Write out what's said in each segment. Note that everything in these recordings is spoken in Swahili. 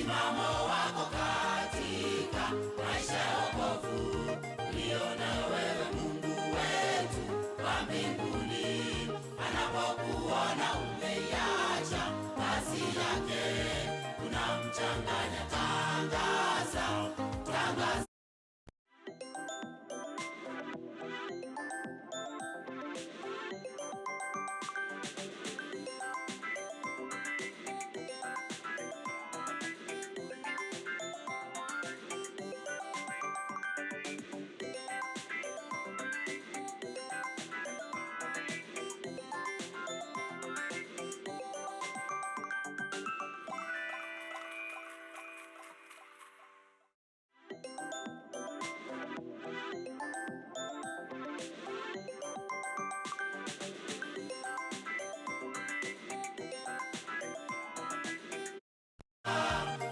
msimamo wako katika maisha ya wokovu ulionayo wewe, Mungu wetu wa mbinguni anapokuona umeiacha kazi yake unamchanganya. Tangaza, tangaza.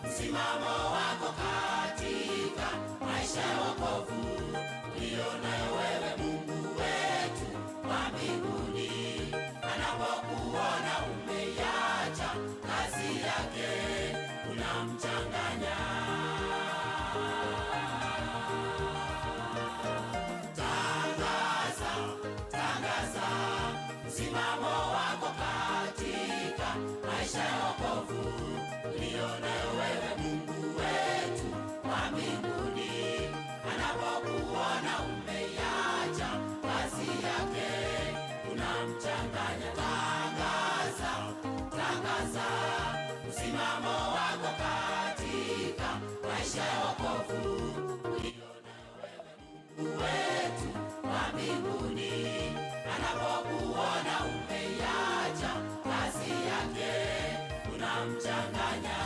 Msimamo wako katika maisha ya wokovu ulionayo wewe, Mungu wetu wa mbinguni anapokuona umeiacha kazi yake unamchanganya. Tangaza, tangaza msimamo wako katika maisha ya wokovu ulionayo wewe, Mungu wetu wa mbinguni anapokuona umeiacha kazi yake unamchanganya. Tangaza, tangaza msimamo wako katika maisha ya wokovu ulionayo wewe, Mungu wetu wa mbinguni anapokuona umeiacha kazi yake unamchanganya.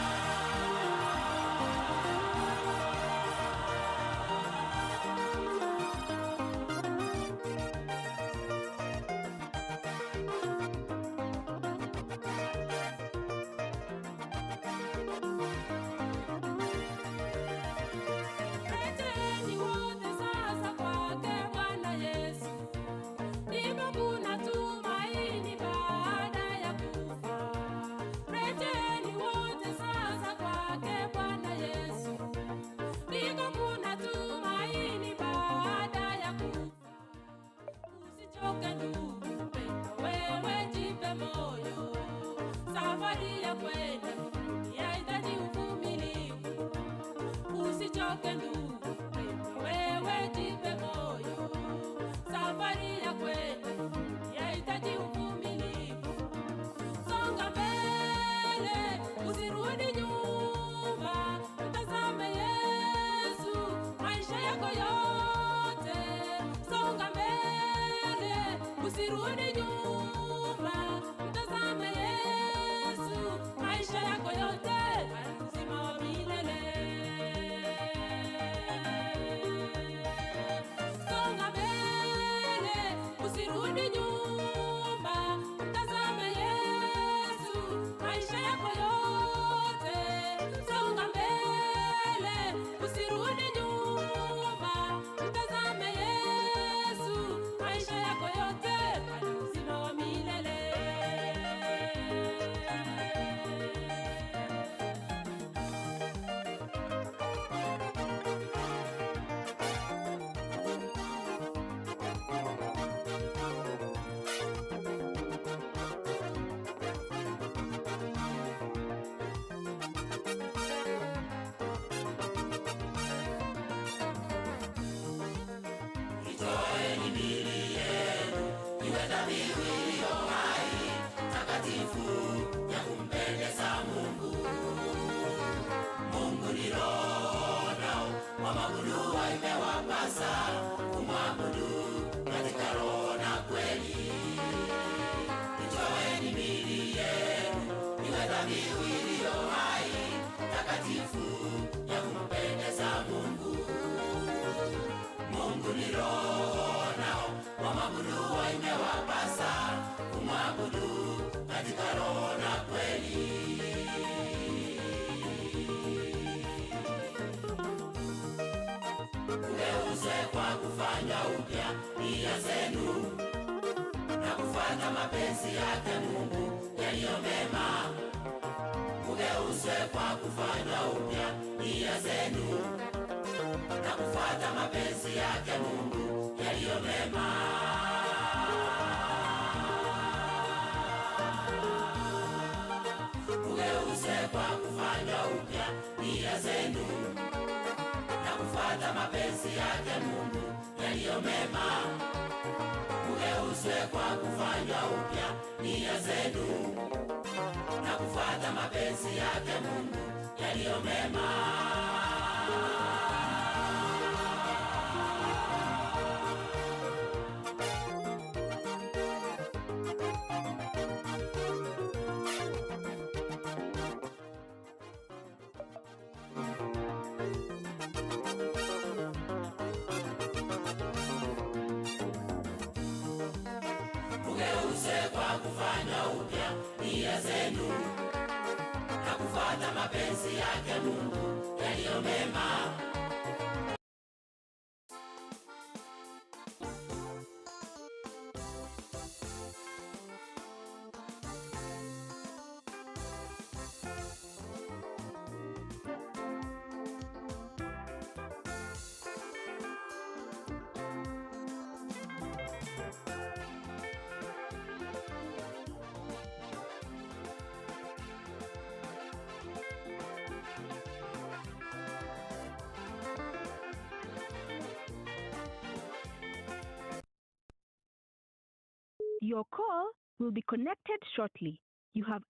Mungu ni roho, nao waabudu imewapasa kumwabudu katika roho na kweli. Mgeuze kwa kufanya upya nia zenu na kufuata mapenzi yake Mungu yaliyo mema. Mgeuze Mugeuzwe kwa kufanywa upya nia zenu na kufuata mapenzi yake Mungu yaliyo mema. Mugeuzwe kwa kufanywa upya nia zenu na kufuata mapenzi yake Mungu yaliyo mema. Mugeuzwe kwa kufanywa upya nia zenu na kufuata mapenzi yake Mungu yaliyo mema. Mugeuzwe kwa kufanywa upya nia zenu na kufuata mapenzi yake Mungu yaliyo mema. Your call will be connected shortly. You have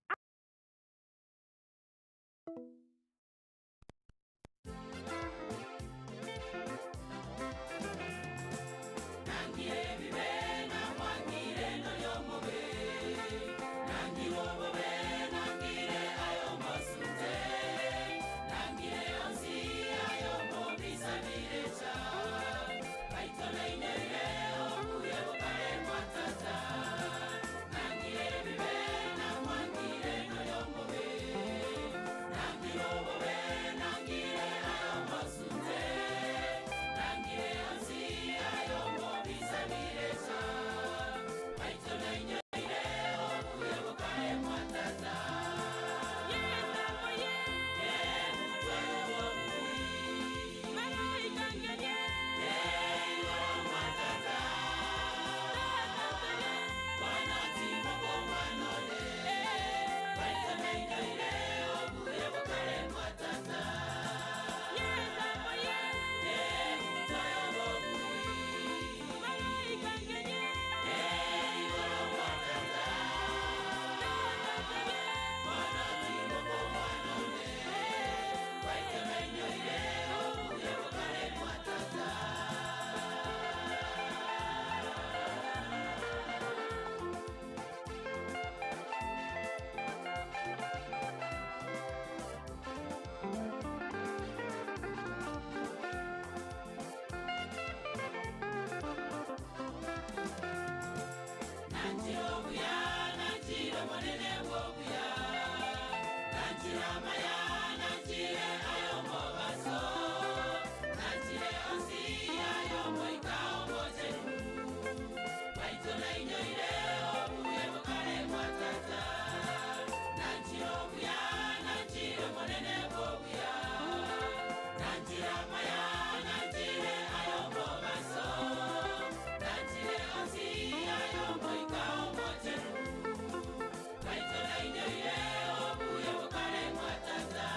Tata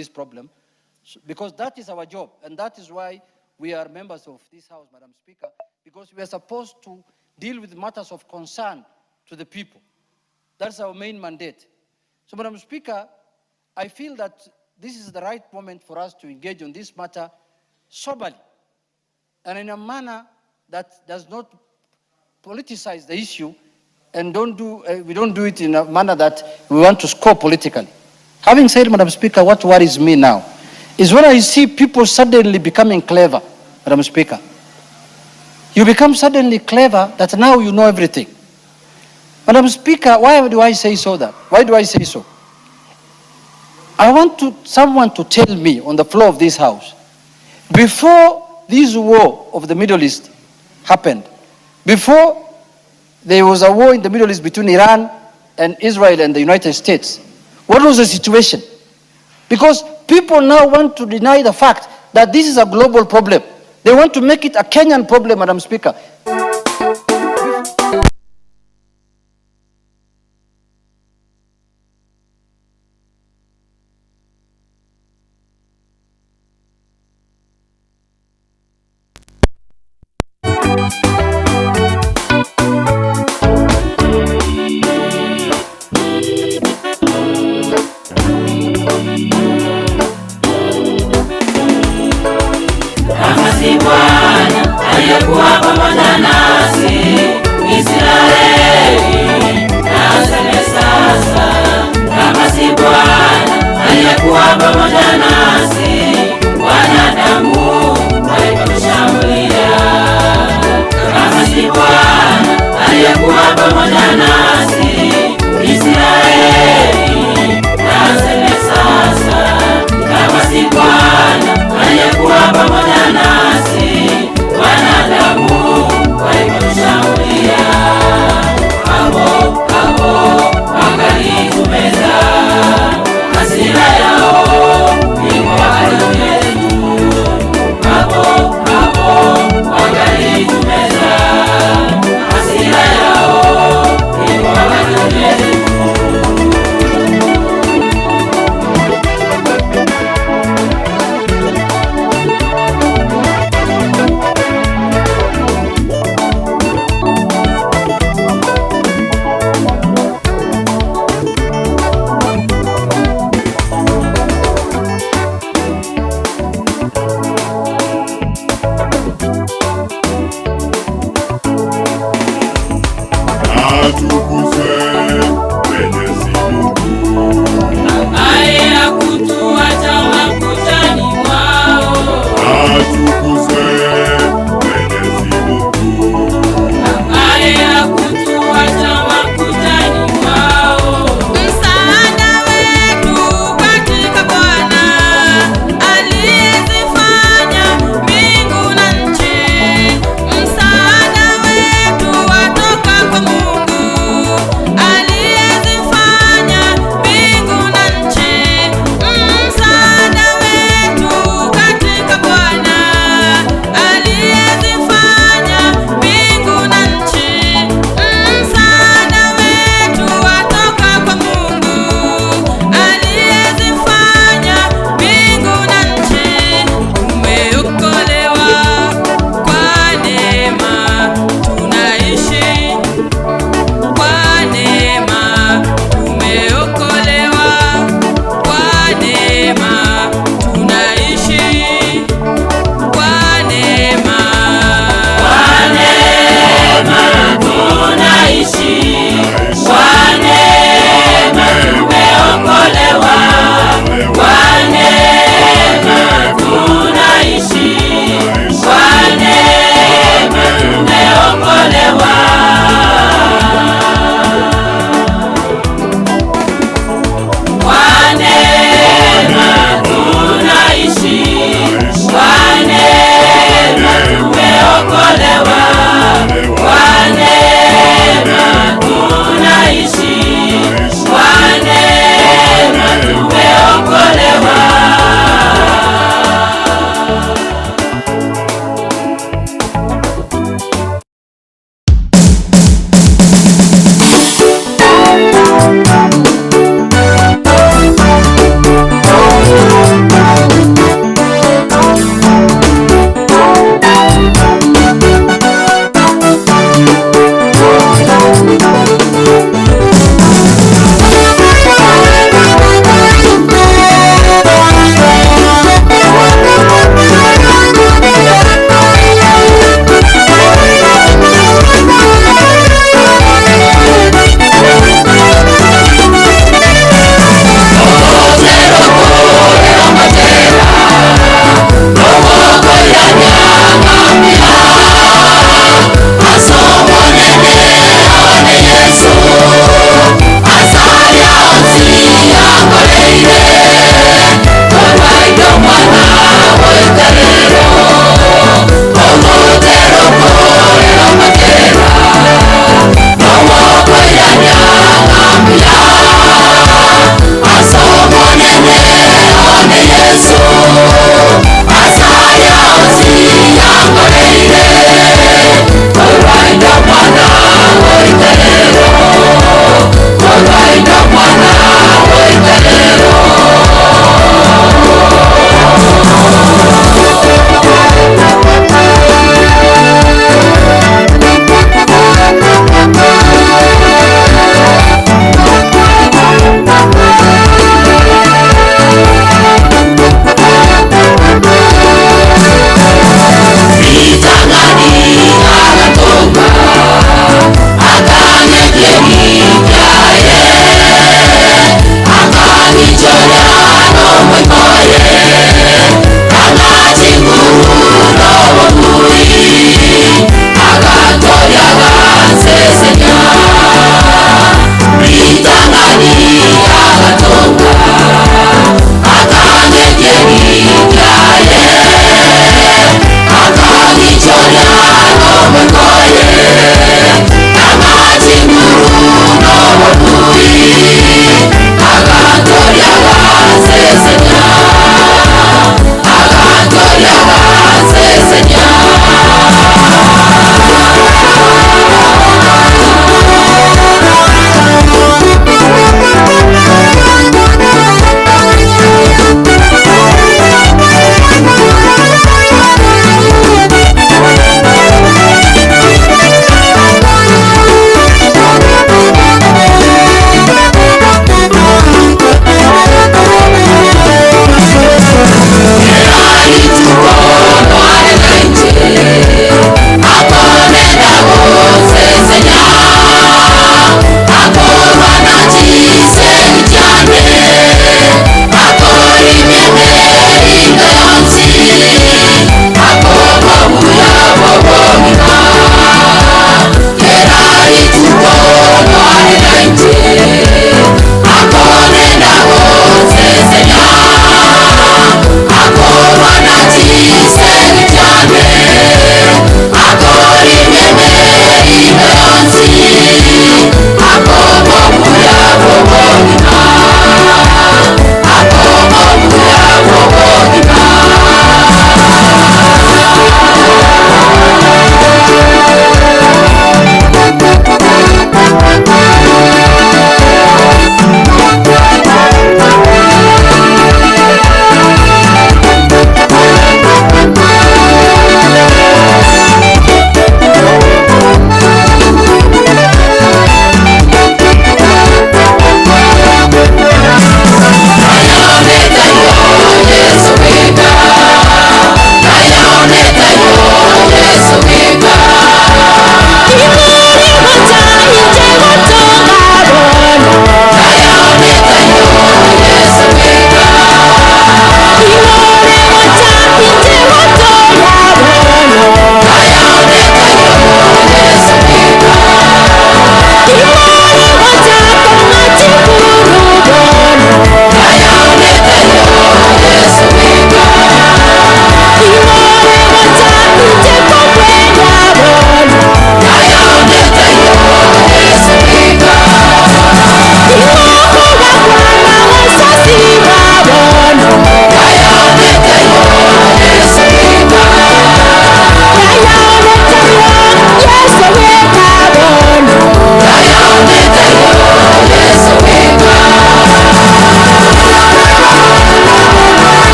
this problem, because that is our job, and that is why we are members of this House, Madam Speaker, because we are supposed to deal with matters of concern to the people. That's our main mandate. So, Madam Speaker, I feel that this is the right moment for us to engage on this matter soberly and in a manner that does not politicize the issue, and we don't do it in a manner that we want to score politically. Having said, Madam Speaker, what worries me now is when I see people suddenly becoming clever, Madam Speaker. You become suddenly clever that now you know everything. Madam Speaker, why do I say so that? Why do I say so? I want someone to tell me on the floor of this House, before this war of the Middle East happened, before there was a war in the Middle East between Iran and Israel and the United States, what was the situation? Because people now want to deny the fact that this is a global problem. They want to make it a Kenyan problem, Madam Speaker. Aliyekuwa pamoja nasi Israeli, na aseme sasa, kama si Bwana aliyekuwa pamoja nasi, wanadamu walitushambulia. Kama si Bwana aliyekuwa pamoja nasi Israeli, na aseme sasa, kama si Bwana aliyekuwa pamoja nasi, wanadamu walitushambulia. Hapo wakalitumeza, hasira yao ilikuwa yetu. Hapo wakalitumeza, hasira yao ilikuwa yetu. Mungu.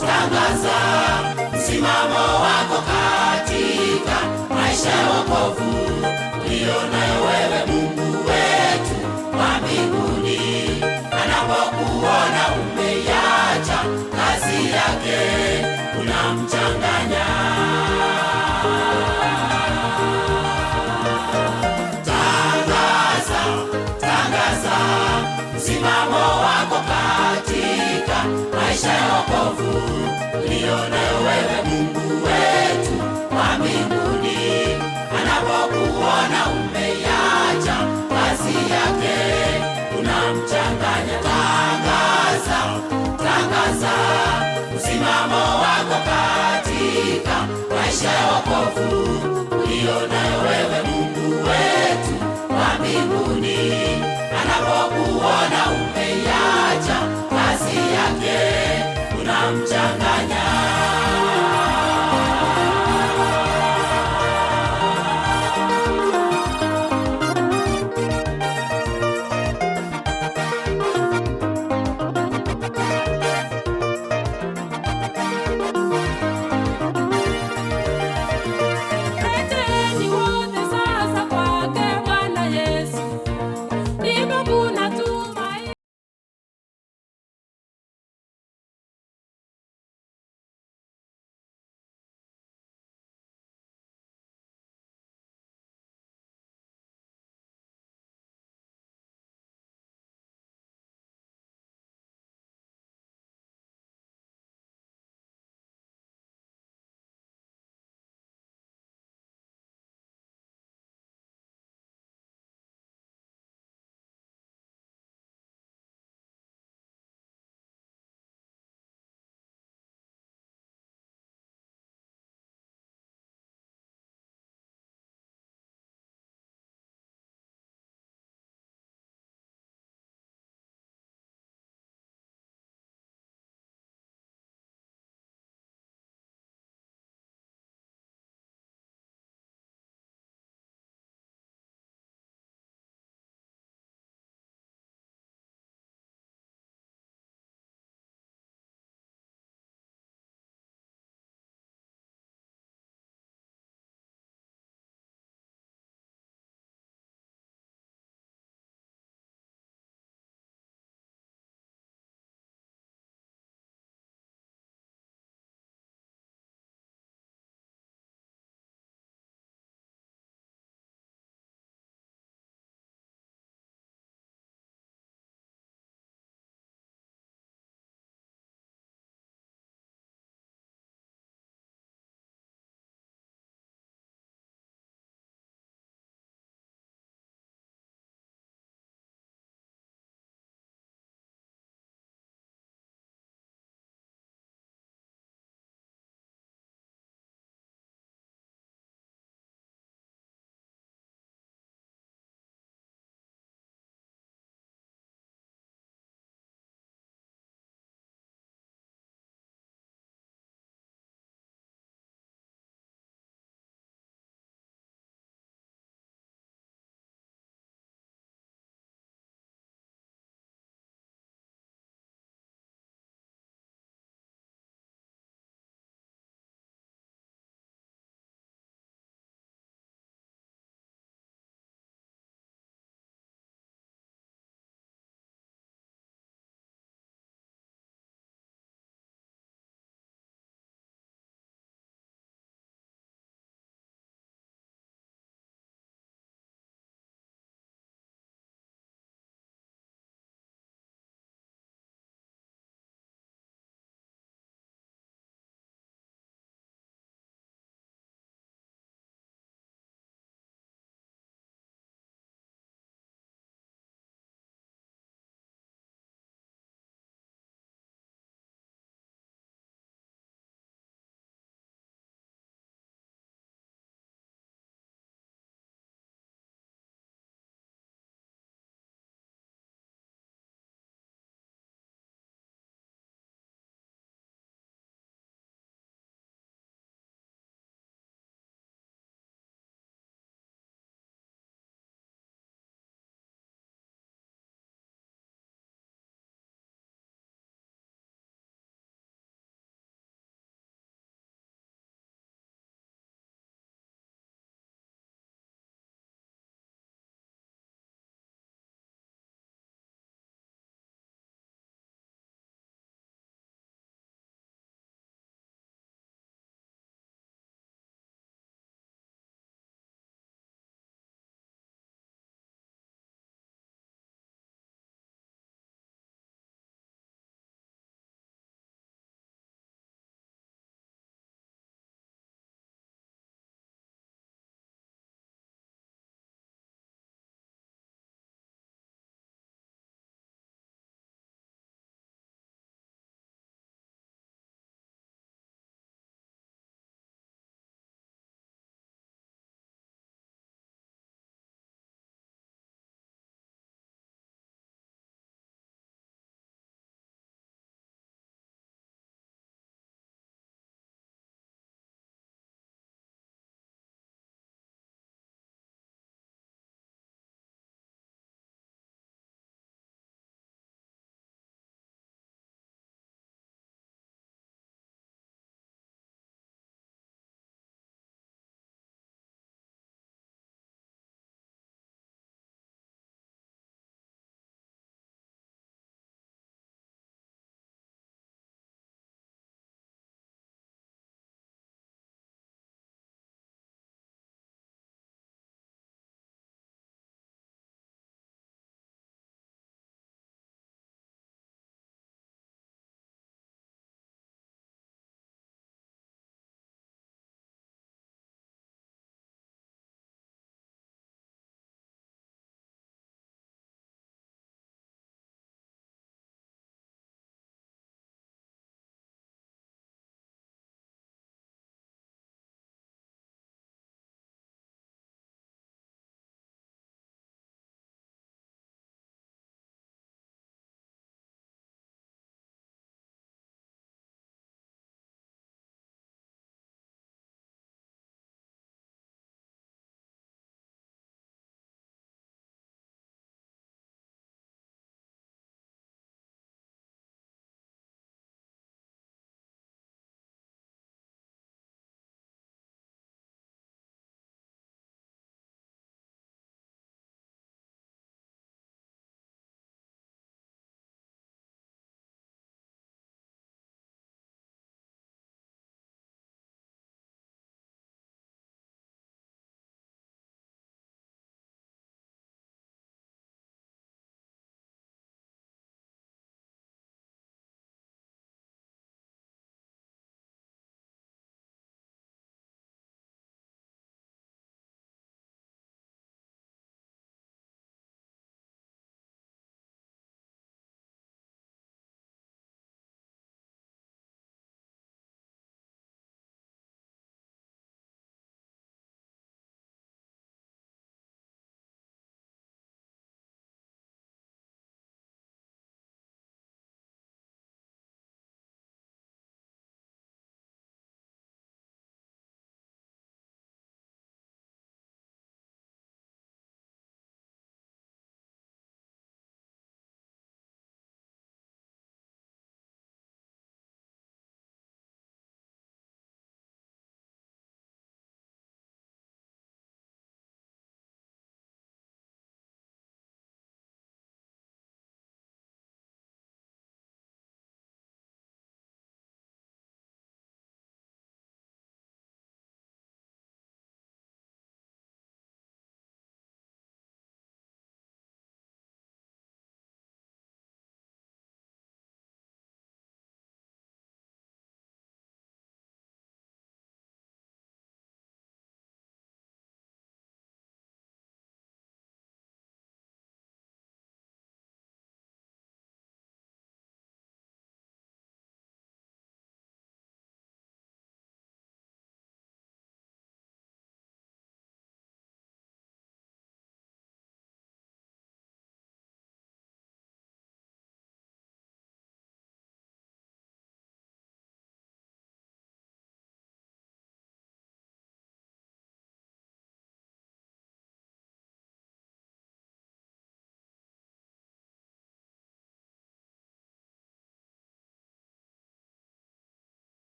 tangaza msimamo wako katika maisha ya wokovu ulionayo wewe. Mungu wetu wa mbinguni anapokuona umeiacha kazi yake, unamchanganya. Tangaza msimamo wako katika maisha ya wokovu ulionayo wewe. Mungu wetu wa mbinguni anapokuona umeiacha kazi yake, unamchanganya. Tangaza msimamo wako katika maisha ya wokovu ulionayo wewe. Mungu wetu wa mbinguni anapokuona umeiacha kazi yake, unamchanganya.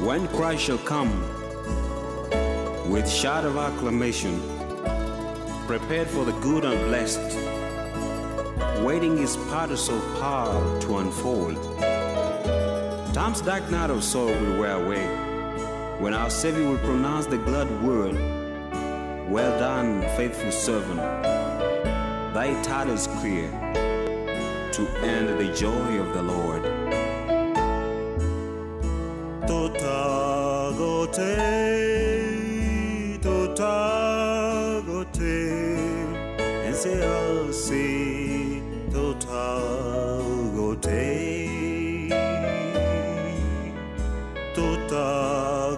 When Christ shall come with shout of acclamation, prepared for the good and blessed, waiting his partners of power to unfold. Time's dark night of sorrow will wear away, when our Savior will pronounce the glad word, well done, faithful servant, thy title is clear, to end the joy of the Lord. Totagote, totagote, enseasi, totagote, totagote.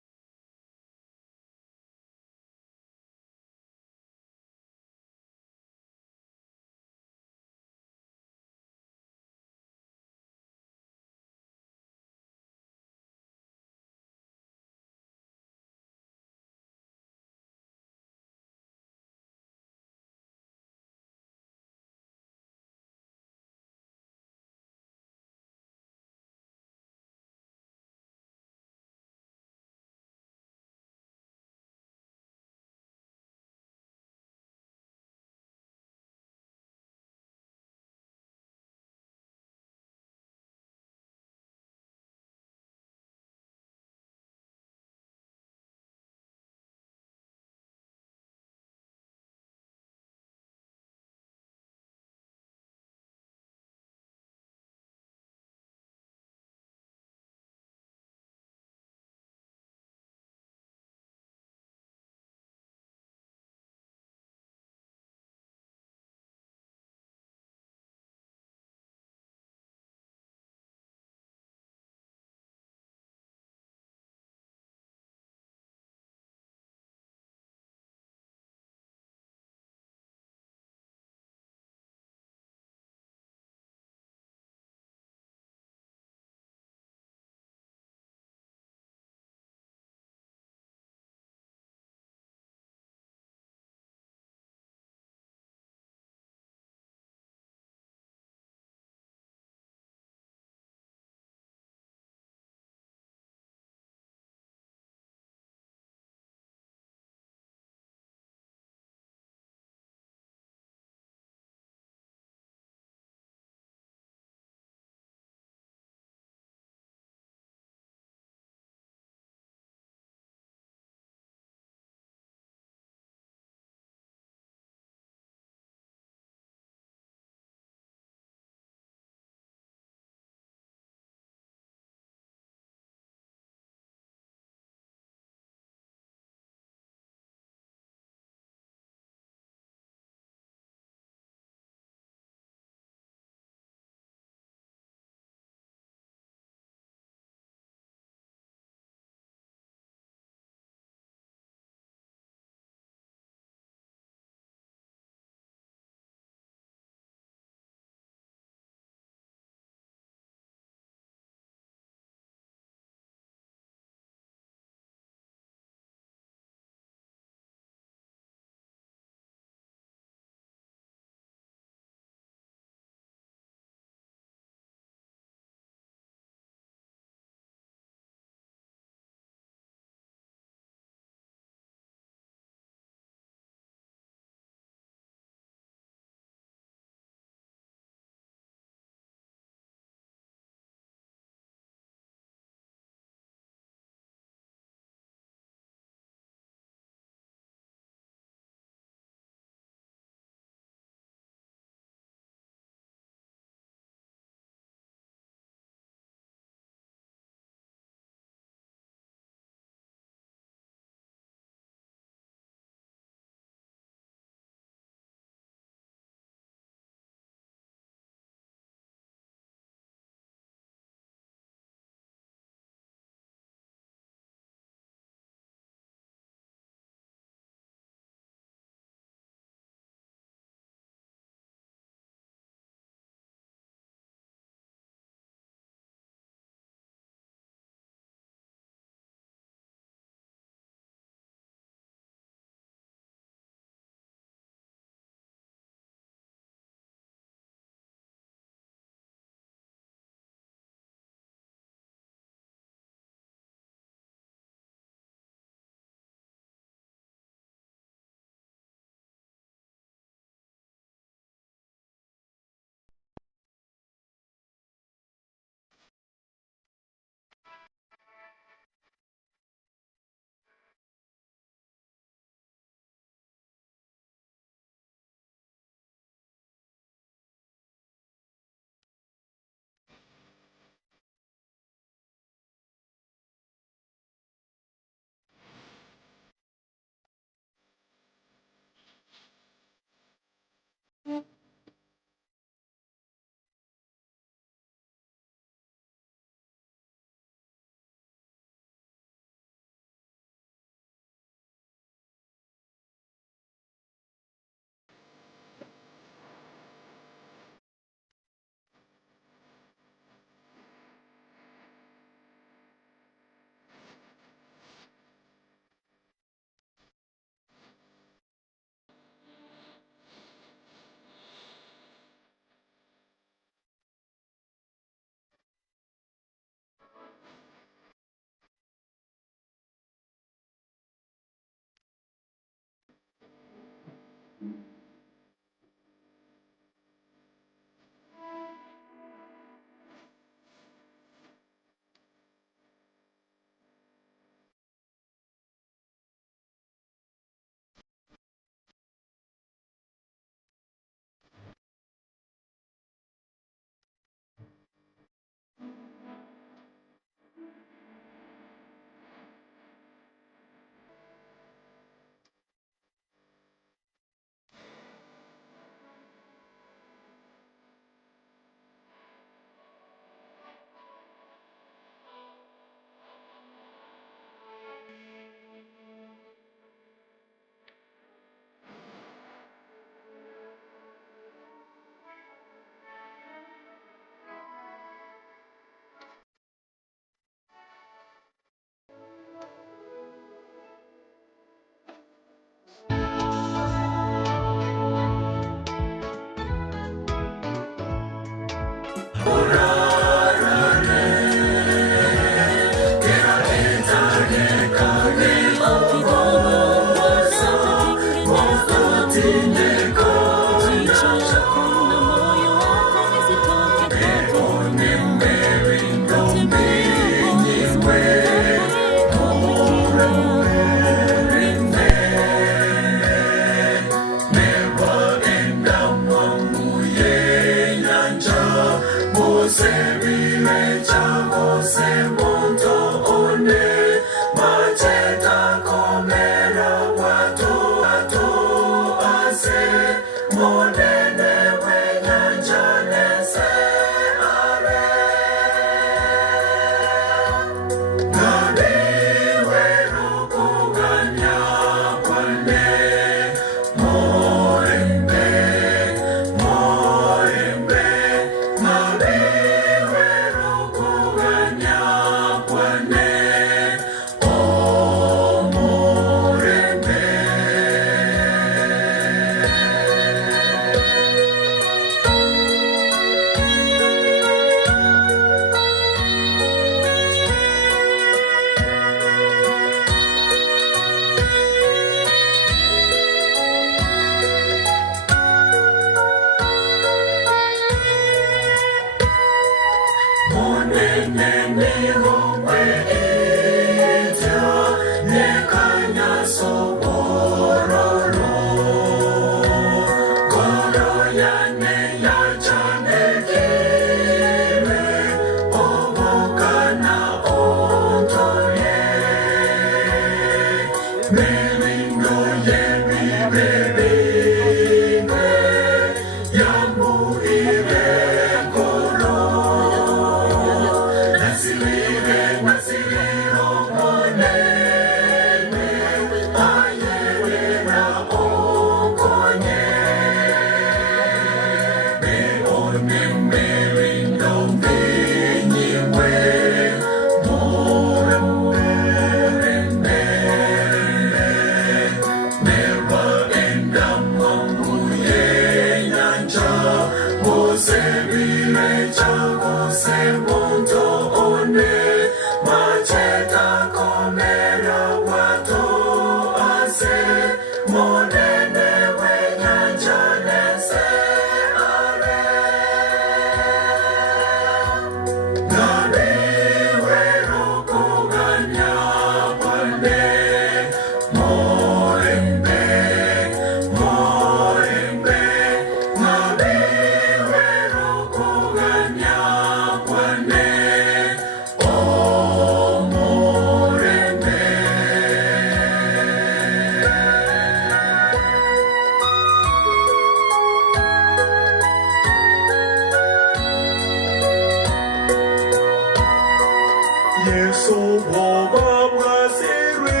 obabwa siriwe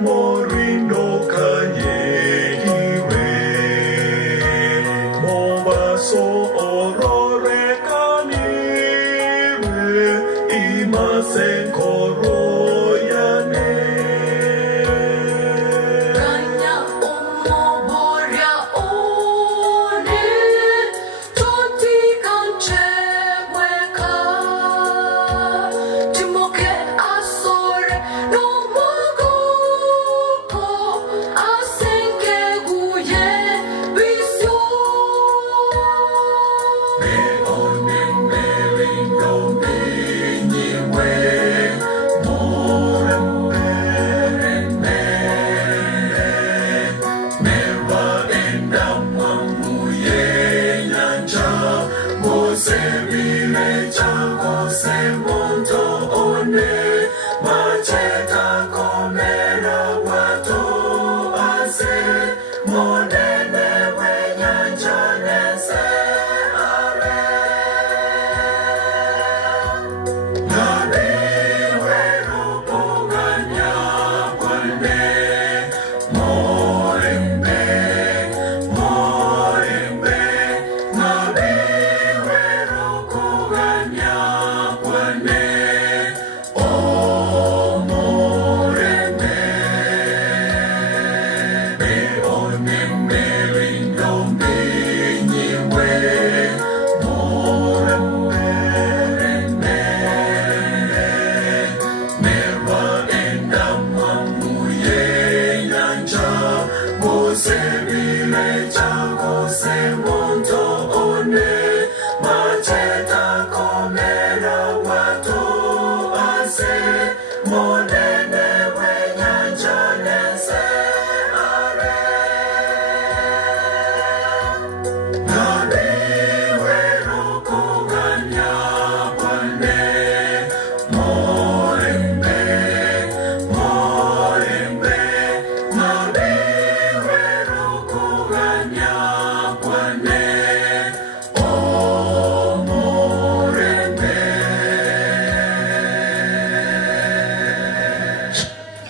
morindo kanyeriwe mobaso orore kanire imase koroyane Kanya umoboria one toti kancheweka timoke asore no mogoko asenke guye bisyo me onem merindo binyiwe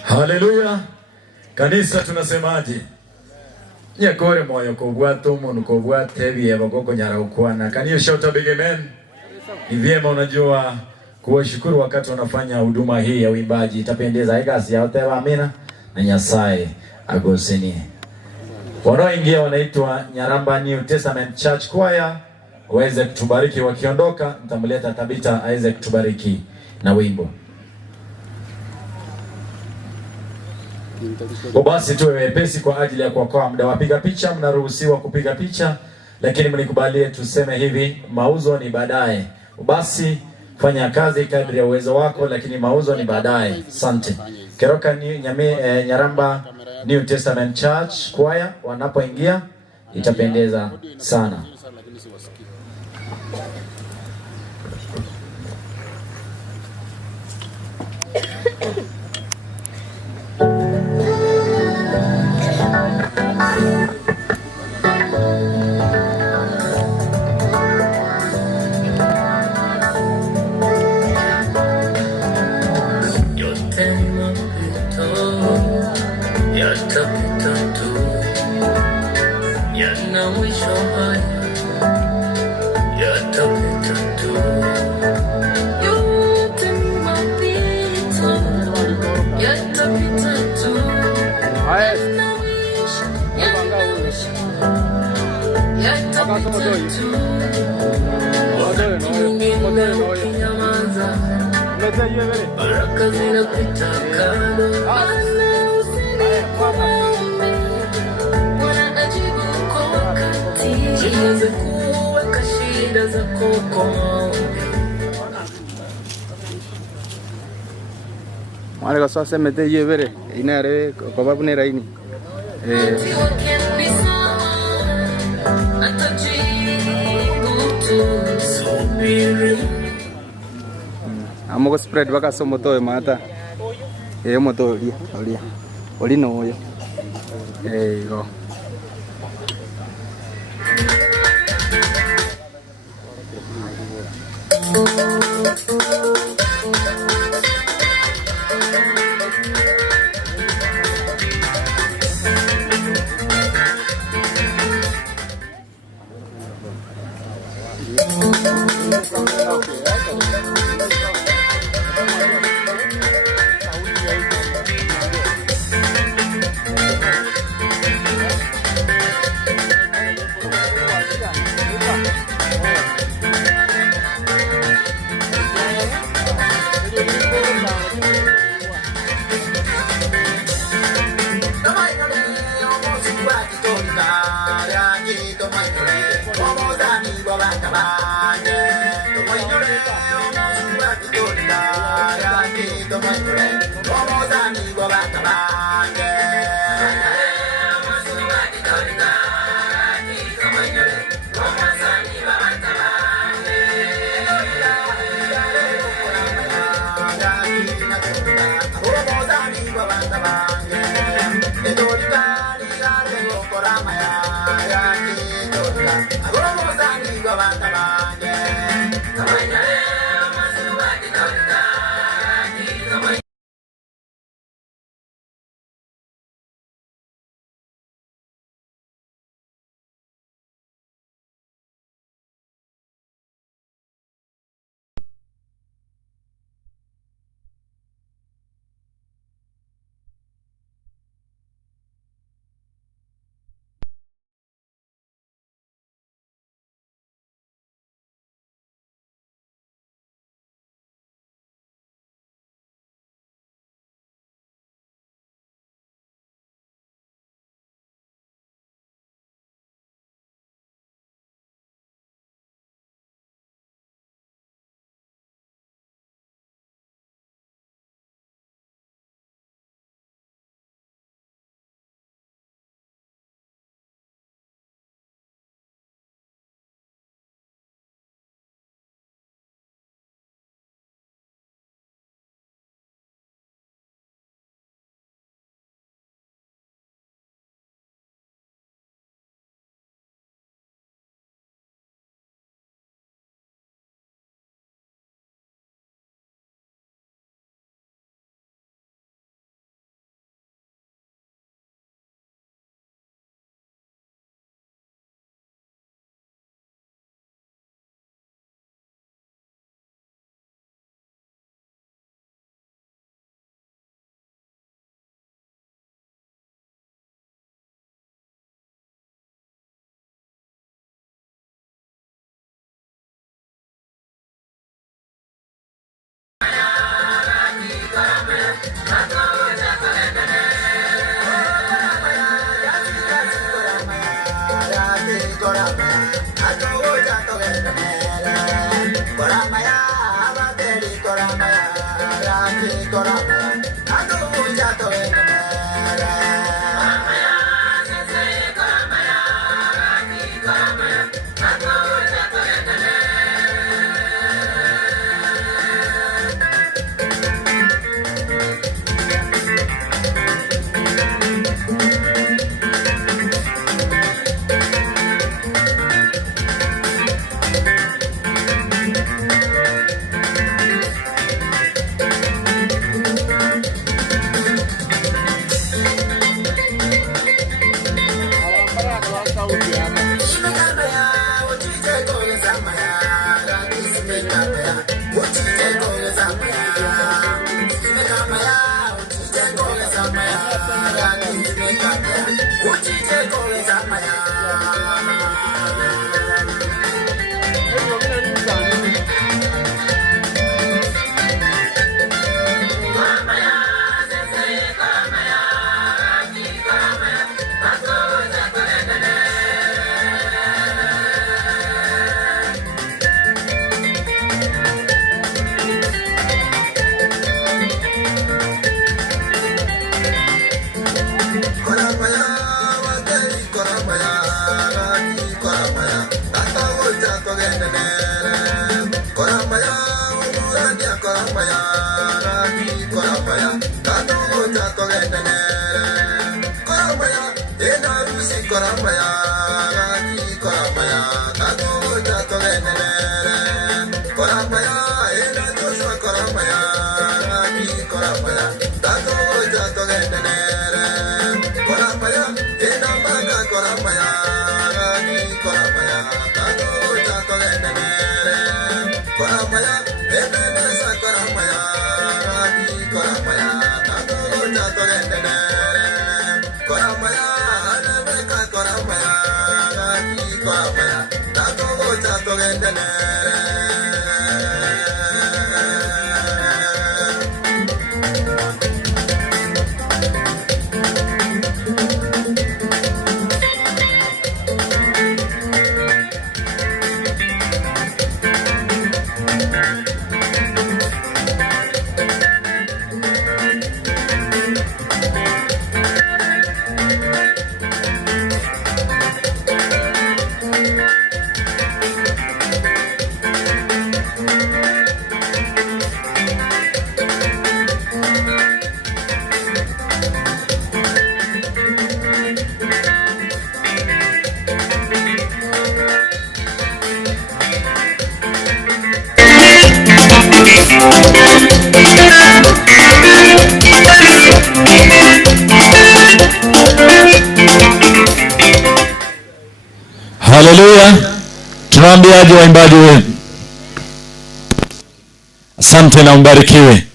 Haleluya. Kanisa tunasemaje? Nyakore moyo kogwato munu kogwate biye bagoko nyara ukwana. Can you shout a big amen? Ni vyema unajua kuwashukuru wakati unafanya huduma hii ya uimbaji. Itapendeza igasi ya otewa amina na Nyasaye agoseni. Wanaoingia wanaitwa Nyaramba New Testament Church Choir, waweze kutubariki wakiondoka. Nitamleta Tabita aweze kutubariki na wimbo. Basi tuwe wepesi kwa ajili ya kuokoa muda. Wapiga picha mnaruhusiwa kupiga picha, lakini mnikubalie tuseme hivi, mauzo ni baadaye. Basi fanya kazi kadri ya uwezo wako, lakini mauzo ni baadaye. Asante. Keroka ni Nyaramba New Testament Church Choir wanapoingia itapendeza sana. Mwana kaswa semete yevere inare kwa babu ne raini amoko spread baka somoto mata moto oli no yo go bange Tomanyole omusuwa kitolika Yaki tomanyole omuzani gwa bana bange Tomanyole omusuwa kitolika Yaki tomanyole omuzani gwa bana bange Yaki natolika omuzani gwa bana bange Etolika ligale gokoramaya Yaki tolika omuzani gwa bana bange Tomanyole omusuwa kitolika Yaki tomanyole Koramaya, Haleluya. Tunawaambiaje waimbaji wenu? Asante na mbarikiwe.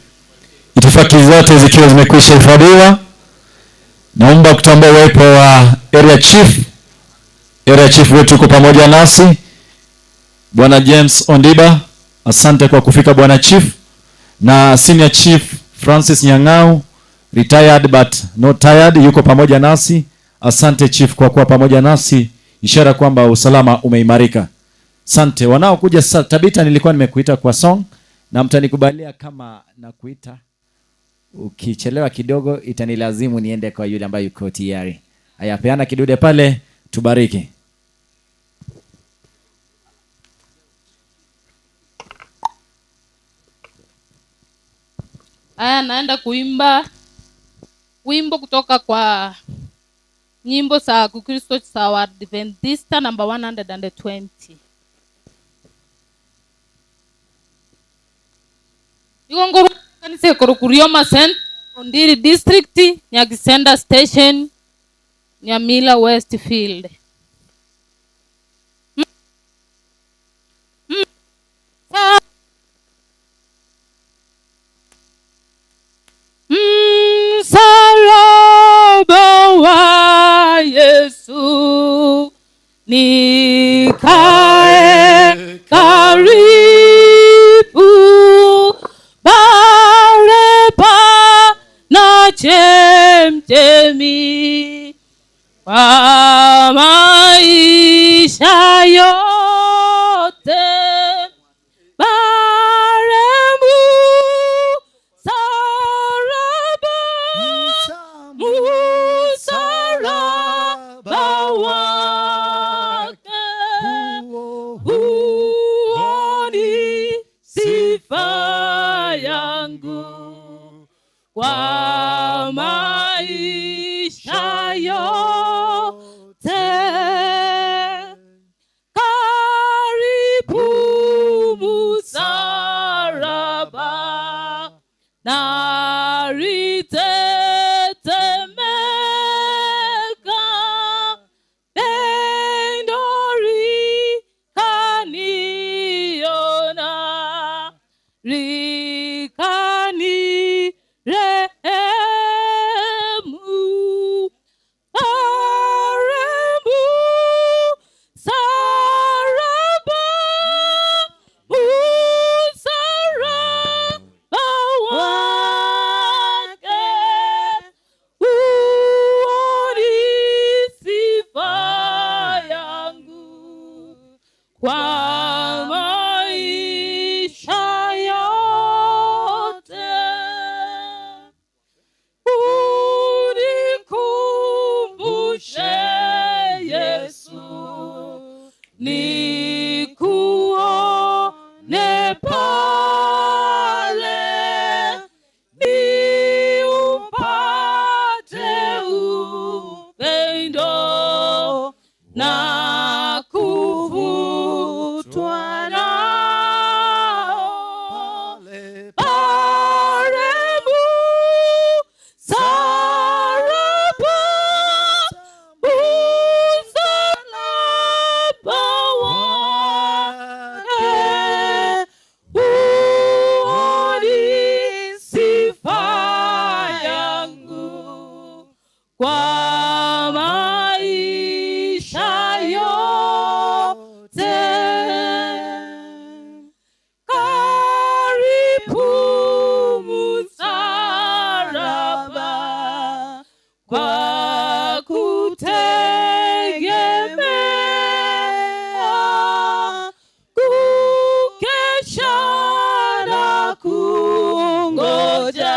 Itifaki zote zikiwa zimekwisha hifadhiwa, naomba kutambua uwepo wa area chief. Area chief wetu yuko pamoja nasi, Bwana James Ondiba. Asante kwa kufika Bwana Chief. Na senior chief Francis Nyang'au, retired but not tired, yuko pamoja nasi. Asante chief kwa kuwa pamoja nasi, ishara kwamba usalama umeimarika. Asante. Wanaokuja sasa, Tabita nilikuwa nimekuita kwa song na mtanikubalia kama nakuita. Ukichelewa kidogo itanilazimu niende kwa yule ambaye yuko tayari. Haya, peana kidude pale, tubariki. Aya, naenda kuimba wimbo kutoka kwa nyimbo za Kikristo za Waadventista number 120. Yongoro kanisa Korokurioma Center, Ondiri District, Nyagisenda Station, Nyamila Westfield. Msalaba wa Yesu nikae karibu, bareba na chemchemi kwa maisha yote. Kwa maisha yote, karibu msalaba na ritetemeka, pendo rikaniona, rikani rehemu, aremu saraba, usaraba wake, uoni sifa yangu kwa maisha yote. Unikumbushe Yesu, nikuone pale, niupate upendo na kuvutwa nao. Aremu saraba, usalaba wake, uoni sifa yangu kwa maisha yote. Karibu msalaba kwa kutegemea, kukesha na kungoja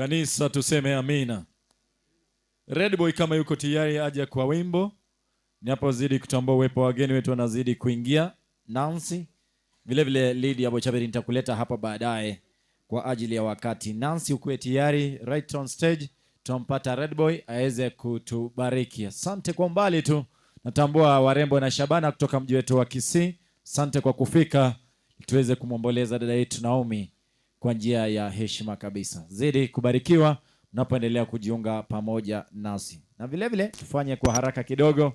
Kanisa tuseme amina. Red Boy kama yuko tayari aje kwa wimbo. Ninapozidi kutambua uwepo wageni wetu wanazidi kuingia. Nancy vile vile Lydia Bochaberi nitakuleta hapa baadaye kwa ajili ya wakati. Nancy uko tayari, right on stage. Tumpata Red Boy aweze kutubariki. Asante kwa mbali tu. Natambua warembo na Shabana kutoka mji wetu wa Kisii. Asante kwa kufika tuweze kumomboleza dada yetu Naomi kwa njia ya heshima kabisa. Zidi kubarikiwa mnapoendelea kujiunga pamoja nasi. Na vile vile tufanye kwa haraka kidogo.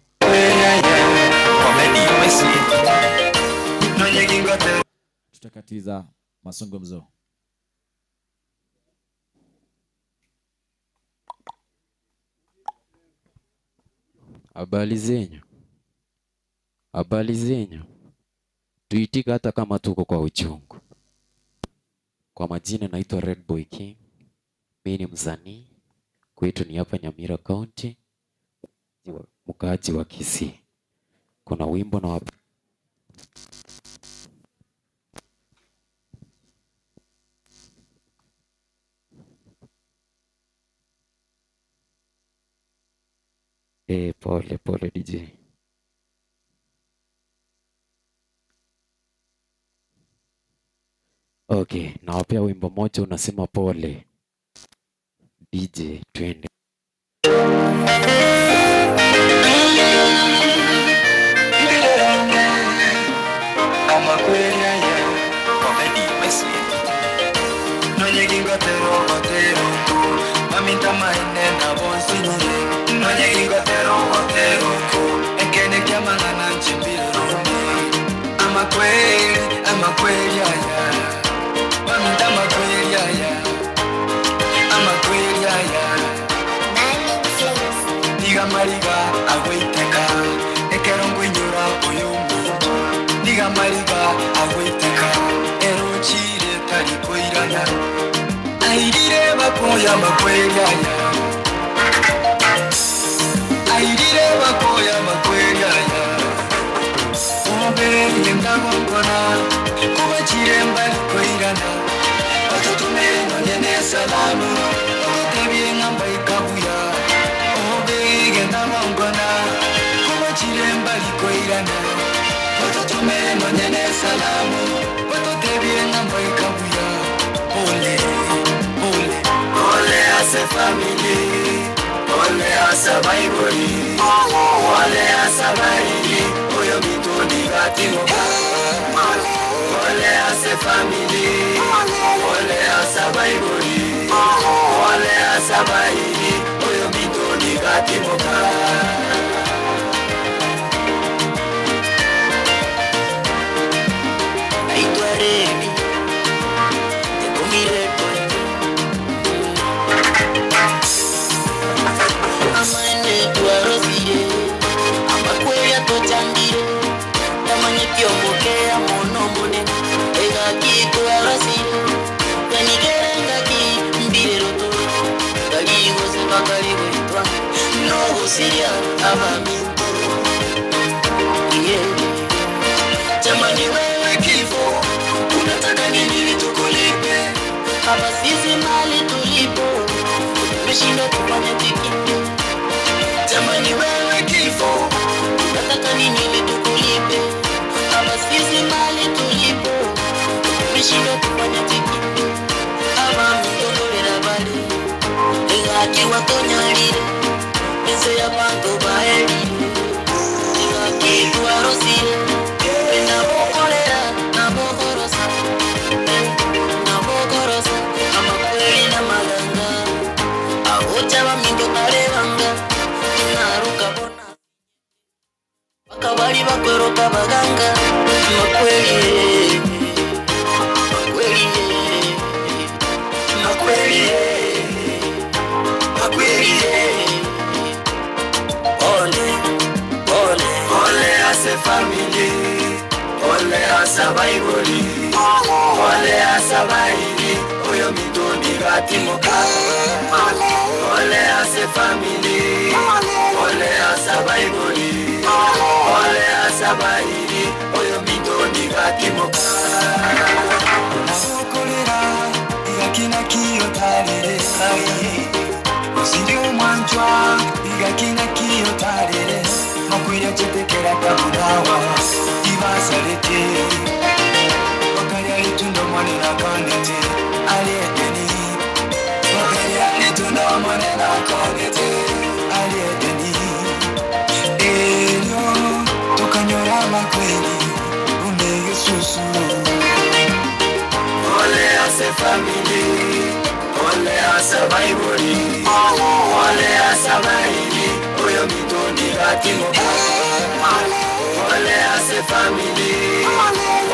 Tutakatiza mazungumzo. Habari zenyu. Habari zenyu. Tuitika hata kama tuko kwa uchungu. Kwa majina naitwa Red Boy King. Mimi ni msanii. Kwetu ni hapa Nyamira County. Mkaaji wa Kisii. Kuna wimbo na pole DJ. Okay, nawapea wimbo moja unasema pole. DJ, twende. Mariga agwiteka ekero ngwinyura uyumbi Niga mariga agwiteka erochire tari koirana Airire bakoya makweyaya Airire bakoya makweyaya Obe yendagongona kubachire mbali koirana Otutume nonyene salamu Otebie ngamba ikabuya Namangona kuma chiremba likoirana Ototume nonyene salamu Ototebie ngamba ikabuya Ole, ole Ole ase family Ole asa baiboli Ole asa baili Oyo mitoni gatimoka Ole ase family Ole asa baiboli Ole asa baili Oyo mitoni gatimoka Naitwa Remi Nikumire Amane tuarosire Amakweya tochambire Tamanye kiongokea mono monene Ega kituarosire Kanigere ngaki mbire roto Kaligo sepa kaligo itwa No siria abaminto Yeah Jamani wewe kifo Unataka nini tukulipe Hapa sisi mali tulipo Tumeshinda kufanya tikiti Jamani wewe kifo Unataka nini tukulipe Hapa sisi mali tulipo Tumeshinda kufanya tikiti Hapa mtondolera bali Engaki watonyalire Nse ya bantu baelire Engaki tuarosire Pena mokolera na mokorosa Na mokorosa Amakweli na maganga Ahocha wa mingo karevanga Naruka bona Wakabali bakweroka baganga Makweli Makweli Makweli Makweli Ole Ole Ole ase family Ole asa baiboli Ole asa baili Oyo mitoni gatimoka Ole ase family Ole asa baiboli Ole asa baili Oyo mitoni gatimoka Nasokolera Igakina kiyo tarire Ai, Osirio manjwa, igakina kiyotarere, makwira chetekera kabudawa, ibasarete. Wakaya itundo manena kanete, aliedeni. Wakaya itundo manena kanete, aliedeni. Elio, tukanyora makweli, unege susu. Ole ase family, ole asa baiboli, ole asa baili, oyo mitoni gatimo. Ole ase family,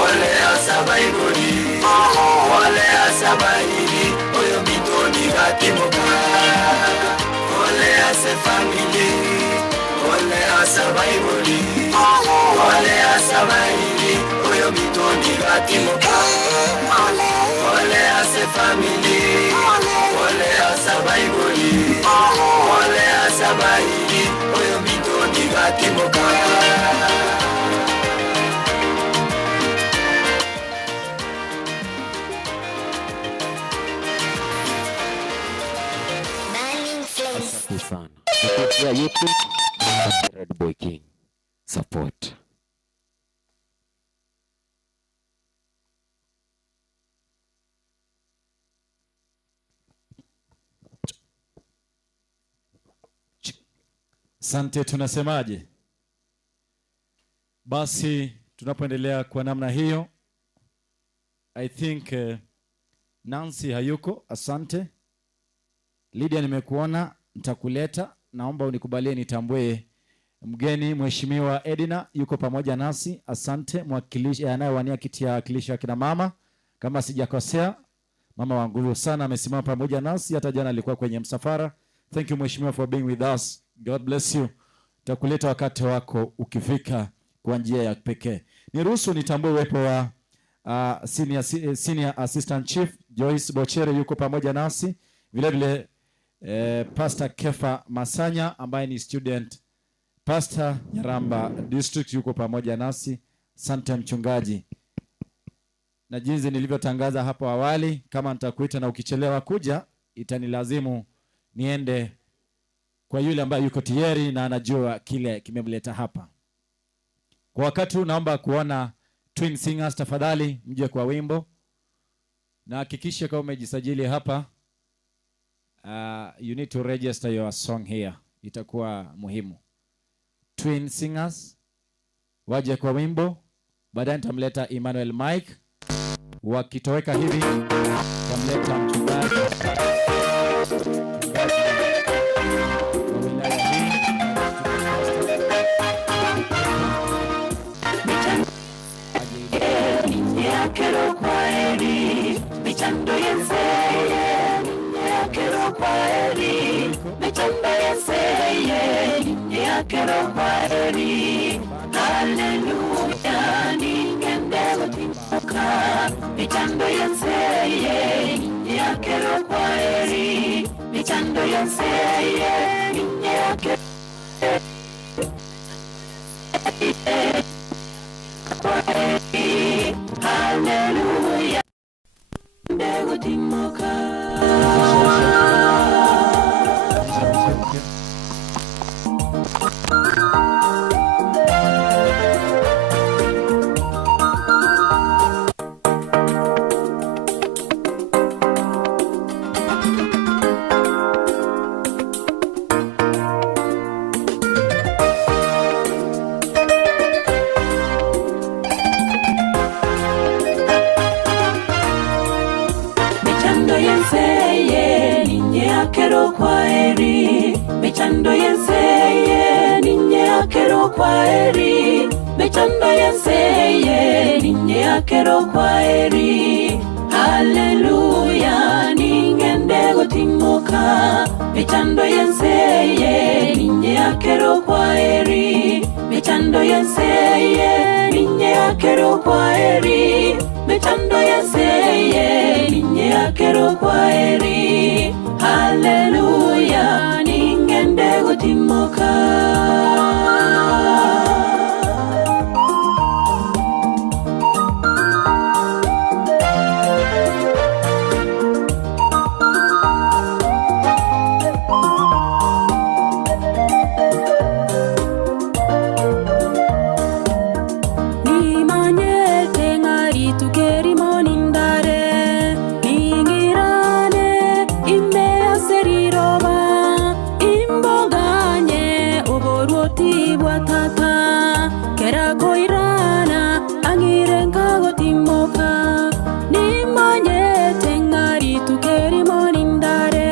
ole asa baiboli, ole asa baili, oyo mitoni gatimo. Ole ase family, ole asa baiboli, ole asa baili, oyo mitoni gatimo. Ole ase family, ole asa baiboli, ole asa baili, oyo mitoni gatimo. Asante sana. Kupitia YouTube Red Boy King support. Asante, tunasemaje? Basi tunapoendelea kwa namna hiyo, I think Nancy hayuko. Asante Lydia, nimekuona, nitakuleta. Naomba unikubalie nitambue mgeni Mheshimiwa Edina yuko pamoja nasi. Asante, mwakilishi anayewania kiti ya wakilishi wa kina mama, kama sijakosea. Mama wa nguvu sana amesimama pamoja nasi, hata jana alikuwa kwenye msafara. Thank you Mheshimiwa for being with us. God bless you. Nitakuleta wakati wako ukifika kwa njia ya pekee. Niruhusu nitambue uwepo wa senior assistant chief Joyce Bochere yuko pamoja nasi. Vile vile Pastor Kefa Masanya ambaye ni student pastor Nyaramba district yuko pamoja nasi. Asante mchungaji. Na jinsi nilivyotangaza hapo awali, kama nitakuita na ukichelewa kuja, itanilazimu niende kwa yule ambaye yuko tayari na anajua kile kimemleta hapa. Kwa wakati huu naomba kuona twin singers, tafadhali mje kwa wimbo. Na hakikisha kama umejisajili hapa, you need to register your song here. Itakuwa muhimu. Twin singers waje kwa wimbo. Baadaye nitamleta Emmanuel Mike. Wakitoweka hivi nitamleta mchungaji Kero kwaeri, michando yenseye, kero kwaeri, michando yenseye, kero kwaeri, hallelujah, ningendelo timoka, michando yenseye, kero kwaeri, michando yenseye, kero kwaeri, hallelujah, ndego timoka. Mechando yenseye, ninye akero kwaeri. Mechando yenseye, ninye akero kwaeri. Hallelujah, ningendego timoka. Mechando yenseye, ninye akero kwaeri. Mechando yenseye, ninye akero kwaeri. Mechando yenseye, ninye akero kwaeri. Hallelujah, ningendego timoka. kera koirana angirenga gotimoka nimanye tengari tukeri monindare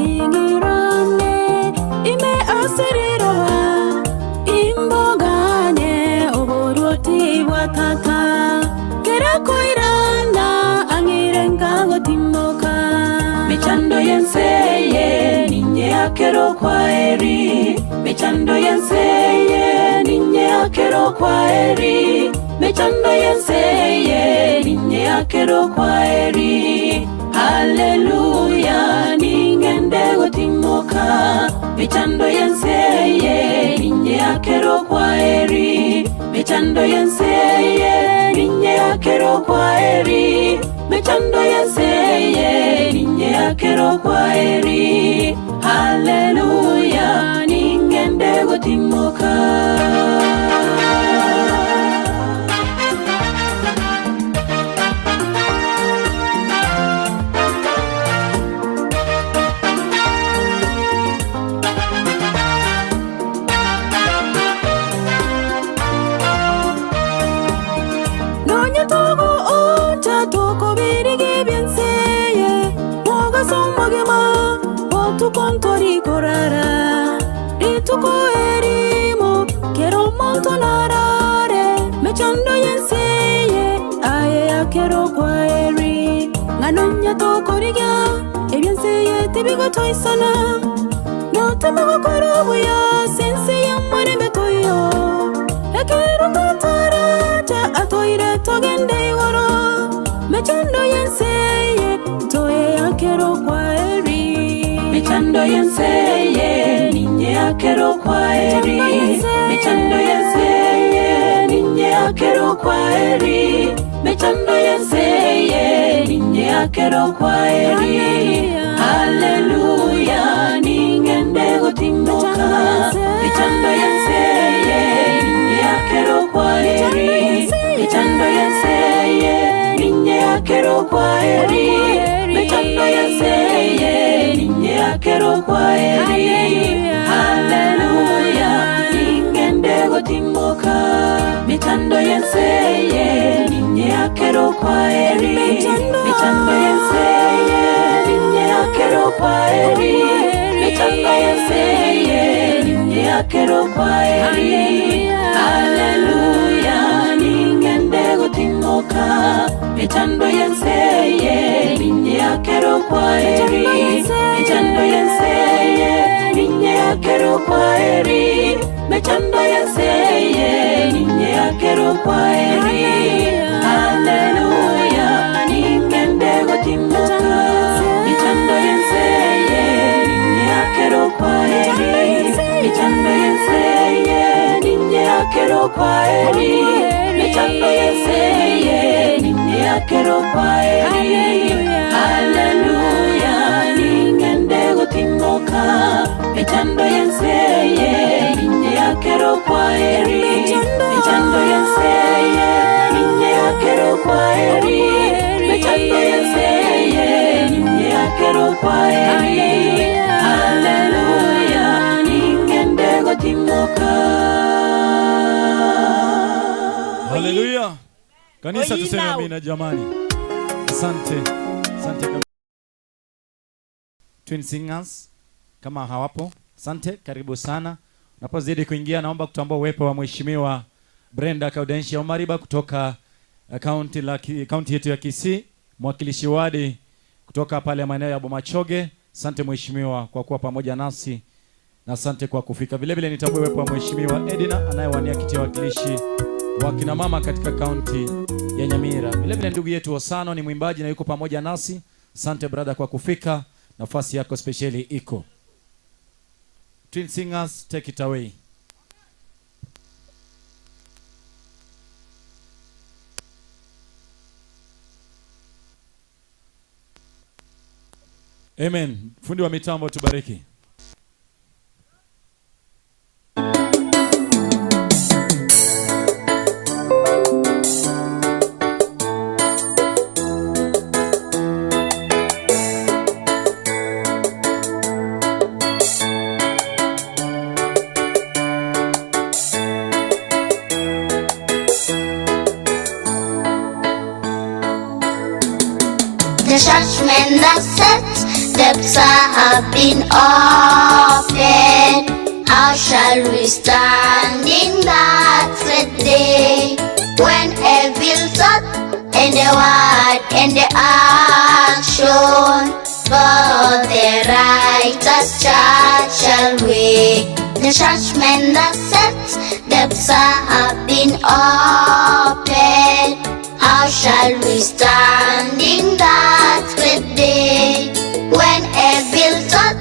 ingirane ime asiriroa imbogane oboruoti watata kera koirana angirenga gotimoka michando yenseye ninye akero kwaeri michando yenseye ninye akero kwaeri michando yenseye ninye akero kwaeri haleluya ningende gotimoka michando yenseye ninye akero kwaeri michando yenseye ninye akero kwaeri michando yenseye ninye akero kwaeri haleluya ningende gotimoka nonya togo ocha toko birigi bienseye moga somagema otu kontori korara rituko erimo kero montonarare mechando yenseye aye akero kwaeri nganonya toko riga ebienseye tibiga toisana no tamago korobuya senseye mwere betoyo ekero katara atoire togende igoro mechando yenseye toye akero kwaeri mechando yenseye ninye akero kwaeri mechando yenseye ninye akero kwaeri mechando yenseye ninye akero kwaeri haleluya ningende gotimoka mechando yenseye ninye akero kwaeri michando yenseye ninye akero kwaeri michando yenseye ninye akero kwaeri haleluya ningende gotimoka michando yenseye ninye akero kwaeri michando yenseye ninye akero kwaeri michando yenseye ninye akero kwaeri haleluya ningende gotimoka michando yenseye ninye akero kwaeri michando yenseye ninye akero kwaeri michando yenseye ninye akero kwaeri haleluya ningende gotimoka michando yenseye ninye akero kwaeri michando yenseye ninye akero kwaeri michando yenseye ninye akero kwaeri haleluya ningende gotimoka michando yenseye ninye akero kwaeri michando yenseye ninye akero kwaeri michando yenseye ninye akero kwaeri haleluya ningende gotimoka. Haleluya. Kanisa Oyinao. tuseme amina jamani. Asante. Asante kama Twin Singers kama hawapo. Asante, karibu sana. Unapozidi kuingia naomba kutambua uwepo wa Mheshimiwa Brenda Kaudensia Omariba kutoka kaunti yetu ya Kisii, mwakilishi wadi kutoka pale maeneo ya Bomachoge. Asante Mheshimiwa kwa kuwa pamoja nasi na asante kwa kufika. Vile vile nitambue uwepo wa Mheshimiwa Edina anayewania kiti ya wakilishi wa kina mama katika kaunti ya Nyamira. Vile vile ndugu yetu Osano ni mwimbaji na yuko pamoja nasi. Asante brother kwa kufika. Nafasi yako specially iko. Twin Singers, take it away. Amen. Fundi wa mitambo tubariki. The judgment that sets depths have been opened. How shall we stand in that great day, when every thought and the word and the action for the righteous judge shall weigh? The judgment that sets depths have been opened. How shall we stand in that great day, when every thought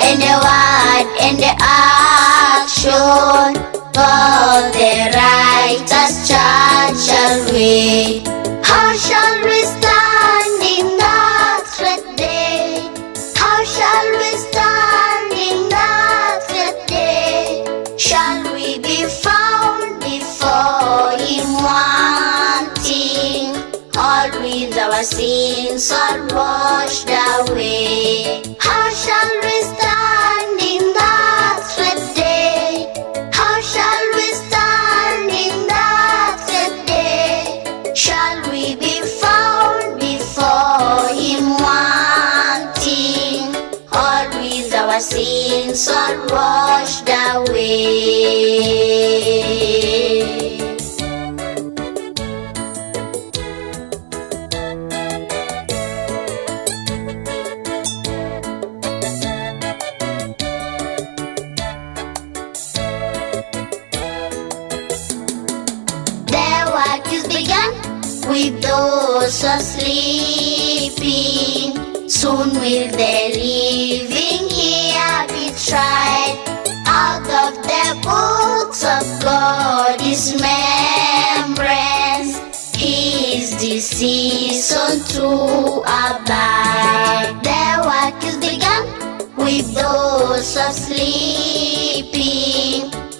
and the word and the action for the righteous judge shall weigh? How shall we stand in that great day? How shall we stand in that great day? Shall we be found before him wanting, all with our sins all washed away? How shall we stand in that great day? How shall we stand in that great day? Shall we be found before him wanting, all with our sins all washed away? With those sleeping, soon will the living here be tried. Out of the books of God is remembrance, his decision to abide. The work is begun with those sleeping,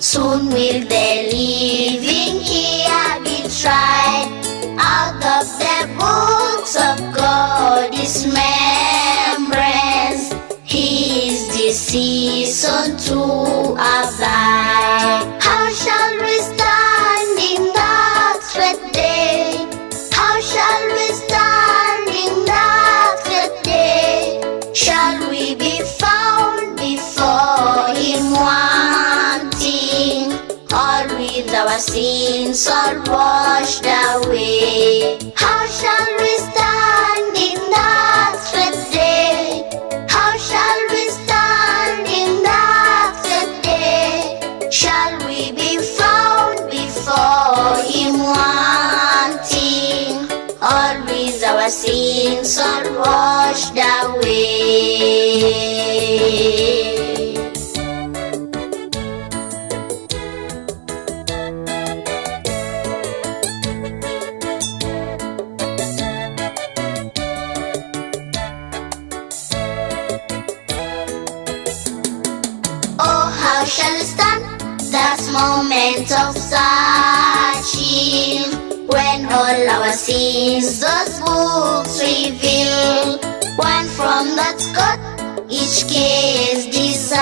soon will the living here be tried. Out of the books of God is remembrance, his decision to abide. How shall we stand in that great day? How shall we stand in that great day? Shall we be found before him wanting, all with our sins all washed away? How shall we stand in that great day? How shall we stand in that great day? Shall we be found before him wanting, all with our sins all washed away? How shall we stand that moment of searching, when all our sins those books reveal? One from that Scott, each case decided,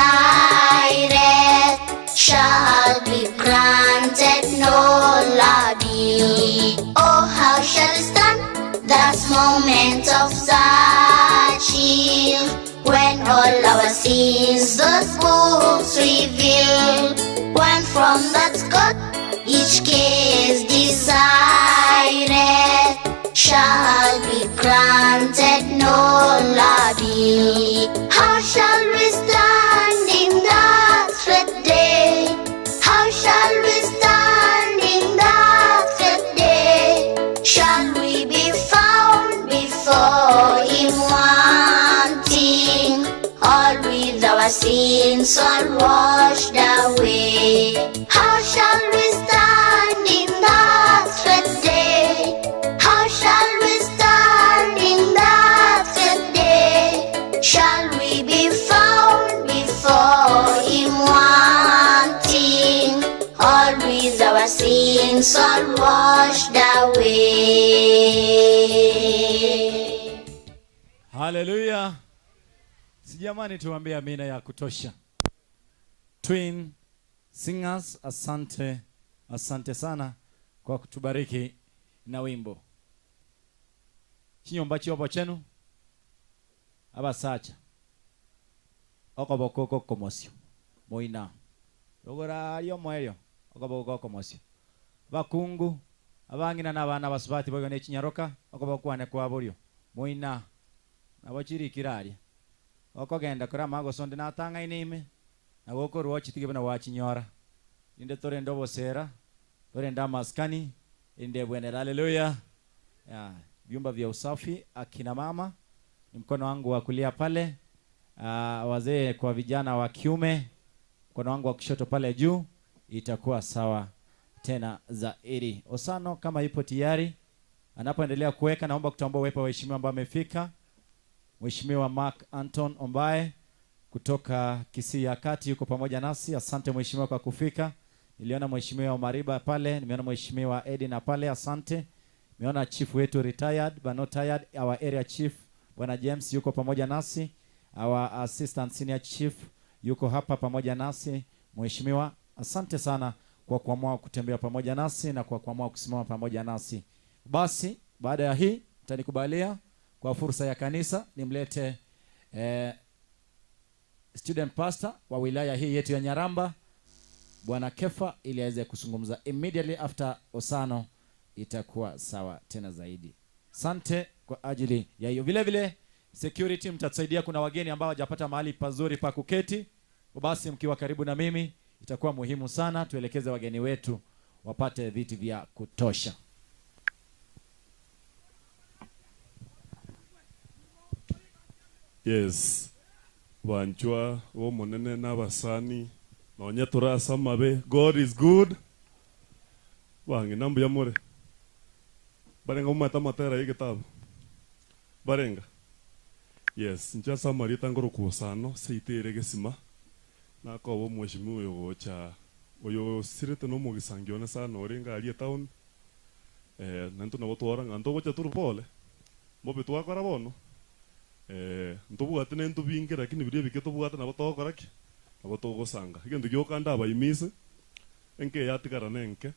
shall be granted no lobby. Oh, how shall we stand that moment of searching, when all our sins those books reveal? One from that Scott, each case decided, shall be granted no lobby. How shall we stand in that great day? How shall we stand in that great day? Shall we be found before him wanting, all with our sins all washed away? How shall we stand in that great day? How shall we stand in that great day? Shall we be found before him wanting, all with our sins all washed away? Hallelujah. Jamani, tuambie amina ya kutosha. Twin Singers, asante, asante sana kwa kutubariki na wimbo. Chinyomba chiobo chenu. abasacha okoboko komosio moina rogora alio moelio okoboko komosio bakungu abangina n'abana basubati boyo n'ekinyaroka okobokwane kwa bulyo moina nabo chiri kirali okogenda kora mago sonde natanga inime na goko ruochi tige bana wachinyora inde tore ndobo sera tore nda maskani inde bwene haleluya ya vyumba vya usafi akina mama ni mkono wangu wa kulia pale wazee kwa vijana wa kiume mkono wangu wa kushoto pale juu itakuwa sawa tena zaidi. Osano kama yupo tayari anapoendelea kuweka, naomba kutambua uwepo wa waheshimiwa ambao wamefika. Mheshimiwa Mark Anton Ombaye kutoka Kisii ya Kati yuko pamoja nasi. Asante mheshimiwa kwa kufika. Niliona mheshimiwa Mariba pale, nimeona mheshimiwa Edina pale, asante. Nimeona chief wetu retired but not tired, our area chief Bwana James yuko pamoja nasi. Our assistant senior chief yuko hapa pamoja nasi. Mheshimiwa, asante sana kwa kuamua kutembea pamoja nasi na kwa kuamua kusimama pamoja nasi. Basi baada ya hii mtanikubalia kwa fursa ya kanisa nimlete student pastor wa wilaya hii yetu ya Nyaramba Bwana Kefa ili aweze kuzungumza immediately after Osano, itakuwa sawa tena zaidi. Asante kwa ajili ya hiyo. Vile vile security mtatusaidia, kuna wageni ambao hawajapata mahali pazuri pa kuketi. Basi mkiwa karibu na mimi itakuwa muhimu sana tuelekeze wageni wetu wapate viti vya kutosha. Yes. Wanjwa wo monene n'abasani nonya turasa mabe. God is good. Wange nambu ya more. Barenga umata matera y'igitabo. Barenga. Yes, nja samarita ngoro kusano seitere gesima. Nako wo mheshimiwa yo cha oyo sirete no mugisangione sana orenga ali town. Nanto na wotwara nganto gocha turupole. Mobe twakora bono. Ntubu atene ntubinge lakini biriye biketo bwata na botokora ki abotogo sanga igendo gyokanda abayimise enke yatikara nenke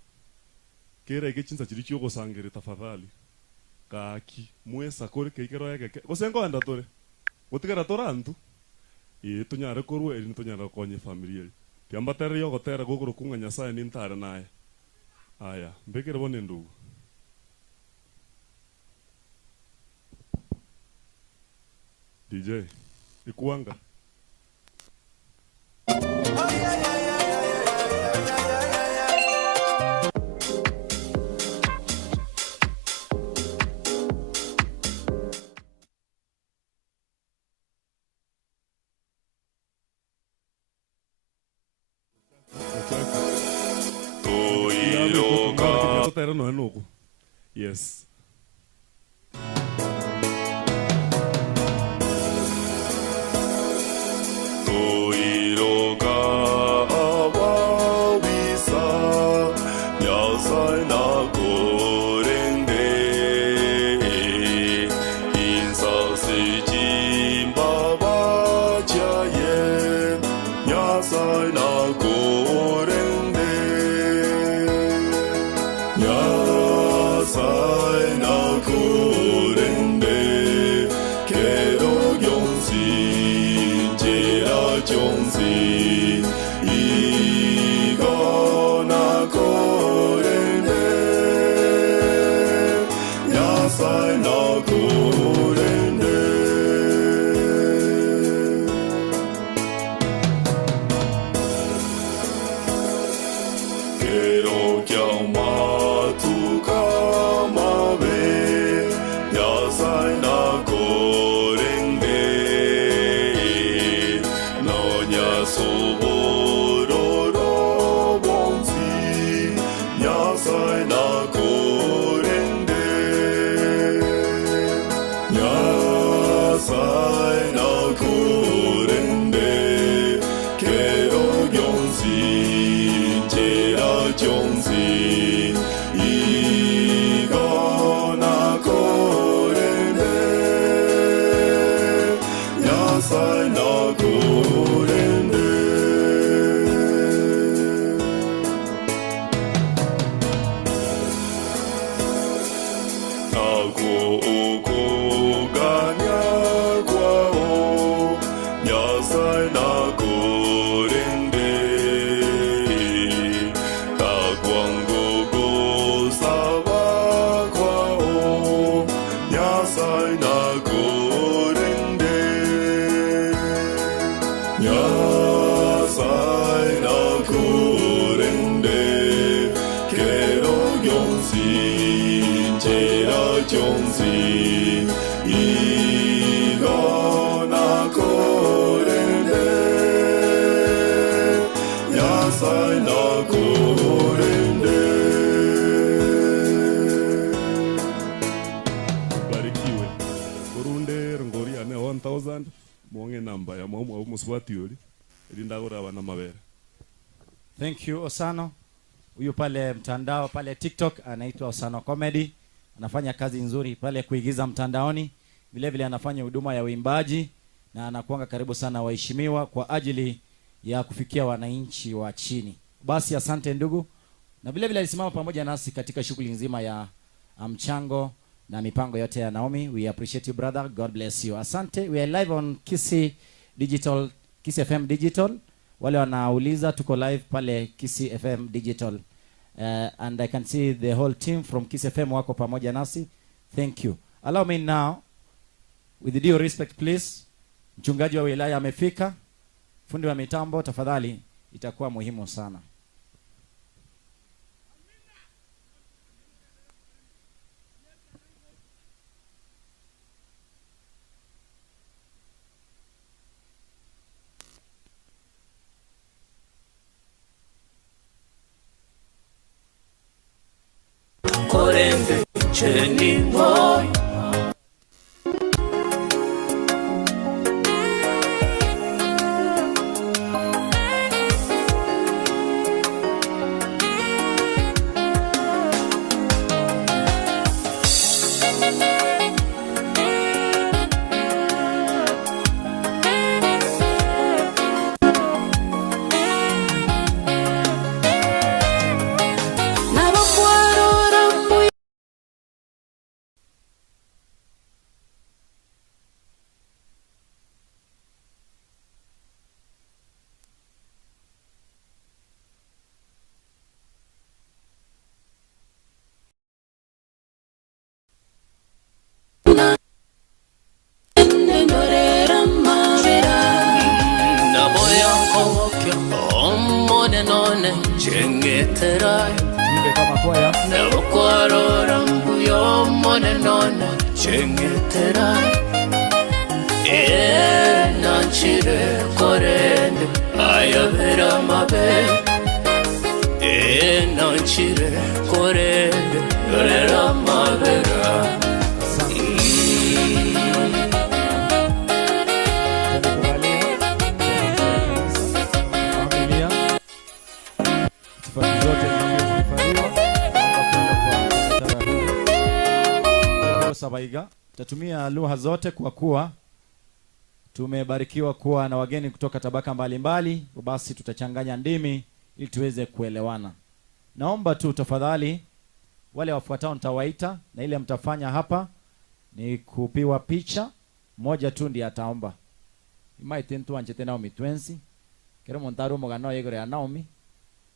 kera igichinza kiri cyo gosangire tafadhali kaki mwesa kore keikero yake gosengo anda tore gotigara torantu tunyare korwe eri tunyara konye familia tiambatere yo gotera gogoro kunga nyasaye nintare naye aya mbekere bone ndugu DJ ikuanga yes. chonzi igona korende Nyasai na korende. Barikiwe Burunde ngori ane 1000 monge namba ya mwamu muswati yoli elindagora bana mabere. Thank you Osano. Huyu pale mtandao pale TikTok anaitwa Osano Comedy. Anafanya kazi nzuri pale kuigiza mtandaoni. Vile vile anafanya huduma ya uimbaji na anakuanga karibu sana waheshimiwa kwa ajili ya kufikia wananchi wa chini. Basi asante ndugu. Na vile vile alisimama pamoja nasi katika shughuli nzima ya mchango na mipango yote ya Naomi. We appreciate you brother. God bless you. Asante. We are live on Kisii Digital, Kisii FM Digital. Wale wanauliza tuko live pale Kisii FM Digital. And I can see the whole team from Kisii FM wako pamoja nasi. Thank you. Allow me now, with due respect please, mchungaji wa wilaya amefika. Fundi wa mitambo tafadhali, itakuwa muhimu sana. Korende cheni boy Tatumia lugha zote kwa kuwa tumebarikiwa kuwa na wageni kutoka tabaka mbalimbali. Basi tutachanganya ndimi ili tuweze kuelewana. Naomba tu tafadhali wale wafuatao nitawaita, na ile mtafanya hapa ni kupiwa picha. Mmoja tu ndiye ataomba. Imaitintu anjete Naomi twensi. Kero montaru mogano yegore ya Naomi.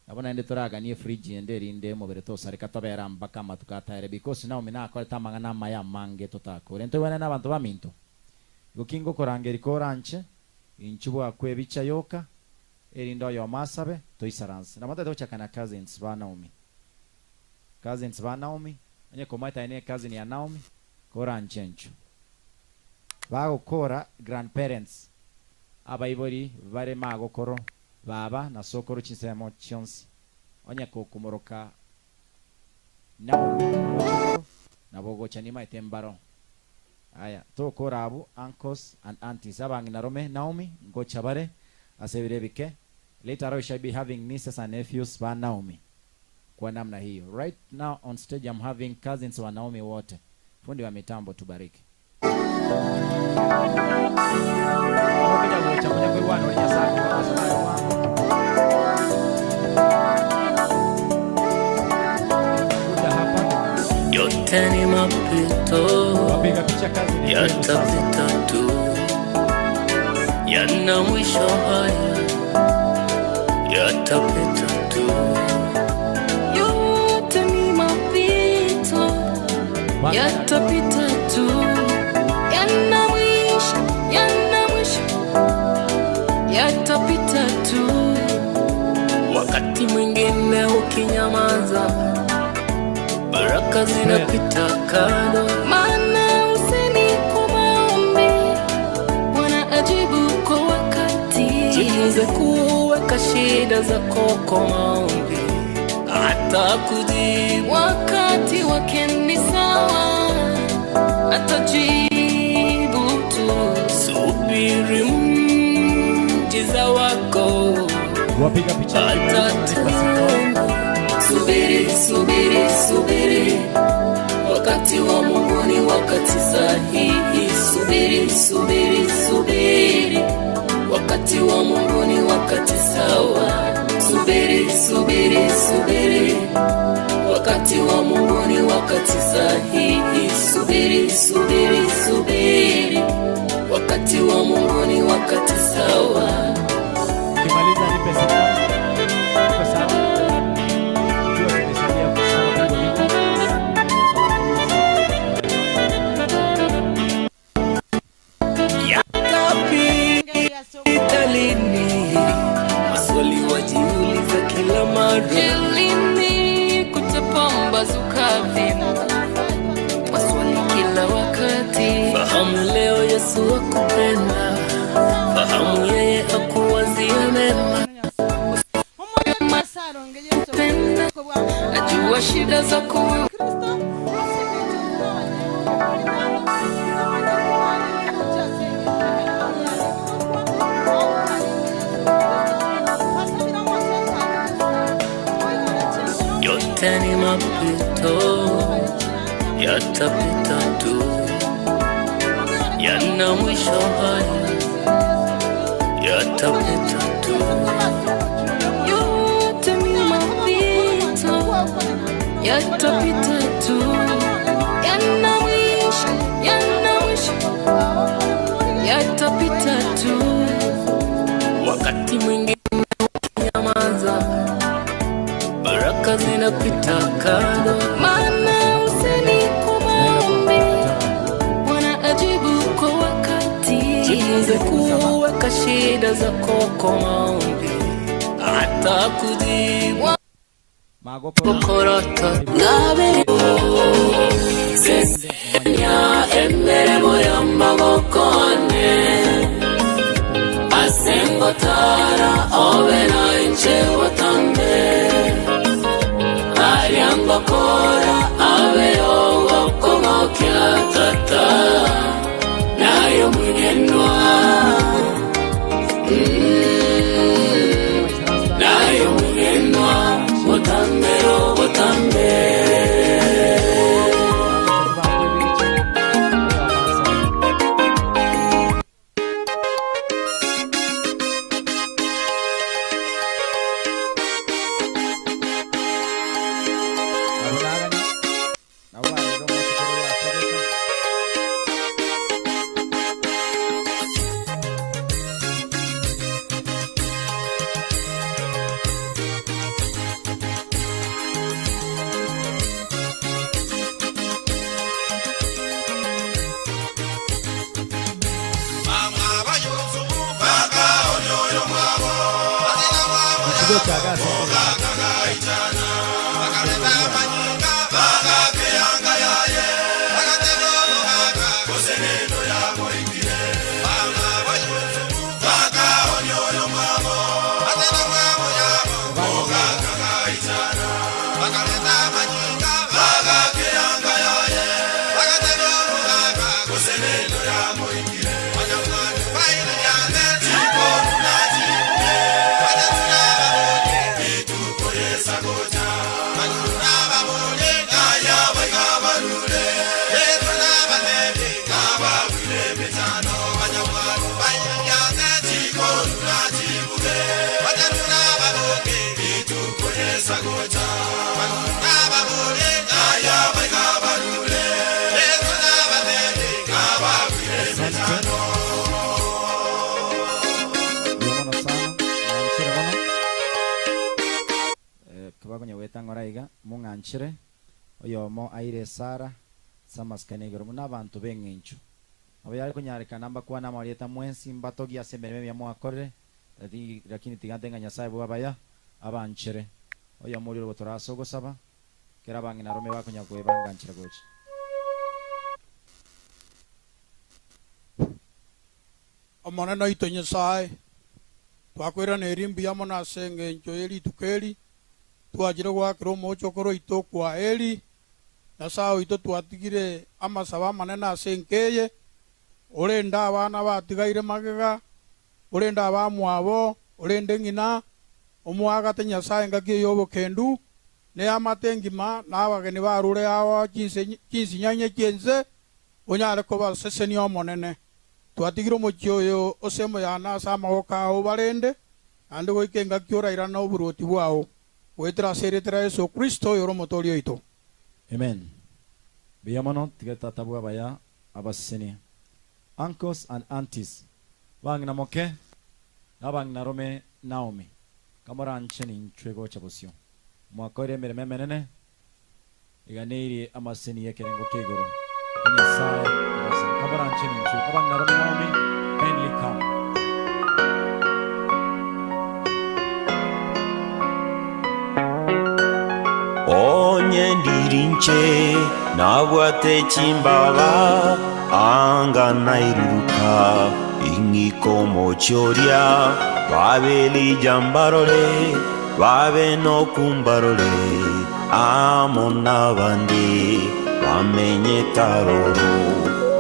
Abona ende toraga ni fridge enderi inde mobere to sarika tobera mbaka matukataere because Naomi na akore tamangana maya mange totako. Rento wana na bantu baminto. Gokingo korangeri koranche inchubo akwe bicha yoka erindo yo masabe toisaranse. Na mata tochakana cousins ba Naomi. Cousins ba Naomi. Anye komaita ene cousin ya Naomi koranche enchu. Bago kora grandparents. Abaibori vare mago koro baba na sokoro chinsemo chionsi. Onye kukumoroka Naomi na bogo chanima itembaro. Aya, to korabu uncles and aunties abangi na Rome Naomi ngo chabare asebirebike. Later I shall be having nieces and nephews by Naomi. Kwa namna hiyo. Right now on stage I'm having cousins wa Naomi wote. Fundi wa mitambo tubariki. yote ni mapito, yatapita tu, yana mwisho haya, yatapita tu. Yote ni mapito, yatapita tu, yana mwisho, yatapita tu. Wakati mwingine ukinyamaza, baraka baraka zinapita kando, maana usemi kwa maombi Bwana ajibu kwa wakati. Jifunze kuweka shida zako kwa maombi, hata kujibu wakati wake ni sawa, atajibu tu. Subiri muujiza wako, wapiga picha subiri, subiri, subiri, wakati wa Mungu ni wakati sahihi. Subiri, subiri, subiri, wakati wa Mungu ni wakati sawa. Subiri, subiri, subiri, wakati wa Mungu ni wakati sahihi. Subiri, subiri, subiri, wakati wa Mungu ni wakati sawa. Kimaliza nipe sawa. Nipe sawa. Maswali wajiuliza kila mara, lini kutapambazuka vyema? Maswali kila wakati. Fahamu leo Yesu akupenda, fahamu yeye akuwazia mema. Ajua shida zako, yote ni mapito, yatapita tu, yana mwisho haya, yatapita tu. Yote ni mapito, yatapita tu, yana mwisho, yatapita tu. Wakati mwingine nyamaza, baraka zinapita kando, maana usemi kwa maombi Bwana ajibu kwa wakati. Jifunze kuweka shida zako kwa maombi, hata kujibu kokoroto ngabe sesenya emberemo y'amabokone asengotara obera inche watambe ariambokora abeyo wakomokia tata nayo mwenyenwa nayo mwenyenwa watambero watambe. Ngoraiga munganchire oyomo aire Sara samaskanegero muna bantu bengenchu abayari kunyarika namba kwa na marieta mwensi mbatogi asemere ya mwakore lakini tigantenga nyasaye bwa baya abanchire oyo muri robotora sogo saba kera bangi na rome bakunya kwebanga nchira gochi Omonene ito Nyasaye twakwira na erimbi ya mona senge njoeri tukeri twajire gwakira omochokoro ito kwa eri na sao ito twatigire amasaba manene asenkeye orenda abana batigaire magega orenda abamwabo orende ngina omwagate Nyasaye ngaki yobo kendu ne amatengima n'abageni barure aho kinsi nyanye kienze onyare ko baseseni omonene twatigire omochioyo osemo yana samagoka aho barende ande goikenga kioraira na oburuti bwao gwetera seretera Yesu Kristo yoro motorio ito. Amen. Biyamono tigeta tabua baya abaseni. Uncles and aunties. Bang na moke. Nabang na Rome Naomi. Kamara ncheni nchwego chabosio. Mwakore mere menene. Iganeri amaseni yekerengo kegoro. Kwenye sai abaseni. Kamara ncheni nchwego. Kabang na Rome Naomi. Kindly come. Onye ndirinche nabwate chimbaba anga nairuka ingiko mochoria babeli jambarole babe no kumbarole amona bandi bamenye taroro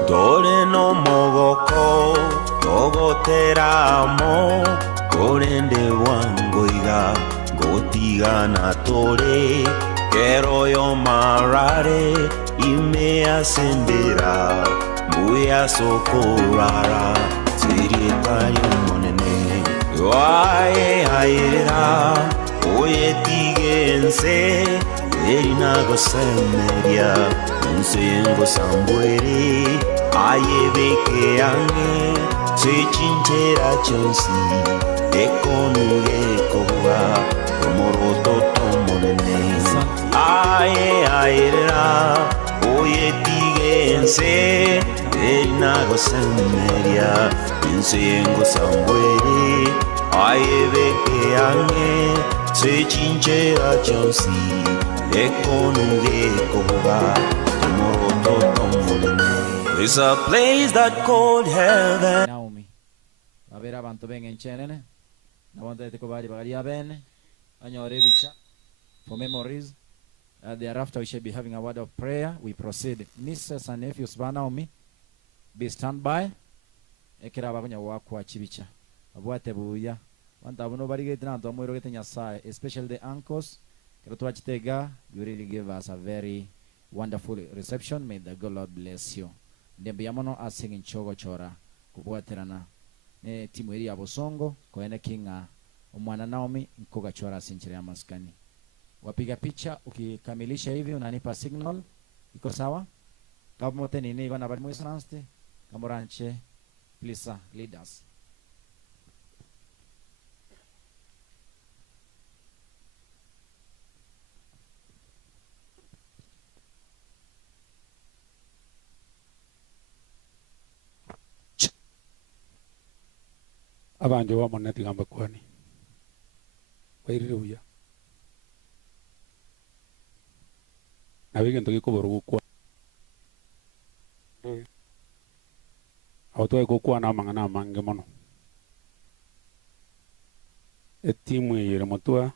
dore no mogoko togoteramo korende wangoiga gotiga na tore Quiero yo marare y me ascenderá, voy a socorrara, siritario monene. Yo aera, oye tigense, erina gosemeria, unsengo sambuere, aye beke ange, se chinchera chonsi, ekonuge koba, komoroto tomonene. Aera, oye tigense, erina gosemeria, unsengo sambuere, aye beke ange, se chinchera chonsi, ekonuge koba, komoroto tomonene. It's a place that called heaven. Naomi. Avere avanto ben in cenene. Navonte kubali bagalia bene. Anyore bicha. For memories. Thereafter we shall be having a word of prayer. We proceed. Nieces and nephews ba Naomi. Be stand by. Ekera bakunya wakwa chibicha. Abwate buya. Wanta buno bari gete na ndomwero gete Nyasaye, especially the uncles. Kerotwa chitega, you really give us a very wonderful reception. May the good Lord bless you. Ndembe yamono asingin chogo chora kubwaterana ne timu eri abosongo koene kinga omwana Naomi nkoga chora sinchire ya maskani. Wapiga picha ukikamilisha hivi unanipa signal iko sawa? Kama mote nini bana bali mwisranste kamoranche please lead us. Abanje wa monna tigamba kwani wairire uya nabige gikoboro gukwa auto gukwa na mangana mange mono etimu yere motua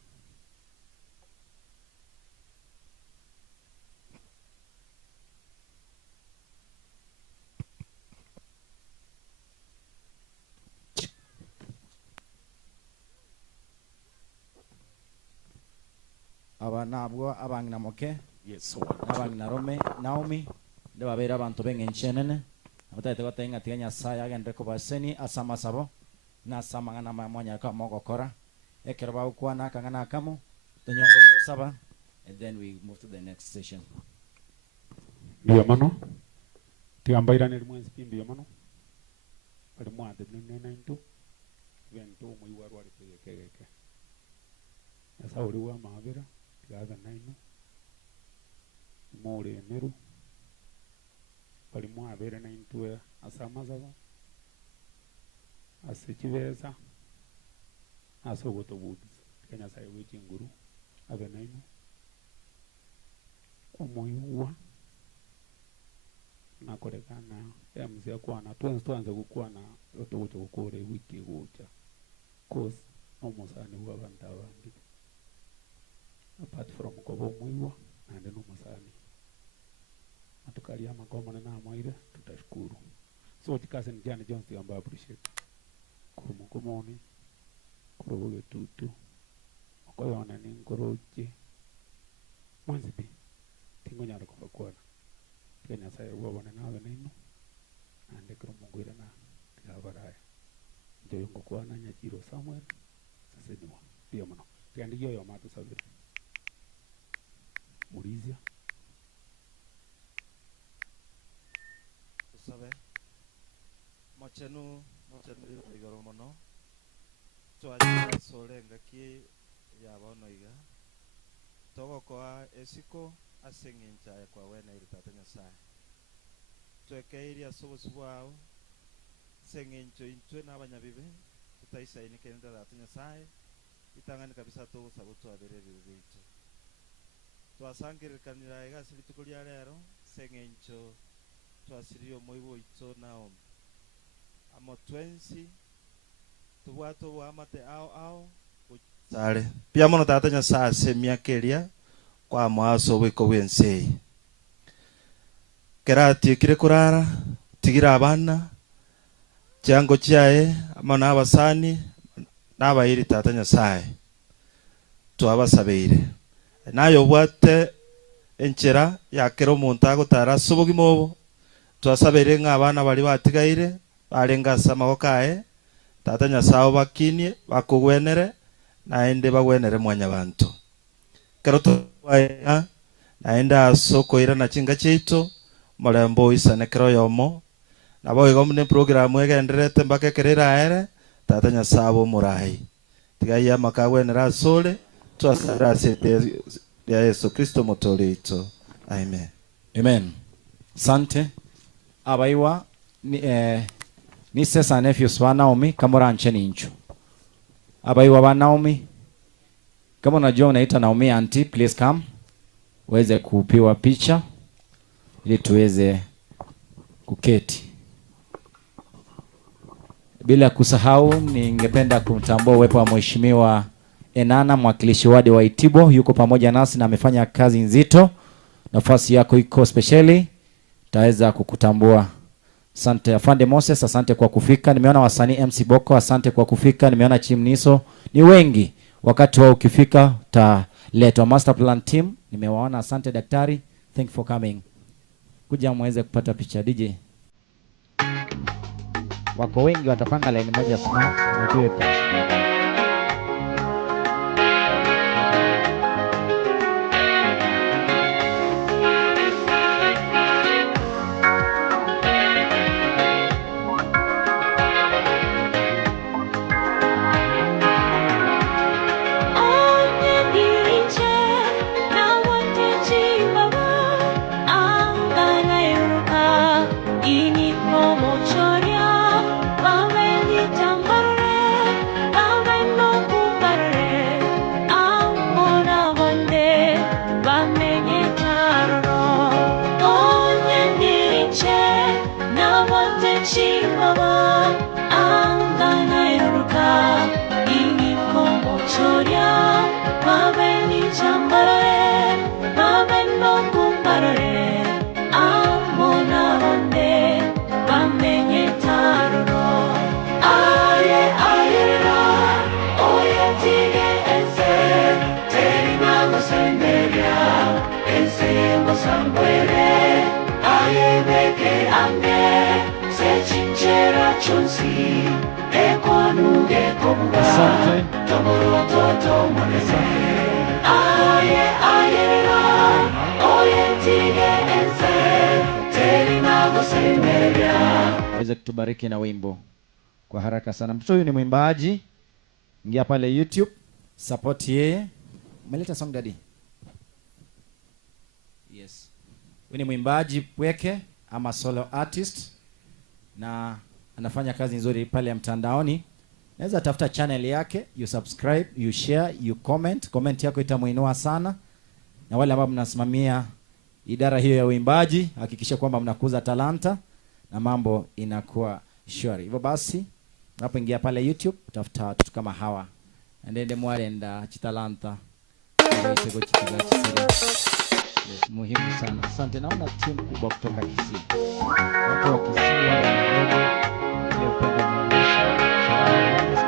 Nabwo abangina moke. Yes. Abangina Rome Naomi. Ndeba bera abantu bengenchenene. Abatete gotenga tiganya saya agende ko baseni asama sabo. Na samangana mamanya ka mogokora. Ekerba ukwana kangana kamo. Tenyongo saba. And then we move to the next session. Biyo mano. Tigamba irane mwenzi pimbi mano. Bali mwande nene ntu. Vento muiwaru ali tegekeke. Asa uliwa mavera. Gaza naino more meru bali mwabere na intwe asamazaza asechiveza asogoto budi kenya sai witi nguru ave naino omuyuwa nakorekana mzia kwana tuanze kukwana otogocha gukore wiki gucha cause omusani wa bantu abandi apart from kuba omuyuwa nande n'omusani atukali amakomana n'amaire tutashukuru so tikase ni Jane Jones yamba appreciate kumukomoni kuroboge tutu okoyona ninkoroje mwanzibi tingo nyaro kufakwana kenya saye wabona nawe nino ande kro mungwira na tigabaraya njoyo ngokwana nyachiro Samuel saseniwa pia mano tiandi yoyo matu sabira murizia sabe mochenu igoro mono twajira solenga ki yabono iga togo kwa esiko asengincha kwa wena iri tata Nyasaye tweke asubo subwao sengincho intwe n'abanyabibe tutayisaini kenda tata Nyasaye itangani kabisa to sabutu aberere bibitu twasangirikanira iga silitukulia lero sengincho twasirio moibo ito nao amo twensi tubwato wa mate ao sale pia mono tata Nyasaye semiakeria kwa mwaso wiko wense kerati kire kurara tigira abana cyango cyae amana abasani n'abayiri tata Nyasaye twabasabeire nayo bwate enchera yakero omuntu agotara subugi mobo twasabere ng'abana bali batigaire balengasa mahokae tata Nyasaye bakinie bakugwenere naende bagwenere mwanya bantu karoto waya naenda soko ira na chinga cheito molembo isane kero yomo nabo igomne program egenderete mbake kerera ere tata Nyasaye murai tigaya makagwenera sole twasara sete ya Yesu Kristo motolito amen amen sante abaiwa ni sesa nephews wa Naomi kamora ncheni inchu abaiwa wa Naomi kama unajua unaita Naomi auntie please come uweze kupiwa picha ili tuweze kuketi. Bila kusahau ningependa kumtambua uwepo wa mheshimiwa Enana mwakilishi wadi wa Itibo yuko pamoja nasi na amefanya kazi nzito. Nafasi yako iko specially taweza kukutambua. Asante afande Moses, asante kwa kufika. Nimeona wasanii MC Boko, asante kwa kufika. Nimeona Chimniso, ni wengi. Wakati wao ukifika taletwa master plan team. Nimewaona, asante daktari. Thank you for coming. Kuja muweze kupata picha DJ. Wako wengi watapanga line moja sana. Weza kutubariki na wimbo kwa haraka sana. Mtoto huyu ni mwimbaji. Ingia pale YouTube, support yeye. Umeleta song daddy? Yes. Huyu ni mwimbaji pweke ama solo artist na anafanya kazi nzuri pale mtandaoni. Naweza tafuta channel yake, you subscribe, you share, you comment. Comment yako itamuinua sana. Na wale ambao mnasimamia idara hiyo ya uimbaji, hakikisha kwamba mnakuza talanta na mambo inakuwa shwari. Hivyo basi unapoingia pale YouTube utafuta watu kama hawa ndende mwalenda chitalanta ndio chikiga chisiri. Muhimu sana. Asante. Naona timu kubwa kutoka Kisii. Watu wa Kisii ndio penda maisha.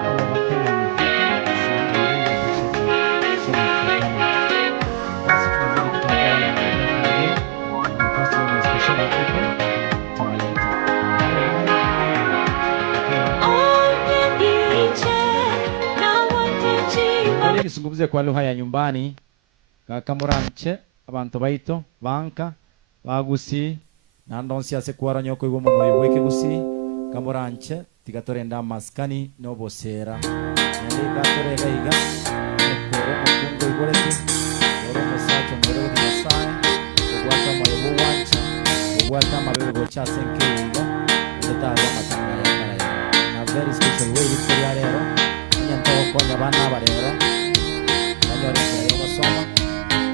Nisungumze kwa lugha ya nyumbani kakamuranche abantu baito banka bagusi nandonsi ase kwara nyoko ibo mono yoboike gusi kamuranche tigatorenda maskani no bosera ndi gatorega iga ekoro mukungo igoreke oro musacho mwero di masai ogwata mayobo wanchi ogwata mabebe bocha senke iga ndetaza matanga ya kara ya na very special way victoria rero nyanto kwa bana barero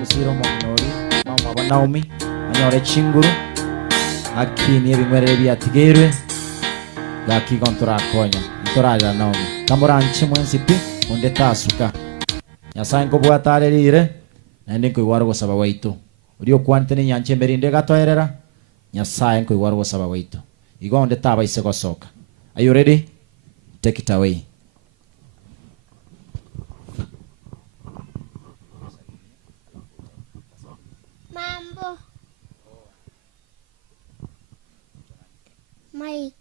Usiro Monori, Mama wa Naomi, Anyore Chinguru, Akini ebimwerere byatigirwe, Gaki gontora konya, Ntoraja Naomi. Kamuranchi mwensipi, onde tasuka. Nyasaye nkobwatarerire, nende nkoiwara gosaba waitu. Urio kwantene nyanche merinde gatoerera, Nyasaye nkoiwara gosaba waitu. Igo onde taba ise gosoka. Are you ready? Take it away. Mike.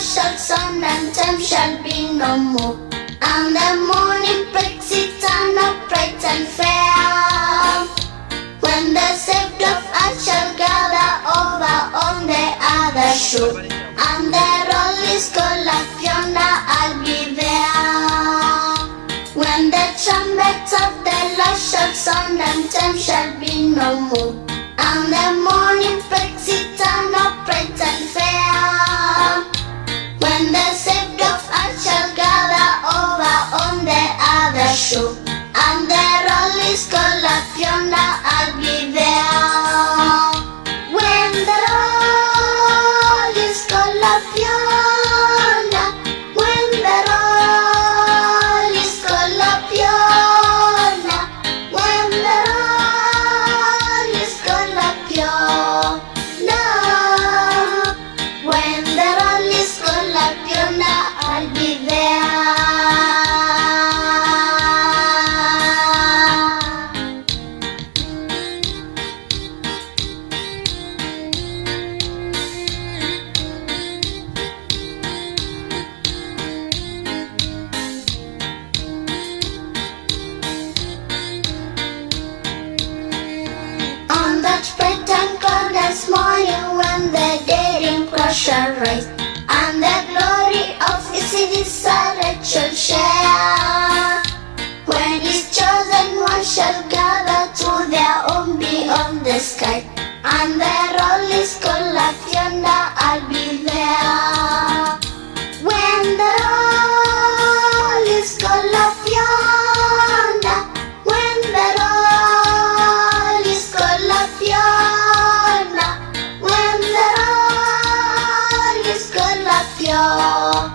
Shall sound and time shall be no more, and the morning breaks it on up bright and fair. When the saved of us shall gather over on the other shore, and the roll is called up yonder, I'll be there. When the trumpet of the Lord shall sound and time shall be no more, and the morning breaks it on up bright and fair. When the saved of us shall gather over on the other shore, and the roll is called up yonder, I'll be there. When the roll is called up yonder, when the roll is called up yonder, when the roll is called up yonder, when the roll is called up yonder, I'll be there. On that bright and cloudless morning, when the dead in cross shall rise, and the glory of his city Sarah shall share. When his chosen ones shall gather to their own beyond the sky, and the roll is called up yonder, I'll be there. When the roll is called up yonder, when the roll is called up yonder, when the roll is called up yonder,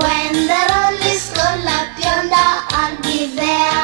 when the roll is called up yonder, I'll be there.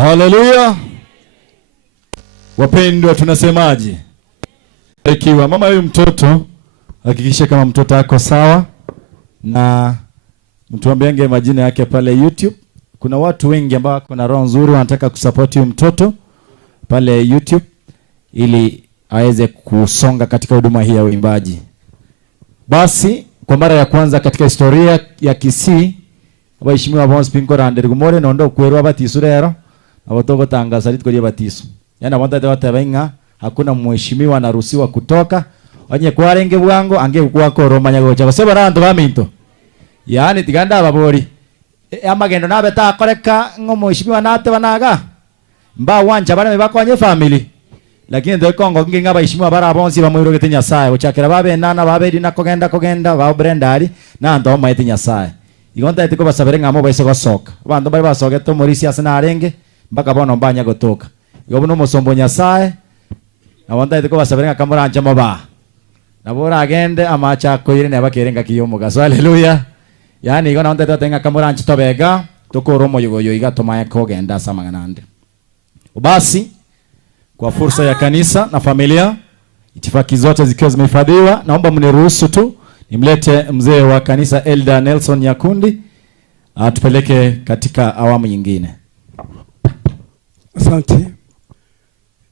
Haleluya. Wapendwa, tunasemaje? Ikiwa mama huyu mtoto, hakikisha kama mtoto ako sawa, na mtuambiange majina yake pale YouTube. Kuna watu wengi ambao wako na roho nzuri wanataka kusupport huyu mtoto pale YouTube ili aweze kusonga katika huduma hii ya uimbaji. Basi kwa mara ya kwanza katika historia ya Kisii, abaheshimiwa bonse pinkorande rigumore nondo kwerwa batisu rero abotogo tangaza ritko lya batisu. Yana wanda data benga hakuna mheshimiwa anaruhusiwa kutoka. Onye kwarenge bwango ange kwako romanya gocha baseba rantu baminto. Yani tiganda ababori. Amagendo nabeta akoreka ngo mheshimiwa nate banaga. Mba wanja bana bakonye family. Lakini ndio kongo nginga abaheshimiwa bara bonsi bamwiro gete Nyasaye ochakira babe nana babedi nakogenda ba Brendari na ndo maite Nyasaye. Igonta etiko basabere ngamo baise gosoka. Bantu bari basogeto muri siasa na arenge mpaka bono mbanya gotoka. Igo no musombo Nyasaye. Na wanda etiko basabere ngakamura anchamo ba. Na bora agende amacha koire ne bakerenga kiyomo gaso. Haleluya. Yani igo na wanda tenga kamura anchito bega tokoromo yogoyo igatoma kogenda samaganande. Basi kwa fursa ya kanisa na familia, itifaki zote zikiwa zimehifadhiwa, naomba mniruhusu tu nimlete mzee wa kanisa Elder Nelson Nyakundi atupeleke katika awamu nyingine. Asante.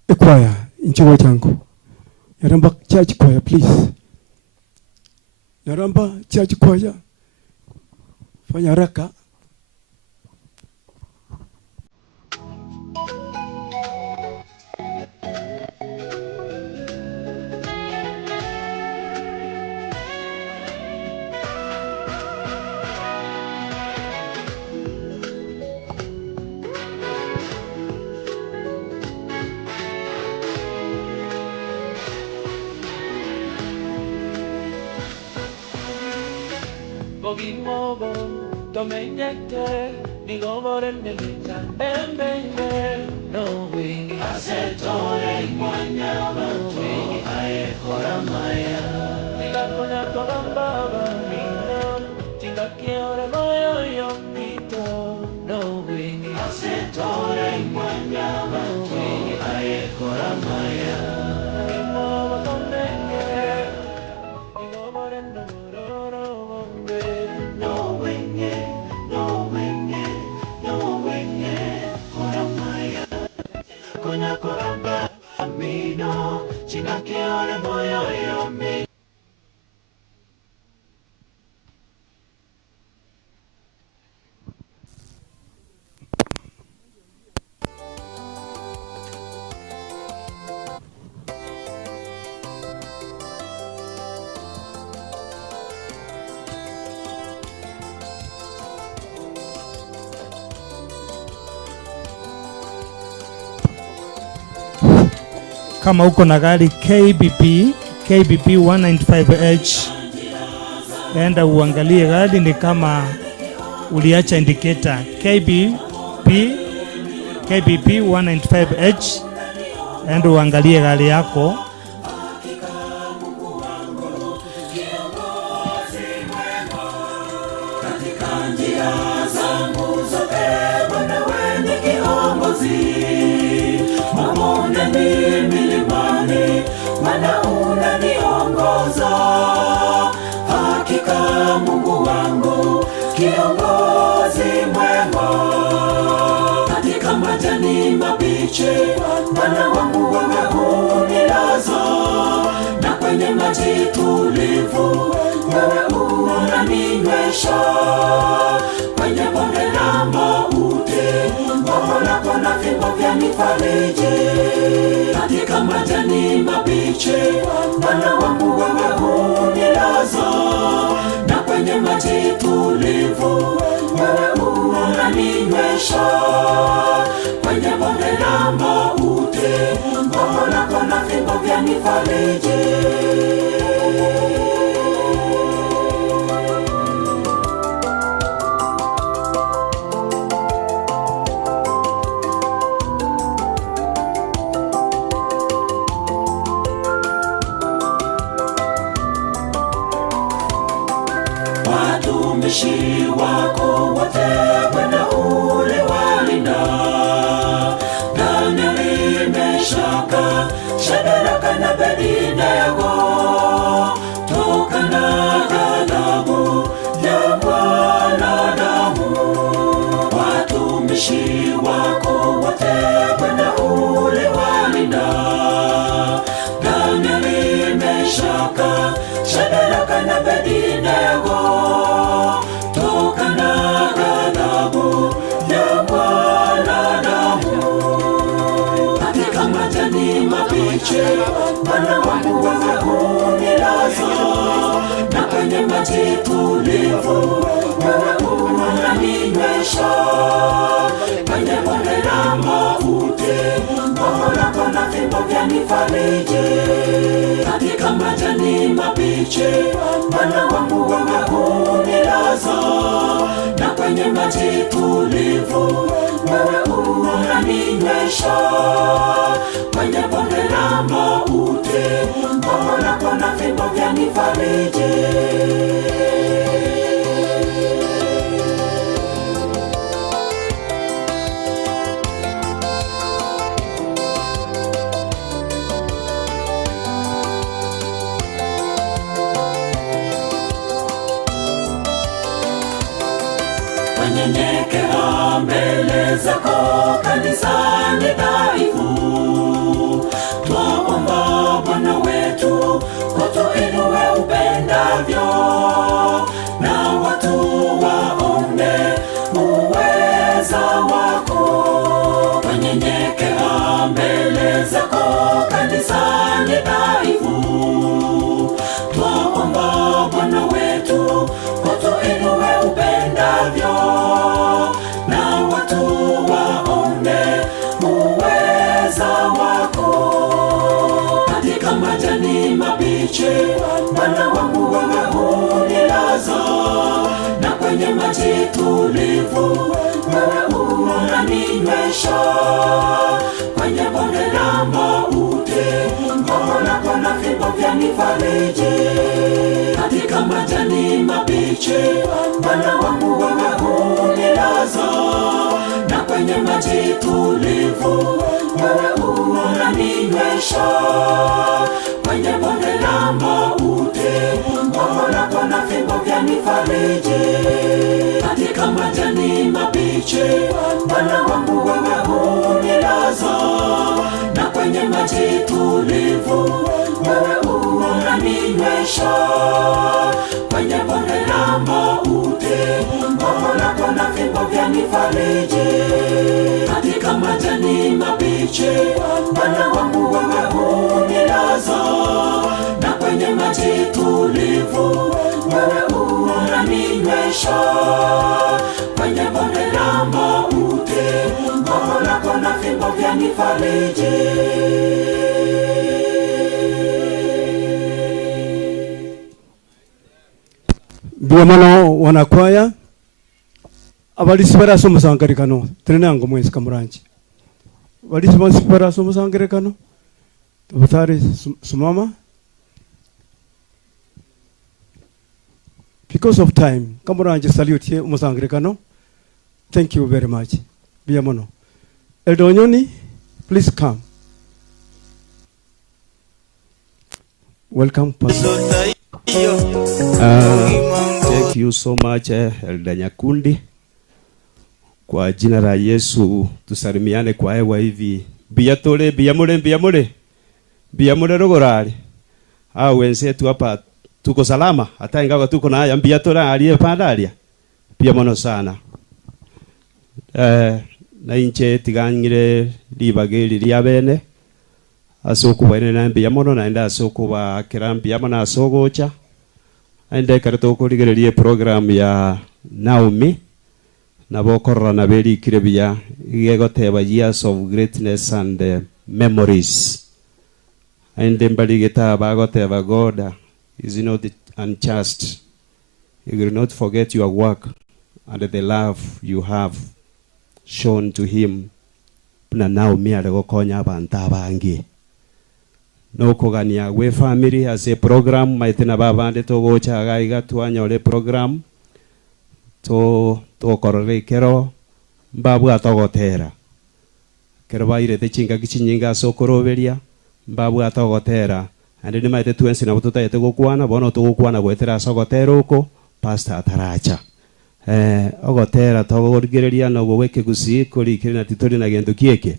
Ekwaya, inchigo changu. Yaramba church choir, please. Yaramba church choir. Fanya haraka. Bogimobo, domenyete, digobore nelita, embenge, no wingi, asetore mwanya, no wingi, ae horamaya. Tigakonya togambaba, minon, tigakiore moyo yomito, no wingi, asetore mwanya, no wingi, ae horamaya. Bogimobo, domenyete, digobore nelita. Kama uko na gari KBP 195H, enda uangalie gari ni kama uliacha indicator KBP 195H, enda uangalie gari yako. Bwana wangu wewe unilaza, na kwenye maji tulivu wewe unaninywesha. Kwenye bonde la mauti gogo lako na fimbo vyanifariji. Katika majani mabichi Bwana wangu wewe unilaza, na kwenye maji tulivu wewe unaninywesha. Kwenye bonde la mauti gogo lako na fimbo vyanifariji. Watumishi wako wote Bwana uliwalinda, Abednego tokana ghadhabu ya mwanadamu. Katika majani mabichi Bwana wangu wewe unilaza, na kwenye maji tulivu wewe unaninywesha. Kwenye bonde la mauti Roho lako na fimbo vyanifariji. Katika majani mabichi Bwana wangu wewe unilaza, na kwenye maji tulivu wewe unaninywesha. Kwenye bonde la mauti Roho lako na fimbo vyanifariji. Nyenyekea mbele zako kanisani dhaifu, twaomba Bwana wetu utuinue upendavyo, na watu waone uweza wako. Twanyenyekea mbele zako kanisani dhaifu, twaomba Bwana wetu utuinue upendavyo, na watu waone uweza wako. Katika majani mabichi Bwana wangu wewe unilaza, na kwenye maji tulivu wewe unaninywesha. Kwenye bonde la mauti Roho lako na fimbo vyanifariji. Katika majani mabichi Bwana wangu wewe unilaza, na kwenye maji tulivu wewe unaninywesha. Kwenye bonde la mauti Roho lako na fimbo vyanifariji. Katika majani mabichi Bwana wangu wewe unilaza, na kwenye maji tulivu wewe unaninywesha. Kwenye bonde la mauti Roho lako na fimbo vyanifariji. Katika majani mabichi Bwana wangu wewe unilaza, na kwenye maji tulivu wewe unaninywesha. Kwenye bonde la mauti Roho lako na fimbo vyanifariji. Biamano wanakwaya abalisi somusangalikano tenenango mwezi kamuranji balisi somusangalikano tubutari sumama. Because of time kamuranji salute ye umusangalikano. Thank you very much. Biamano Eldonyoni, please come. Welcome, Pastor. Thank you so much Elda Nyakundi. Kwa jina la Yesu tusalimiane kwa hewa hivi. Biatole, biamule rogorali. Wenzetu hapa tuko salama, hata ingawa tuko na haya biatole aliyepandalia. Biamono sana. Na inche tiganyire libageli liabene. Asoko bwene na biamono na enda asoko ba kirambi amana asogocha. Ende karatoko ligerelie program ya Naomi na bokorra na beri kirebia igegoteba years of greatness and memories. Ende mbaligeta bagoteba God is not unjust. He will not forget your work and the love you have shown to him. Na Naomi aligokonya abantu abangi. No kogania we family as a program maitina babande to gocha gaiga tuanyole program to korore kero babu atogotera kero baire te chinga kichinyinga sokoroberia babu atogotera ande ni maite tuensi na bututa yete gokwana bono to gokwana gwetera sogotero uko pastor ataracha ogotera togorgereria no gweke gusi kuri kirina titori na gendo kieke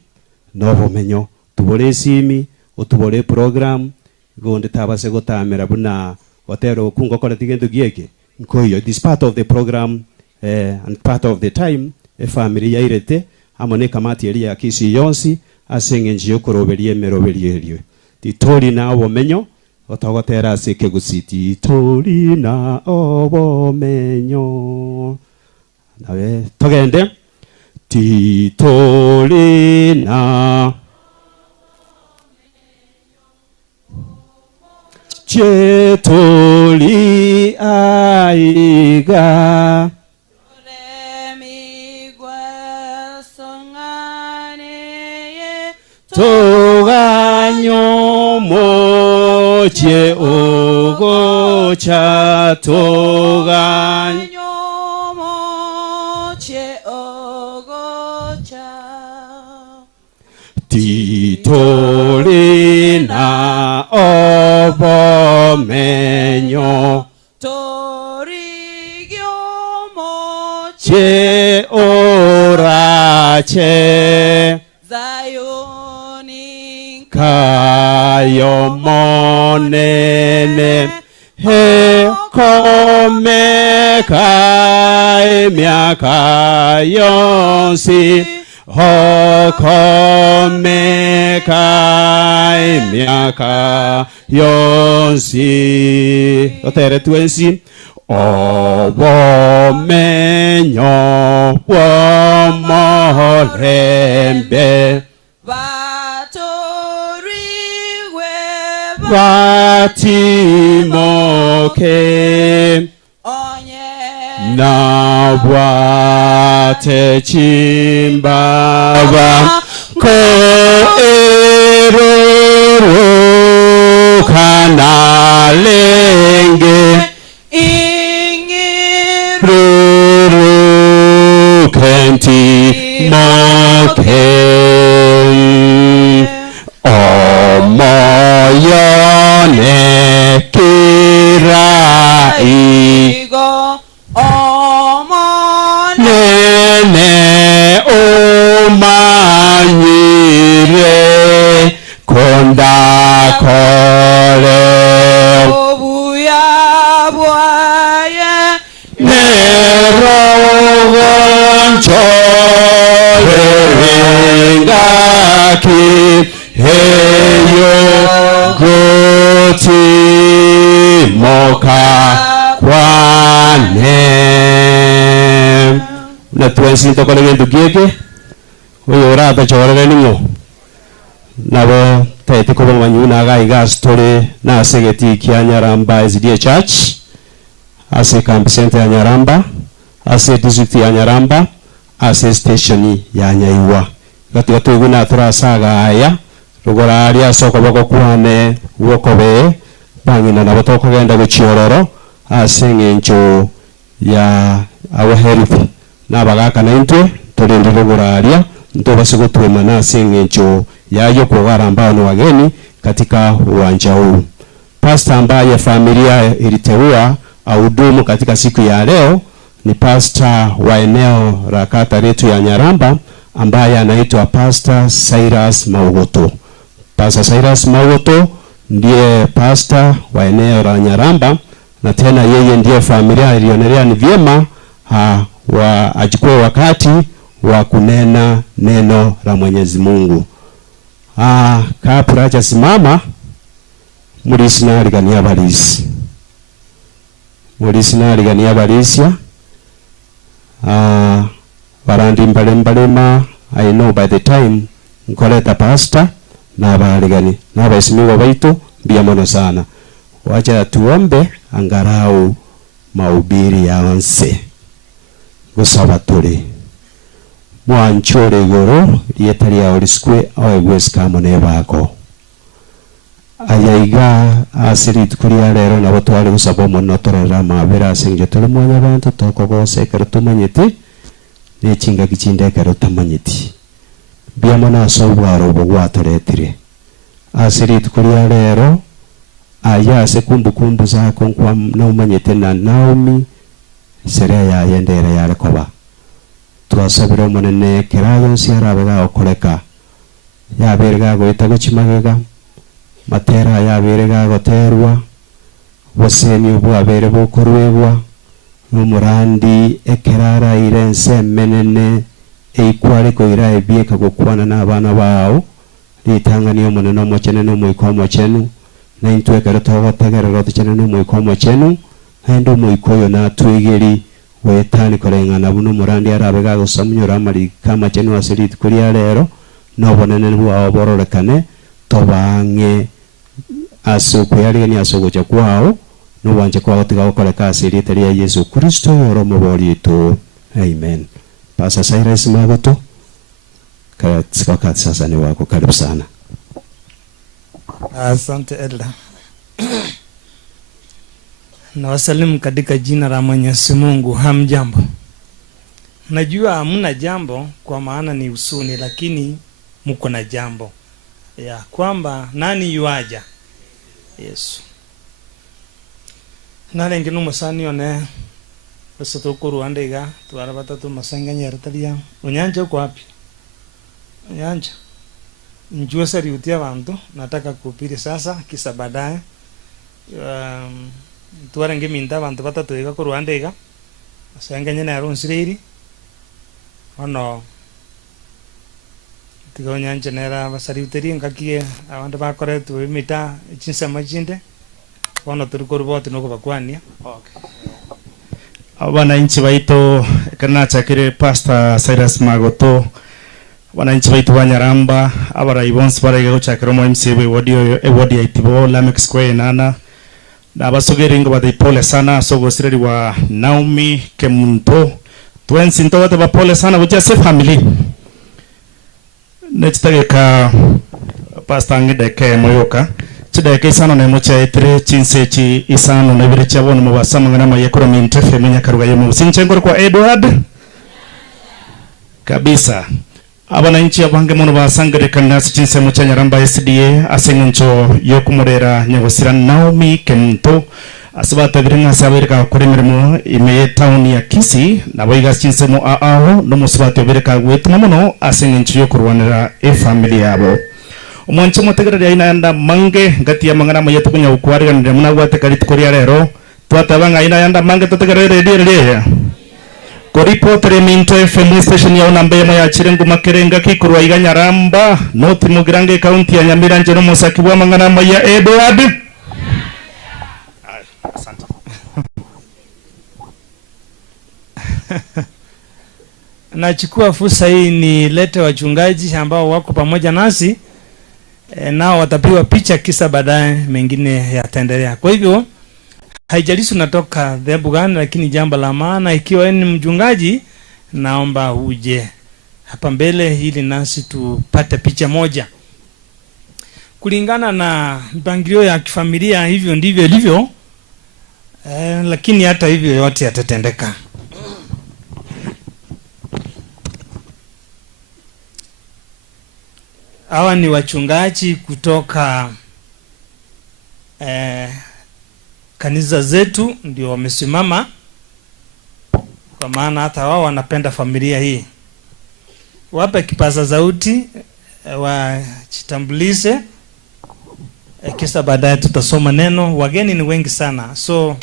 no bomenyo tubore simi utubore program gonde tabase gotamera buna otero kungo kore tigendo gieke nkoyo this part of the program and part of the time family yairete amone kamati eri ya kisi yonsi asenge njio koroberie meroberie erio titori na obomenyo otogotera aseke gusiti tori na obomenyo nawe togende titori na Chetoli aiga Toganyo moche ogocha Toganyo moche ogocha Titori na obomenyo che orache kayo monene he kome kai miaka yonsi ho kome kai miaka yonsi otere tuensi obomenyo womolembe Watimoke na wate chimbaba ko eruru kanalenge ruru kenti moke Omoyone kirai Nene umanyire konda kore Nerogoncho Rengaki Heyo Goti Moka Kwane Na tuensi toko na gendo gieke Uyo rata chora ningo Nabo taite ko banyu na ga iga story na segeti kia Nyaramba SDA Church ase camp center ya Nyaramba ase district ya Nyaramba ase station ya Nyaiwa gati guna turasaga aya rugora aria soko bako kuane wokobe bangina na botoko genda guchiororo ase ngencho ya our health na bagaka na intwe torende rugora aria ntobase gutwema na ase ngencho yayo kugaramba no wageni katika uwanja huu. Pastor ambaye familia iliteua ahudumu katika siku ya leo ni pastor wa eneo la kata letu ya Nyaramba ambaye anaitwa Pastor Cyrus Maugoto. Pastor Cyrus Maugoto ndiye pastor wa eneo la Nyaramba na tena yeye ndiye familia ilionelea ni vyema achukue wakati wa kunena neno la Mwenyezi Mungu. Kapura acha simama mulisina aligania balisi. Mulisina aligania balisia. Barandi mbalema I know by the time nkoleta pastor na abaligani na abaisimiwa baitu biamono sana. Wacha tuombe angarau mahubiri yaanze. Gusaba tuli mwanchore goro lietali ya oliskwe awe gwesika mone bako ayaiga asiri tukuria rero na botwali gusaba mono torora mabera singe tuli mwanya bantu tokogose karutumanyiti ne chinga kichinde karutamanyiti biamona asobwaro bogwatoretire asiri tukuria rero aya se kumbukumbu zako kwa na umanyite na Naomi sereya yendere yale koba twasabire munene kirayo siarabega okoreka yaberega goita guchimagaga matera yaberega goterwa bosemi obwabere bokorwebwa n'omurandi ekerara irense menene eikware koira ebieka gokwana n'abana bao ritangani omonene omochene n'omoiko omochenu na intwekere togotegerera otochene n'omoiko omochenu naende omoiko oyo natwegeri wetani koreng'ana buno omurandi arabe gagosamunyora amarika amachenu ase rituko ria rero n'obonene bwao bororekane tobang'e ase okweyarigania ase ogocha kwao n'obwanche kwao tigagokoreka ase rieta ria Yesu Kristo oro omobori itu. Amen. Pastor Cyrus Magoto, wakati sasa ni wako, karibu sana. Asante Elda. Na wasalimu katika jina la Mwenyezi Mungu. Hamjambo. Najua hamna jambo kwa maana ni usuni, lakini mko na jambo ya kwamba nani yuaja? Yesu. Nale nginu musani one basoto Rwanda iga twara batatu masanga nyaratalia unyanja uko wapi? Unyanja njua sariutia abantu nataka kupiri sasa kisa baadaye twara ngeminda abantu batatu iga ku Rwanda iga masanga nyene yaronsiriri ono tiga unyanja nera basariuteria ngakie abantu bakoretwe imita chinsema chinde ono turikorboti noko bakwania. Okay. Wananchi baitu kana chakire Pastor Cyrus Magoto, wananchi baitu Banyaramba abarayibonsi barega guchakira mo MCB wodi ya itibo Lameck Square nana na basogere ngo badipole sana sogo sireri wa Naomi Kemunto twensi nto bate bapole sana buja se family nechitage ka Pastor ngideke moyoka chideke sana na mocha etre chinsechi isano na birecha bono mu basama ngana mayekoro mintefe menya karuga yemu sinchengoro kwa Edward kabisa abana inchi abange mono basangere kanasi chinse mocha Nyaramba SDA asengencho yokumurera nyagosira Naomi Kemunto asibata birenga sabirika kuremeremo ime town ya Kisii na boiga chinse mo aho no musibata birika gwetu mono asengencho yokurwanira family yabo omonche motegerera aina anda mange ngati ya mangana mayetu kunya ukwari ngana muna gwate karit koria rero twatabanga aina anda mange totegerera ria koripotere minto FM station ya onambe mo ya chirengu makerenga kikurwa iga Nyaramba noti mugirange county ya Nyamirambe no musaki bwa mangana maya Edward. Asante. Nachukua fursa hii ni lete wachungaji ambao wako pamoja nasi nao watapigwa picha kisa baadaye mengine yataendelea. Kwa hivyo haijalishi unatoka dhehebu gani, lakini jambo la maana ikiwa ni mchungaji naomba uje hapa mbele ili nasi tupate picha moja. Kulingana na mpangilio ya kifamilia hivyo ndivyo ilivyo, lakini hata hivyo yote yatatendeka. Hawa ni wachungaji kutoka kanisa zetu ndio wamesimama, kwa maana hata wao wanapenda familia hii. Wape kipaza sauti wajitambulishe, kisa baadaye tutasoma neno. Wageni ni wengi sana, so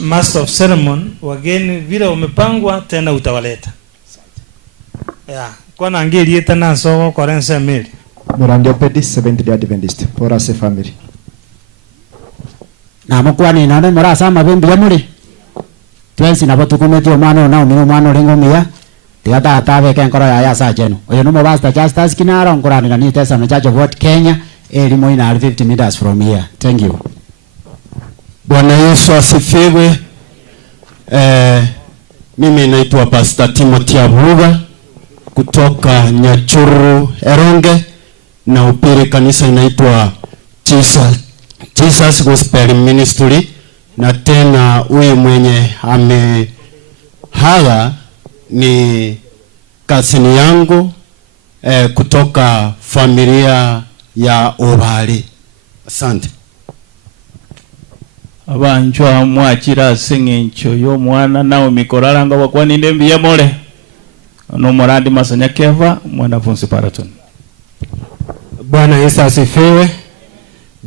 master of ceremony, wageni vile umepangwa tena utawaleta. Kwa na ngeli tena soko korense mili Murandio Pedis Seventh Day Adventist for us a family. Na mukwani nane murasa mabembi ya muri twensi na batukumeti omwana na omino mwana ringomia tiata atabe kenkoro ya yasa jeno oyo no mobasta justas kinara ngorani na nitesa na Church of what Kenya elimo ina 50 meters from here. Thank you. Bwana Yesu asifiwe. Mimi naitwa Pastor Timothy Abuga kutoka Nyachuru Eronge na upiri kanisa inaitwa Jesus Gospel Ministry, na tena huyu mwenye amehaga ni kasini yangu kutoka familia ya Obali. Asante. Abanjwa mwachira sengencho yo mwana nao mikoraranga bakwani ndembi ya mole no morandi masanya keva mwanafunzi Paraton. Bwana Yesu asifiwe.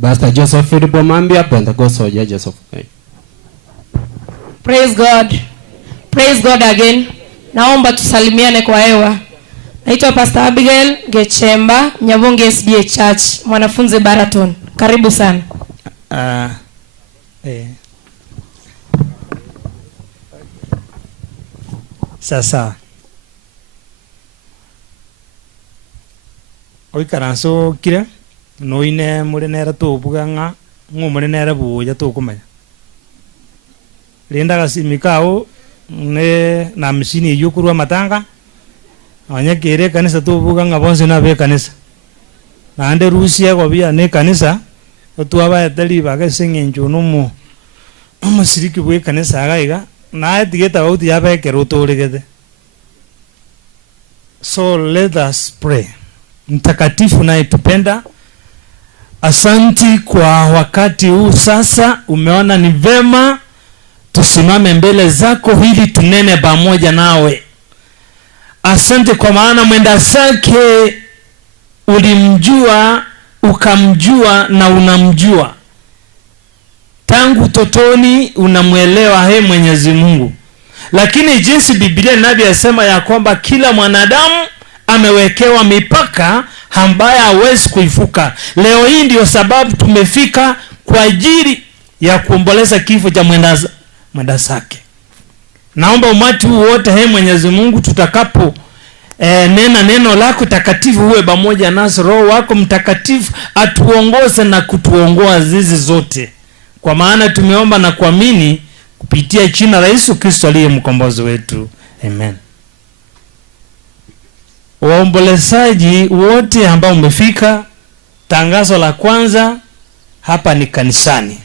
Pastor Joseph Philip Mambia, Pentecostal Church of God. Praise God. Praise God again. Naomba tusalimiane kwa hewa. Naitwa Pastor Abigail Gechemba, Nyavonge SDA Church, mwanafunzi Baraton. Karibu sana. Sasa. Oikaranso kire noine murenera to buganga ngumurenera buya to kumanya. Linda kasimikao ne na mishini yukurwa matanga. Anya kire kanisa to buganga bonse na be kanisa. Na ande Rusia kwa bia ne kanisa to aba etali baga singenjo no mu. Amasiriki bwe kanisa agaiga na digeta bauti yabe keroto regede. So let us pray. Mtakatifu naye tupenda, asanti kwa wakati huu sasa. Umeona ni vema tusimame mbele zako ili tunene pamoja nawe. Asante kwa maana mwenda zake ulimjua, ukamjua na unamjua. Tangu totoni unamuelewa Mwenyezi Mungu. Lakini jinsi Biblia inavyosema ya kwamba kila mwanadamu amewekewa mipaka ambayo hawezi kuivuka. Leo hii ndio sababu tumefika kwa ajili ya kuomboleza kifo cha mwenda zake. Naomba umati wote Mwenyezi Mungu tutakapo nena neno lako takatifu uwe pamoja nasi. Roho wako Mtakatifu atuongoze na kutuongoa zizi zote. Kwa maana tumeomba na kuamini kupitia jina la Yesu Kristo aliye mkombozi wetu. Amen. Waombolezaji wote ambao umefika, tangazo la kwanza hapa ni kanisani.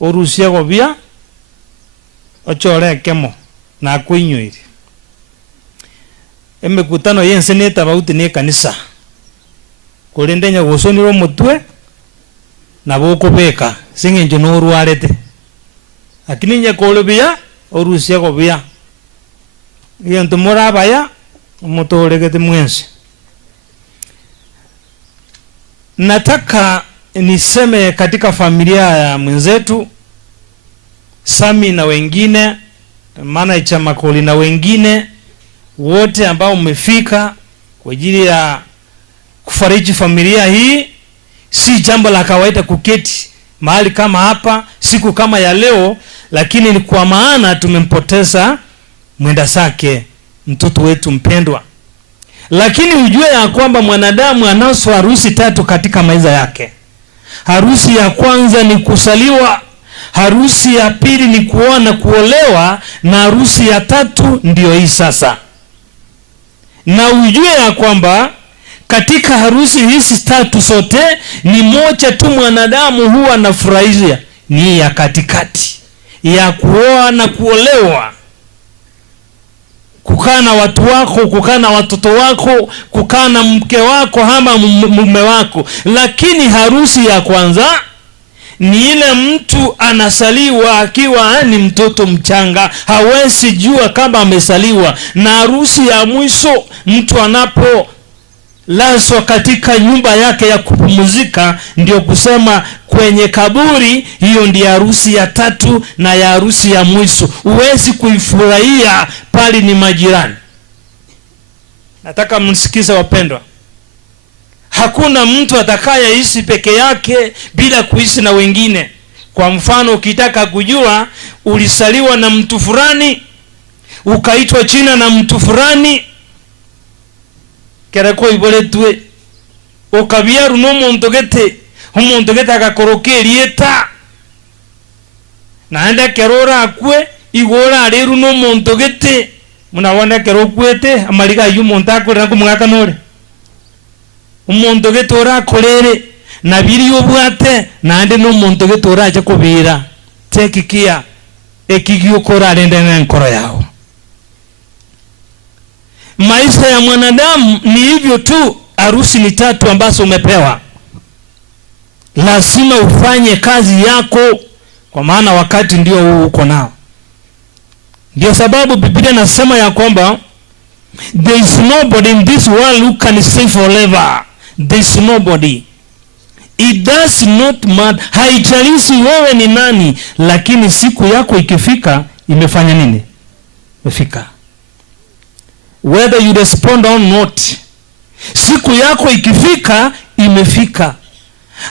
Uruhusia kwa bia ochore kemo na kuinywiri. Emekutano yense neta bauti ni kanisa. Kulindenya gusoniro mutwe na boko beka singenjo no ruarete. Lakini nya kolobia uruhusia kwa bia. Yento morabaya mutoregete mwenzi. Nataka niseme katika familia ya mwenzetu Sami na wengine, maana Ichamakoli na wengine wote ambao umefika kwa ajili ya kufariji familia hii. Si jambo la kawaida kuketi mahali kama hapa siku kama ya leo, lakini ni kwa maana tumempoteza mwenda zake, mtoto wetu mpendwa. Lakini ujue ya kwamba mwanadamu anazo harusi tatu katika maisha yake. Harusi ya kwanza ni kusaliwa, harusi ya pili ni kuoa na kuolewa, na harusi ya tatu ndio hii sasa. Na ujue ya kwamba katika harusi hizi tatu sote ni moja tu mwanadamu huwa anafurahia, ni ya katikati ya kuoa na kuolewa. Kukaa na watu wako, kukaa na watoto wako, kukaa na mke wako ama mume wako. Lakini harusi ya kwanza ni ile mtu anasaliwa akiwa ni mtoto mchanga, hawezi jua kama amesaliwa. Na harusi ya mwisho mtu anapo lazwa katika nyumba yake ya kupumzika, ndio kusema kwenye kaburi. Hiyo ndiyo harusi ya tatu na ya harusi ya mwisho. Uwezi kuifurahia pali ni majirani. Nataka mnisikize wapendwa. Hakuna mtu atakayeishi peke yake bila kuishi na wengine. Kwa mfano, ukitaka kujua ulisaliwa na mtu fulani, ukaitwa jina na mtu fulani, kereko iboletwe okabia runo umuntu gete akakorokerieta naenda kerora akwe igora ari runo umuntu gete munabona kerokwete amaliga y'umuntu akorera kumwaka nore umuntu gete ora akorere nabiri yobwate nande no umuntu gete ora aje kubira tekikia ekigio kora rende nkoro yao. Maisha ya mwanadamu ni hivyo tu. Harusi ni tatu ambazo umepewa. Lazima ufanye kazi yako, kwa maana wakati ndio huu uko nao. Ndio sababu Biblia inasema ya kwamba there is nobody in this world who can stay forever. There is nobody. It does not matter. Haijalishi wewe ni nani, lakini siku yako ikifika imefanya nini? Imefika. Whether you respond or not, siku yako ikifika imefika.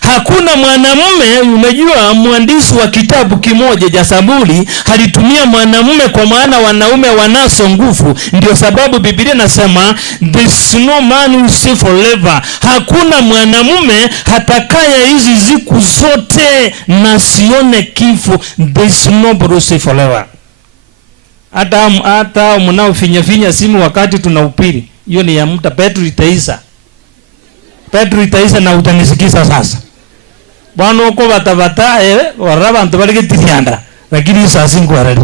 Hakuna mwanamume, unajua mwandishi wa kitabu kimoja cha Zaburi alitumia mwanamume kwa maana wanaume wanaso nguvu. Ndio sababu Biblia inasema there's no man who stay forever. Hakuna mwanamume hatakaye hizi siku zote na sione kifo. There's nobody who stay forever. Hata mnaofinya simu wakati tunaupiri, hiyo ni ya muda. Petro itaisa na utanisikiza sasa. Bwana uko batabata waraba antabalike tirianda, lakini sasa ngwarali.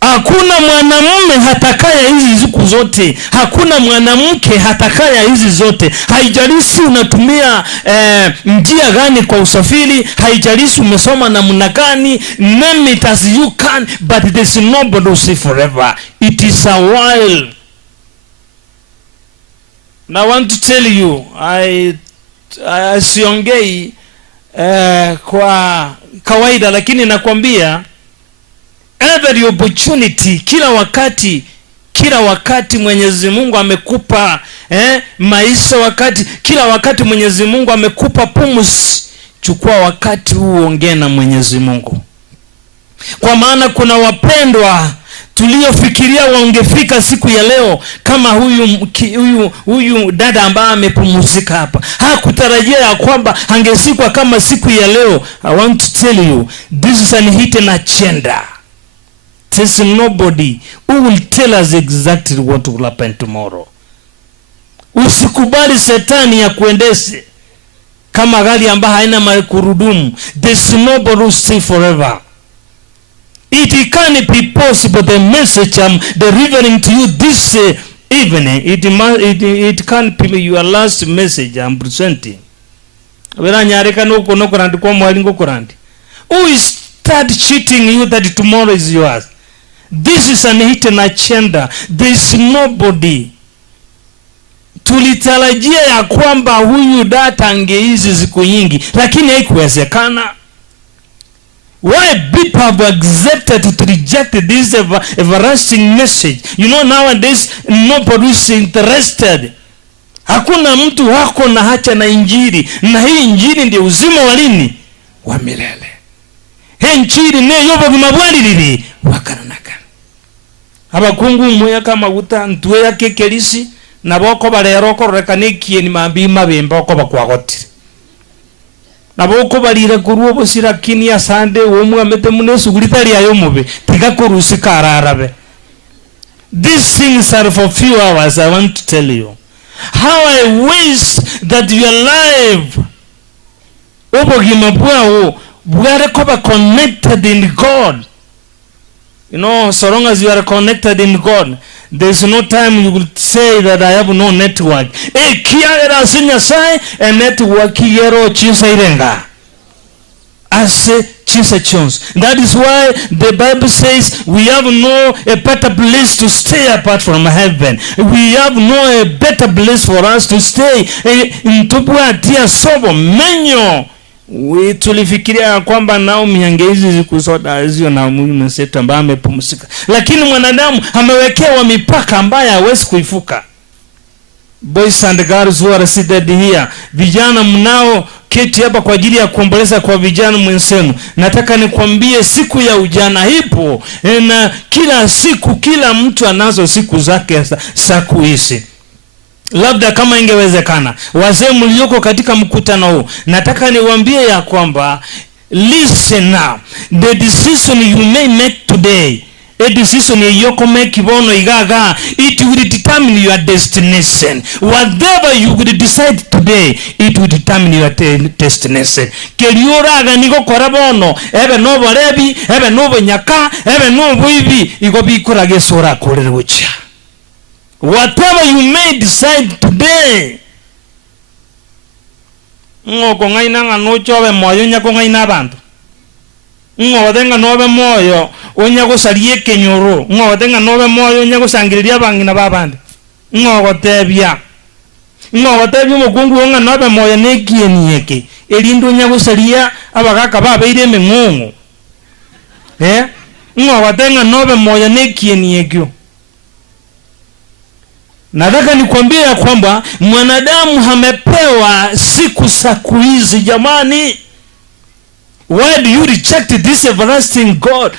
Hakuna mwanamume hatakaya hizi siku zote. Hakuna mwanamke hatakaya hizi zote. Haijalishi unatumia njia gani kwa usafiri, haijalishi umesoma namna gani, name it as you can, but there's nobody who stay forever. It is a while. And I want to tell you, siongei kwa kawaida, lakini nakwambia every opportunity, kila wakati Mwenyezi Mungu amekupa maisha, kila wakati Mwenyezi Mungu amekupa pumzi, chukua wakati huu ongea na Mwenyezi Mungu. Kwa maana kuna wapendwa tuliofikiria wangefika siku ya leo kama huyu dada ambaye amepumzika hapa. Hakutarajia ya kwamba angesikwa kama siku ya leo. I want to tell you, this is an hidden agenda. There's nobody who will tell us exactly what will happen tomorrow. Usikubali setani ya kuendeshe kama gari ambayo haina magurudumu. There's nobody who stay forever. It can't be possible. The message I'm delivering to you this evening, it can't be your last message I'm presenting. Who is start cheating you that tomorrow is yours? This is an hidden agenda. There is nobody. Tulitarajia ya kwamba huyu data angeizi siku nyingi, lakini haikuwezekana. Why people have accepted to reject this everlasting message? You know, nowadays nobody is interested. Hakuna mtu wako na hacha na injili, na hii injili ndio uzima wa lini? Wa milele. Hii injili ne yoba kumabwaliriri wakananaka. Abakungu mwe kama guta ntwe yake kelisi na boko balero korekanikie ni mambi mabemba ko bakwagotire. Naboko balira kuruo bosira kini ya sande umwe amete munesu gulitari ayo mube tigakurusi kararabe. These things are for few hours. I want to tell you how I wish that your life obogima bwao bware koba connected in God. You know, so long as you are connected in God, there's no time you will say that I have no network. Kiagera sinya sai a network yero chinsa irenga. Ase chinsa chons. That is why the Bible says we have no a better place to stay apart from heaven. We have no a better place for us to stay. Ntubwa tia sobo menyo. Tulifikiria kwamba nao miangezi zikusoda hizo na mume setu ambaye amepumzika, lakini mwanadamu amewekewa mipaka ambayo hawezi kuifuka. Boys and girls who are seated here, vijana mnao keti hapa kwa ajili ya kuomboleza kwa vijana mwenzenu, nataka nikwambie siku ya ujana ipo, na kila siku kila mtu anazo siku zake za kuishi. Labda kama ingewezekana wazee mlioko katika mkutano huu, nataka niwaambie ya kwamba listen now, the decision you may make today, a decision yoko make bono igaga, it will determine your destination. Whatever you will decide today, it will determine your destination. Keliora niko korabono ebe no borebi ebe no bonyaka ebe no boibi igobikora gesora korerucha. Whatever you may decide today, ngoko ngaina ngano chobe moyo nyako ngaina abantu, ngodenga nobe moyo onyako salie kenyoro, ngodenga nobe moyo nyako sangiriria bangina babande, ngoko tebia watabi mukungu onga nobe moya nekieni yeke elindu nyagusaria abagaka babeire mengungu watenga nobe moya nekieni yekyo. Nataka nikwambie ya kwamba mwanadamu amepewa siku za kuishi jamani. Why do you reject this everlasting God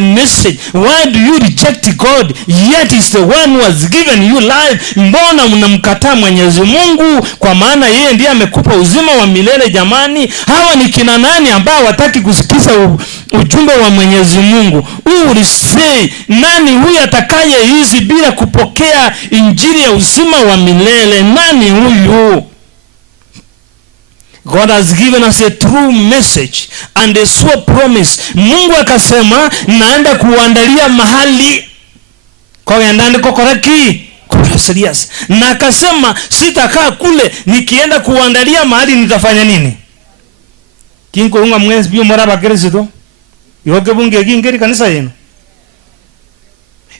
message? Why do you reject God? Yet is the one who has given you life. Mbona mnamkataa Mwenyezi Mungu? Kwa maana yeye ndiye amekupa uzima wa milele jamani. Hawa ni kina nani ambao wataki kusikiza ujumbe wa Mwenyezi Mungu? Who will say, nani huyu atakayeishi bila kupokea injili ya uzima wa milele? Nani huyu? God has given us a true message and a sure promise. Mungu akasema naenda kuandalia mahali kwa ndani kokoraki kwa serious. Na akasema sitakaa kule, nikienda kuandalia mahali nitafanya nini? Kinko unga mwenzi bio mora bakristo. Yoke bunge kingeri kanisa yenu.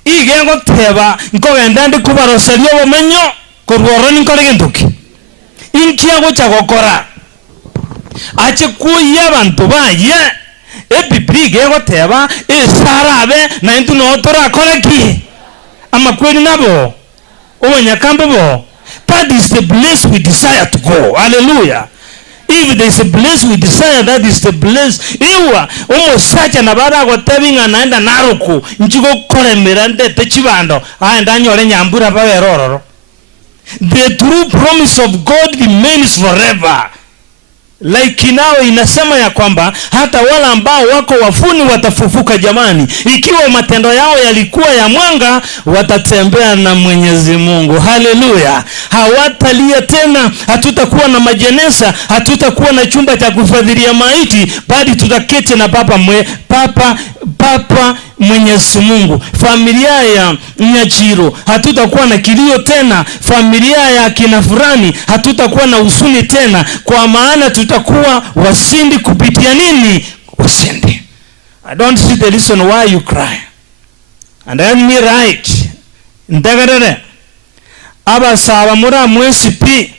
Igengo teba nko ndandi kubarosalia bomenyo korworoni nkore ntoki. Inkiago chagokora. Ache kuya abantu baye ebiblige goteba esarabe na intu no tora koreki amakweli nabo obonyakambe bo. That is the place we desire to go. Hallelujah. If there is a place we desire, that is the place. Iwa omusacha nabara gotebinga naenda naruku nchigo koremera ndete chibando aenda nyore nyambura bawe rororo. The true promise of God remains forever. Like nao inasema ya kwamba hata wale ambao wako wafuni watafufuka jamani. Ikiwa matendo yao yalikuwa ya mwanga, watatembea na Mwenyezi Mungu. Haleluya. Hawatalia tena, hatutakuwa na majeneza, hatutakuwa na chumba cha kufadhilia maiti, bali tutaketi na Papa Mwenyezi Mungu. Familia ya Nyachiro hatutakuwa na kilio tena. Familia ya kina fulani hatutakuwa na huzuni tena, kwa maana tutakuwa wasindi kupitia nini? Wasindi. I don't see the reason why you cry. And let me right. Ndagarere. Aba saba mura mwesi pi.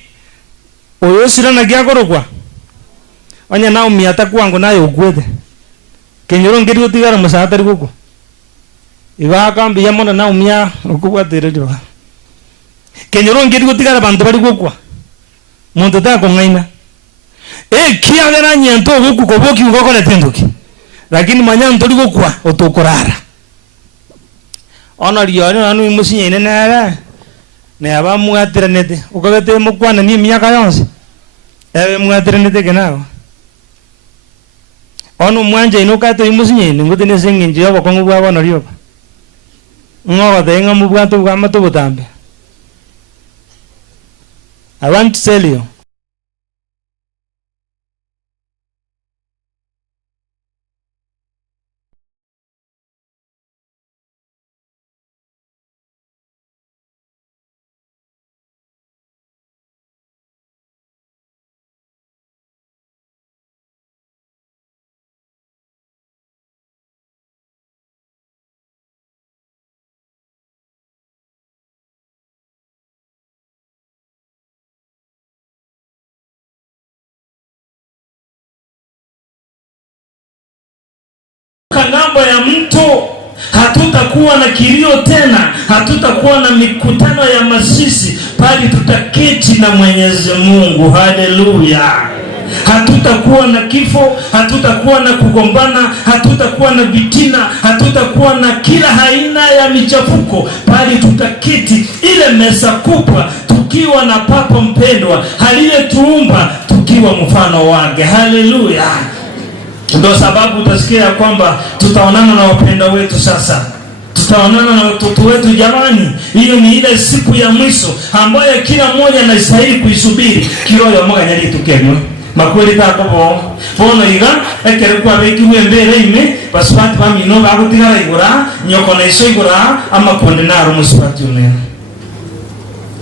Oyosira na gyagorogwa. Wanya nao miata kwangu nayo ugwede. Kenyoro ngeri utigara musatari guko. Iba kambi yamona na umya ukubwatire dio. Kenyoro ngeri utigara bantu bari gukwa. Muntu ta ko ngaina. Kiagera nyanto guko koboki ngokore tendoki. Lakini manya ntori gukwa otokorara. Ona liyo anu imusinye nene ne aba muatire nete. Ukagete mukwana ni myaka yonse. Ebe muatire nete kenao. Ono mwanje inukato imusinye ngote nesengi nje bakongu bwa no ryo. Ngoba denga mubwanto bwa mato butambe. I want to tell you. Ngambo ya mtu hatutakuwa na kilio tena, hatutakuwa na mikutano ya masisi, bali tutaketi na Mwenyezi Mungu. Haleluya. Hatutakuwa na kifo, hatutakuwa na kugombana, hatutakuwa na vitina, hatutakuwa na kila aina ya michafuko, bali tutaketi ile meza kubwa tukiwa na Papa mpendwa aliyetuumba tukiwa mfano wake. Haleluya. Ndio sababu utasikia kwamba tutaonana na wapendwa wetu sasa. Tutaonana na watoto wetu jamani. Hiyo ni ile siku ya mwisho ambayo kila mmoja anastahili kuisubiri. Kiroho ya Mungu nyali tukemwe. Makweli takobo. Bono iga ekere kwa beki mbere ime baswati bamino bagutigara igura nyoko na iso igura ama kondenaro muswati une.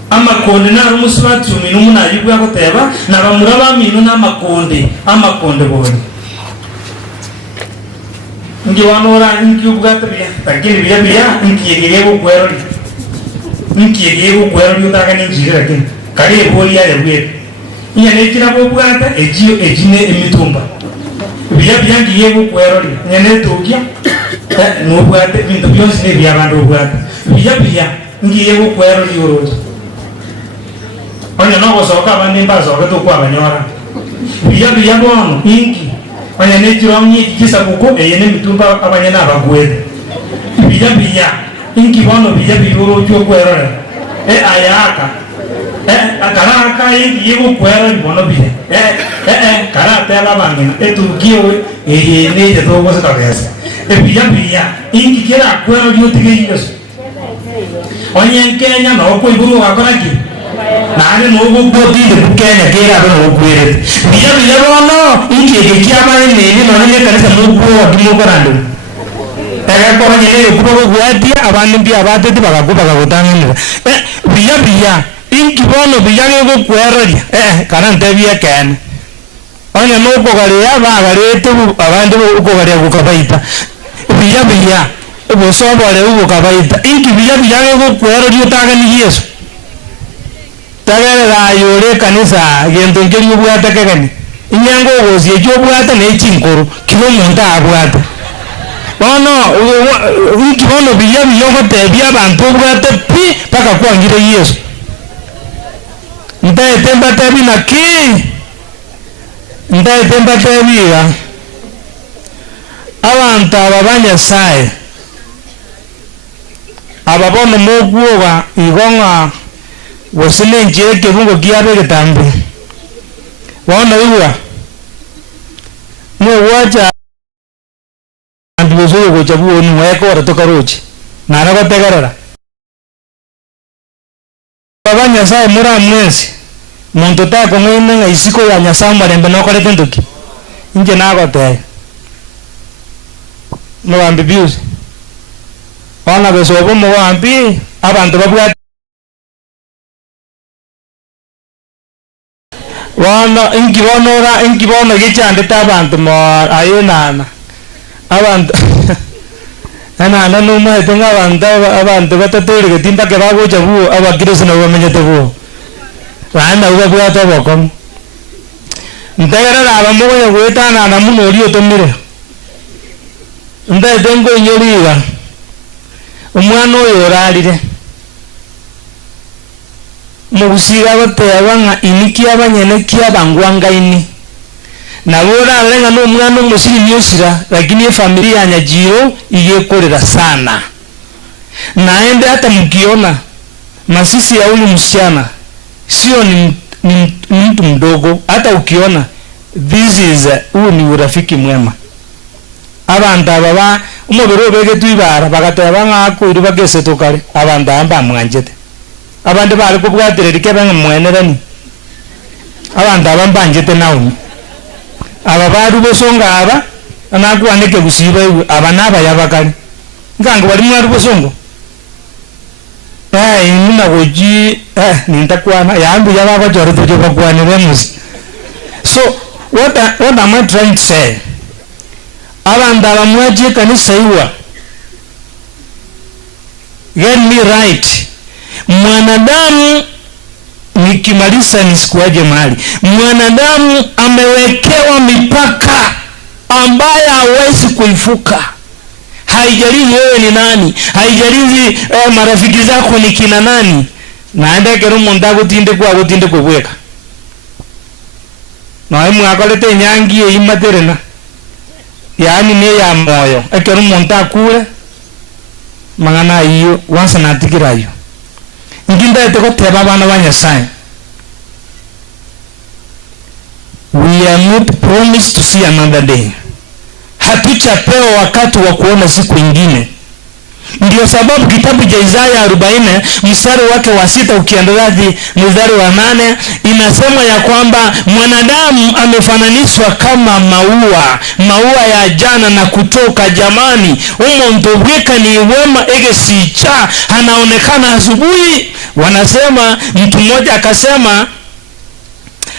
Ama kondenaro muswati umino munayibu yakoteba na bamuraba mino na amakonde bone. Ngi wanora ngi ubgatria takini biya ngi yego kwero utaka ni njira lakini kali eboli ya lewe inya nekira bobwata ejiyo ejine emitumba biya byangi yebo kweroli nyene tokia no bwate bintu byose ne byabantu bwata biya ngiye kweroli oroto onya no gosoka bandi mbazo gato kwa banyora biya bono ingi onya ne jirongi kisa buko eyene mitumba abanyana abagwede biya ingi bono biya biro cyo kweroli ayaka akaraka ingi yebo kweroli bono biya karate alabangina etukiwe eyene de todo se cabeza biya ingi kera kweroli utige yesu onye Kenya no ko iburu akoraki nane no go bodi de Kenya kera no kwere biya bono ingi kiama ni no ne kanisa no go dimo korando ega ko nyene ko go gwati abandi bi abate ti bagakuba gutangina biya ingi bono biya go kwere karante biya ken onye no ko gari aba gari tu abandi ko gari ko kabaita biya ubo sobole ubo kabaita inki biya go kwero dio taga ni Yesu taga la yore kanisa gendo ngeri ubwata kagani inyango gozie jo bwata ne chinkoro kilo monta abwata bono inki bono biya go te biya bantu bwata pi paka kwangire Yesu ndaye temba tabi na ki ndaye temba tabi ya abantu ababanya sai ababono mogwoga igonga wosile njeke bungo giabe getambe wana iwa no wacha anduzo go jabu oni mweko ratoka rochi nana ko tegarara babanya sai mura mwezi muntu ta ko ngene isiko ya nyasamba rembe no kore tenduki inje nago te no ambibius ona besobo mo ambi abantu babwa wana ingibono gichande tabantu mo ayunana abantu ana no ma tenga abantu batatori getimba ke bago jabu abakirese no bamenyete bo wana ubabwa to bokom ndagara abamu yo gwetana na muno rio tomire nda dengo nyoriga umwana oyo rarire mugusiga batebanga iniki abanyene kiabangwanga ini nabora lenga no umwana umusiri myosira lakini familia ya Nyajiro iyekorera sana naende hata mkiona masisi ya huyu msichana sio ni mtu mdogo hata ukiona this is huu ni urafiki mwema abantu ababa umubiro bege twibara bagateba ngako iri bagese tokare abantu amba mwanjete abandi bari kubwaterera kebanga mwenerani abantu abambanjete nawo aba bari bosonga aba anakwaneke gusiba aba naba yabakali ngango bari mwari bosongo nina goji nintakwana yambi yababa jore tojo bakwane remus. So what am I trying to say? Abantu abamwaje kanisa iwa, get me right. Mwanadamu nikimaliza nisikuaje mahali, mwanadamu amewekewa mipaka ambayo hawezi kuifuka. Haijalishi wewe ni nani, haijalishi marafiki zako ni kina nani, naenda kero mondago tinde kubweka na imu akolete nyangi imaterena yani ne ya moyo ekero monta kure mangana iyo wansa natikirayo nginda eteko teba bana banyasai. We are not promised to see another day. Hatuchapewa wakati wa kuona siku ingine. Ndio sababu kitabu cha Isaya 40 mstari wake wa 6 ukiendelea hadi mstari wa 8 inasema ya kwamba mwanadamu amefananishwa kama maua ya jana na kutoka jamani umuntu bweka ni wema egesicha anaonekana asubuhi. Wanasema mtu mmoja akasema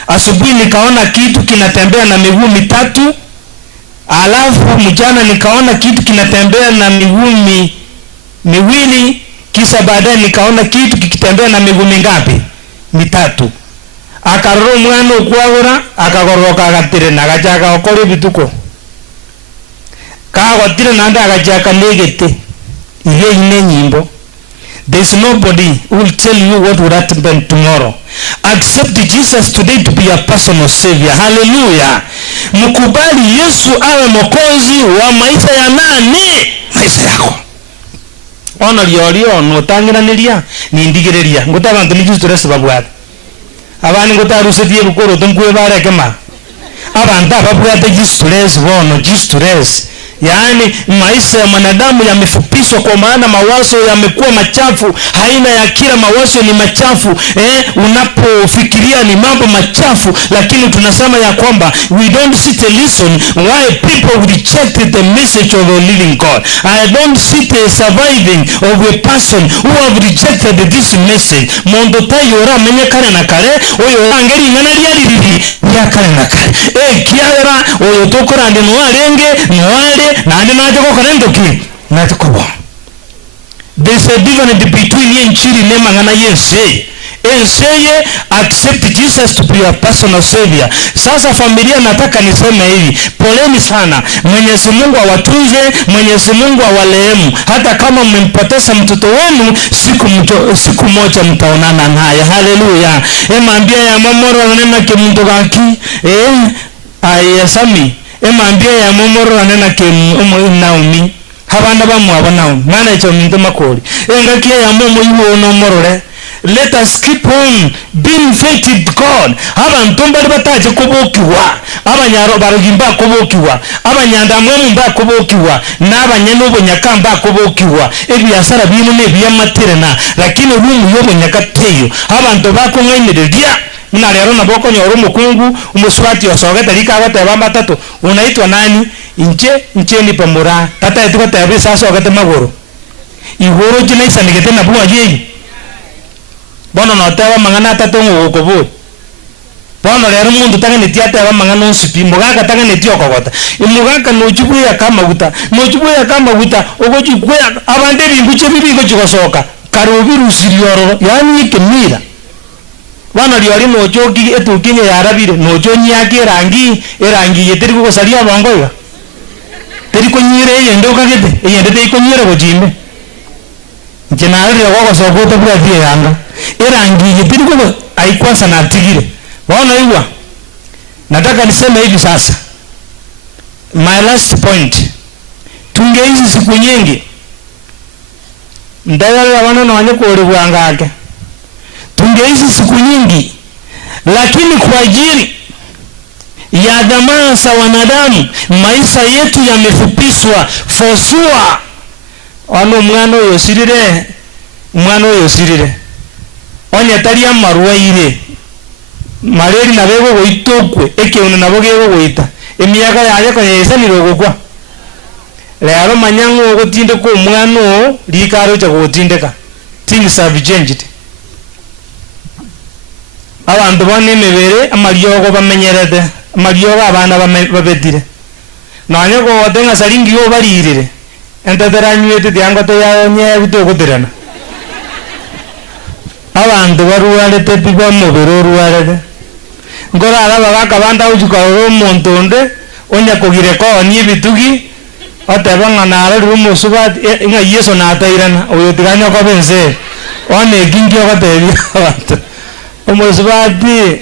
asubuhi nikaona kitu kinatembea na miguu mitatu, alafu mjana nikaona kitu kinatembea na miguu miwili, kisha baadaye nikaona kitu kikitembea na miguu mingapi? mitatu akarora omwana okwagora akagoroka agatire nagachaka okore bituko kagotire nanda agachaka negete ile ine nyimbo. There's nobody who will tell you what will happen tomorrow. Accept Jesus today to be a personal savior. Hallelujah. Mkubali Yesu awe mwokozi wa maisha ya nani? Maisha yako. Ono lio notangiranĩria nindigereria ngota abantu ni just rest babwat. Abani ngota rusetie bukoro tumkwe bareke ma. Abantu ababwate just rest wono just rest. Yaani maisha ya mwanadamu yamefupiswa kwa maana mawazo yamekuwa machafu. Haina ya kila mawazo ni machafu. Unapofikiria ni mambo machafu, lakini tunasema ya kwamba we don't sit and listen why people reject the message of the living God. I don't sit surviving of a person who have rejected this message. Mondo tayora menye kare na kare oyo angeri ngana lyaliriri ya kare na kare. Kiara oyo tokora ndi noarenge noare nande najoko karendoki nachokobo. There's a difference between ye nchiri nema ngana yense. Enseye accept Jesus to be a personal savior. Sasa familia nataka niseme hivi, poleni sana. Mwenyezi Mungu awatunze, Mwenyezi Mungu awalehemu. Hata kama mmempoteza mtoto wenu, siku moja mtaonana naye. Haleluya. Maambia ya momoro anena ke mtu gaki. Ayasami. Maambia ya momoro anena ke Naomi. Habana bamu abanaum. Mana icho mtu makoli. Ngakia ya momo yuo no morore. Let us keep on being faithful to God. Abantu mbali bataje kubokiwa, abanyaro barugimba kubokiwa, abanyandamwe mba kubokiwa, n'abanyene bonyakamba kubokiwa. Ebyasara binu ne byamaterena, lakini rumu yo bonyakateyo. Abantu bakongenereria muna lero naboko nyoro mukungu umuswati osogeta likabata bambatatu. Unaitwa nani? Inche ni pamura. Tata yetu katabe sasa ogete magoro. Igoro jinaisa nigete na buwa yeyi. Bono notewa mangana atatu ngukobo. Bono lero mundu tangane tiatewa mangana nsipi mugaka tangane tiokogota. Imugaka nochubuya kama guta. Nochubuya kama guta ogochikuya abande bimbuche bibigo chigosoka. Karobiru sirioro yani ikemira. Bono liori nochoki etukinye yarabire nochonyi yake erangi yeteri kugosaria bongoiga. Teri konyire yende ukagete yende tei konyire gojime. Njenari yagogo sokota bwa die yanga. Erangi yetiri kwa haikuanza na tigire. Waona hiwa. Nataka niseme hivi sasa. My last point. Tungeizi siku nyingi. Ndayala wana na wanyeko ulibuanga ake. Tungeizi siku nyingi. Lakini kwa ajili ya dhamana za wanadamu, maisha yetu yamefupiswa for sure. Wano mwana yosirire. Onya taria marua ire. Mareri na bego goitokwe eke una na bogego goita. Emiyaga yaje ko yesa ni rogokwa. Lero manyango ogotinde ko mwana likaro cha gotindeka. Things have changed. Abantu bane mebere amaliyogo bamenyerede. Amaliyogo abana babedire. Nanye ko otenga saringi yo balirire. Entatera nywete diangoto ya nye gutogoterana. Abantu baruarete piba mubiro ruarete. Ngora araba bakabanda ujuka omuntu onde onya kugire ko ni bitugi atebanga nare rumo suba inga yeso na atairana oyo tiganya ko bense one gingyo gatebi abantu omusubati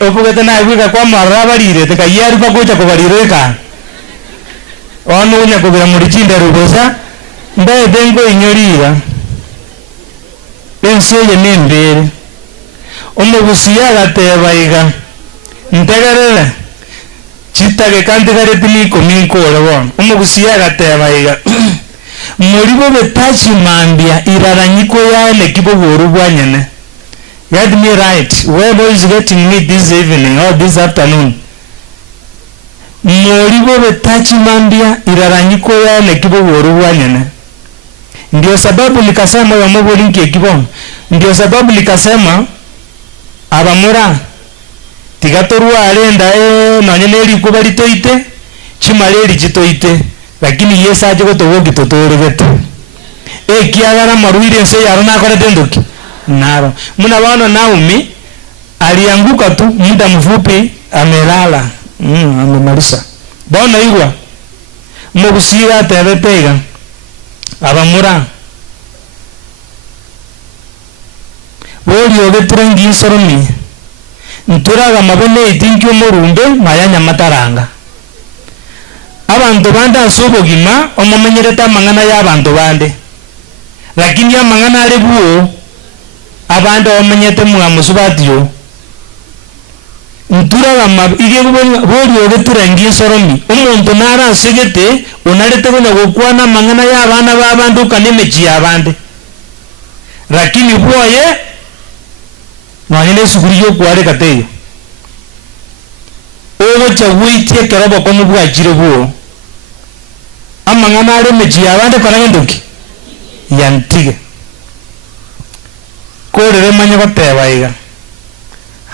opugete na ibika kwa marabarire teka yari bagocha ko barireka ono onya kugira muri chinde rubosa mbe dengo inyorira Penseye nembere. Omubusiya gatebaiga. Ntegerere. Chitage kandi garetini kominkore bon. Omubusiya gatebaiga. Muribo betachi mambia iraranyiko ya nekibo woru bwanyene. Get me right. Whoever is getting me this evening or this afternoon. Muribo betachi mambia iraranyiko ya nekibo woru bwanyene. Ndio sababu nikasema ya mobo linki ekibomu. Ndio sababu nikasema abamura tigatorwa arenda nanyene kubali toite chimaleri chitoite lakini yesa aje gotowogi totoregete kiagara maruire nse yaro na kore tendoki Naro. Mnaona Naomi alianguka tu, muda mfupi amelala. Amemaliza. Bona igwa. Mugusiga teretega. Abamura. Woli ogeturangi insoromi. Nturaga mabone itinki murunde mayanya mataranga. Abantu bande asobogima omumenyereta mangana y'abantu bande. Lakini amangana ari buo abande omenyete mwamusubatyo. Nturaga ige boli ogeturangi insoromi. Omuntu nara segete onarete kunya gukwana mangana y'abana b'abantu kanemechi abande. Lakini buoye mwanene sukuriyo kware kateyo. Owo chawitie kerabo komu bwa jire buo. Amangana are mechi abande kanagendoki. Yantige. Kore manya koteba iga.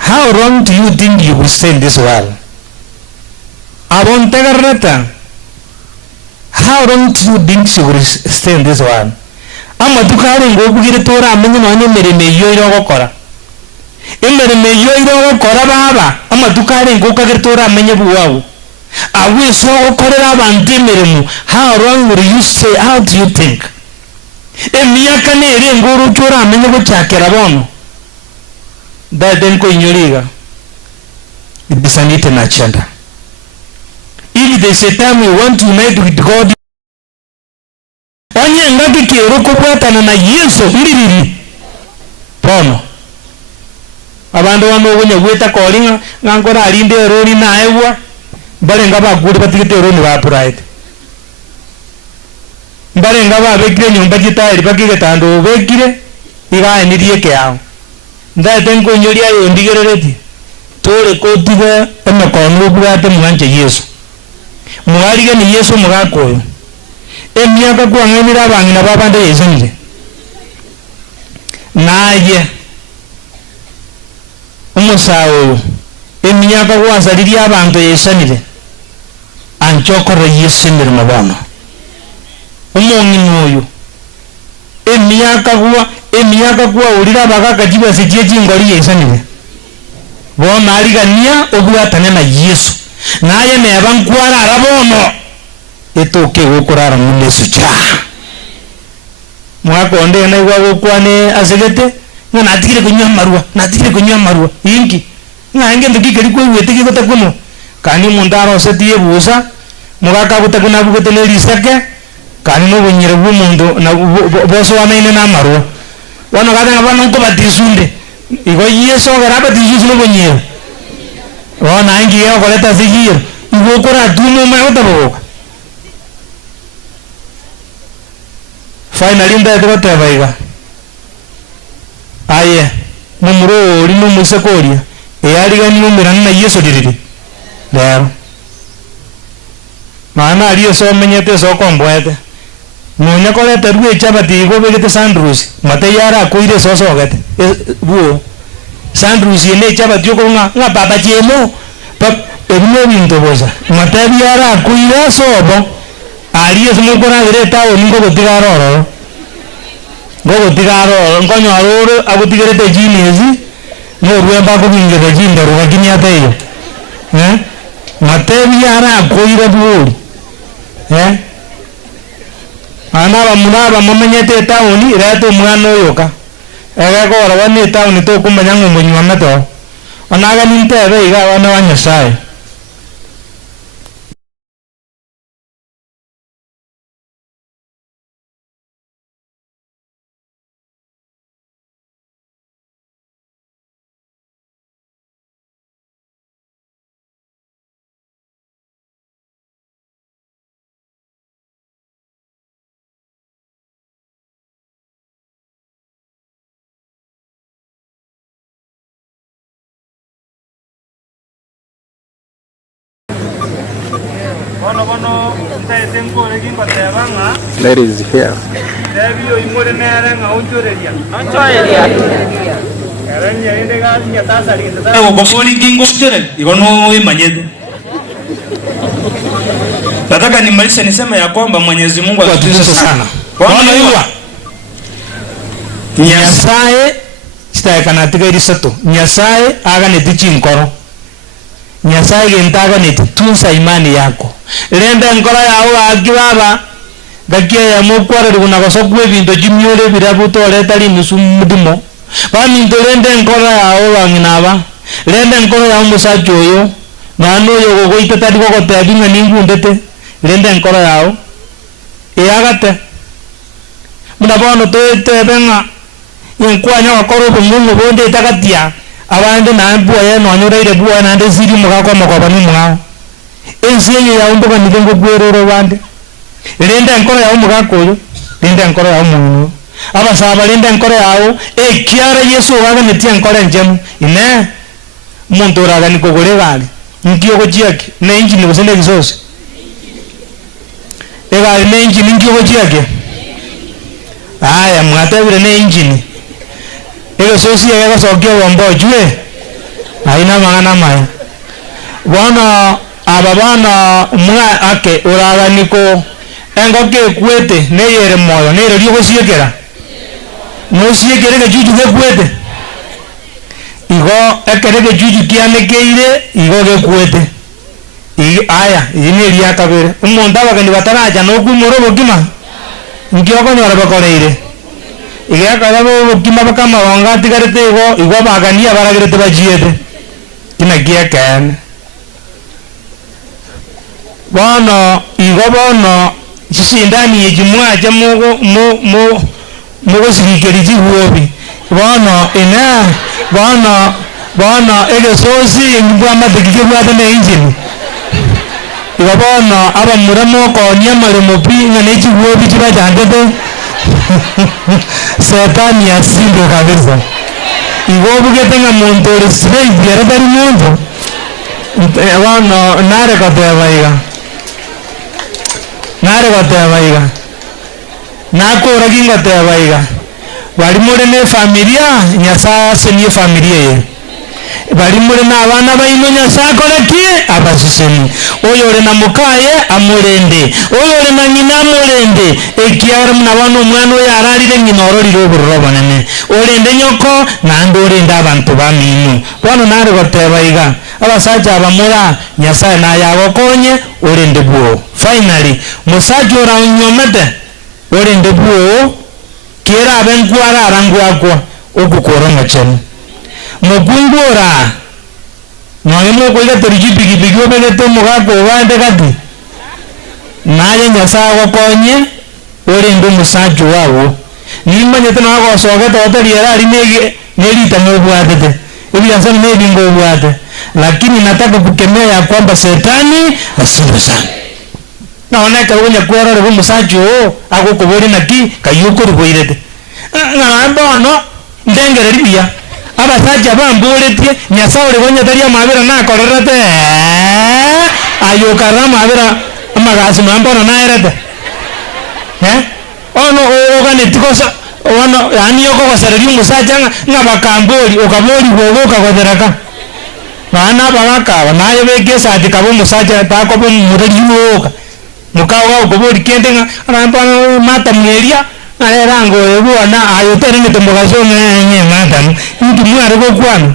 How long do you think you will stay in this world? Abon tegarreta. How long do you think you will stay in this world? Ama tukare ngobugire tora amenye none mereme yoiro gokora. Emereme yoiro gokora baba ama tukare ngokagire tora amenye buwawo. Awe so gokorera abandi meremu. How long will you stay? How do you think? Emiyaka nere ngoro tora amenye gochakera bono. Daden ko inyoriga. Ibisanite na chanda. If there's a time we want to unite with God, onye ngaki kero kubwatana na Yesu ndiri pono. Abantu wano wonya weta kolinga ngangora alinde roni na ewa bare ngaba gudi batigete roni ba pride. Bare ngaba bekire nyumba gitairi bakige tando bekire iga enidie ke yao. Nda tenko nyori ayo ndigerereti. Tore ko tiga emekono bwate mwanje Yesu. Mugarige ni Yesu mugakoyo. Emyaka kwangenira abangina babande yesenire. Naye umusawo emyaka kwazaliria abantu yesenire. Anchokore yesenire mabana. Umongino oyo. Emyaka kwa ulira bagaka jiba sejeje ngori yesenire. Bona aligania obwatane na Yesu. Naye ne abankwara arabono. Etoke gokorara munesu cha. Mwakonde na igwa gokwane asegete ngana atigire kunywa marua inki ngange ndikigeri ko wetege gotakuno kani mundaro setiye busa mugaka gotakuna bugotele risake kani no bunyire bumundu na boso wanaine na marua wana kada ngabana ko batisunde igo Yesu garaba tisuno bunyire wana ingi yo koleta sigiro igo kora duno mayotaboka. Finally nda edote baiga. Aye, mumuro ori no musekoria. Eyariga ni umirana na Yesu diriri. Lero. Mana ariyo so menyete so kombwete. Munya kolete ruwe chabati go begete Sandrus. Mate yara kuire so so gete. Buo. Sandrus yene chabati ko nga baba jemo. Pap ebino binto boza. Mate yara kuire so bo. Ariyo smukora direta o ningo gotigaro. Gogo tigaro ngonyo aroro abutigere jinezi no ruemba ko bingere jindo ruwaginya tayo matebi ara koira buuri ana bamuna mamenyete tauni rato mwana yoka ega ko rawani tauni to kumanyango munywa meto onaga nintebe iga wana wanyasai. That is here. Nataka nimalize niseme ya kwamba Mwenyezi Mungu atutunze sana. Bwana yuwa. Nyasaye chitaekana tigeri sato Nyasaye aganete chinkoro Nyasaye gentaganete tunsa imani yako renda nkora yawe agibaba gakia ya mukwara ruguna gosokwe bintu jimyole birabuto letali musumudimo bami ndorende nkora yawe wanginaba renda nkora yawe musajoyo nano yo goita tadi ko tabinga ningundete renda nkora yawe agate munabono toete benga yenkwanya wakoro bungu bonde takatia abande na mbuwa ye no anyuraire buwa na nde ziri mugako makobani mugao ensiye ya umbuga nidengo gwerero bande renda nkoro ya umugako yo renda nkoro ya umuntu abasaba renda nkoro yawo kiara Yesu waga netia nkoro njemu ine muntu raga nikogore bale ngiyo gojiake na engine gusende gisosi ega na engine ngiyo gojiake aya mwatabire na engine ego sosi ya gasokyo bombo jwe aina magana maya bwana ababana mwa ake uraga niko engoke kwete neyere moyo nere ryo gosiekera no siekere ke juju ke kwete igo ekere ke juju kiane keire igo ke kwete aya ine ria kabere umuntu abagani bataraja no kumuro bogima ngiyo ko nyora bakoreire iga kadabo bogima bakama wanga tigarete igo bagania baragirete bajiete kina gia kan bana igo bana sisindani yejimwa jamugo mo sirikeri jihuobi bana ina bana ege sosi ngwa madikike bwata na engine igo bana aba muramo ko nyamale mopi ngane jihuobi jibajandete Satani asindo kabisa igo bugete nga muntu respect yara bari muntu wana nare katebaiga nako raginga tebaiga bari muri ne familia Nyasaye senie familia ye bari muri na abana baino Nyasaye korekie abasiseni oyo ore na mukaye amurende oyo ore na nyina amurende ekiara muna bano umwana oyo ararire nyina ororire obururo bonene orende nyoko nande orende abantu bamino bano nare gotebaiga abasaja abamura Nyasaye na yagokonye orende buo finally musaja ora unyomete orende buo kera abenkwara arangwakwa okukora machani mukungura mwalimu ko ile teriji bigi obegete mugako wande kati naye Nyasaye wakonye ore ndo musajo wawo nimanye tena wako sogeta hoteli era limege nelita ngobwatete ibi yansa nebi ngobwate lakini nataka kukemea ya kwamba Shetani asindo sana naona kawonya kwero re musajo akokobori naki kayuko ruboirete ngamba no ndengere ribia abasaja bamburetie Nyasaye uri gonya taria mabira na kororete ayo karama mabira amagasi mambona na erete ono ogane tikosa ono yani yoko wasariri musaja ngabakambori okabori wogo kagoderaka bana babaka nayo begesa ati kabo musaja takobo mureri woga mukawa okobori kendenga aramba mata mweria arango ebwana ayo terenge tomogaso nye madam ndi mware gokwano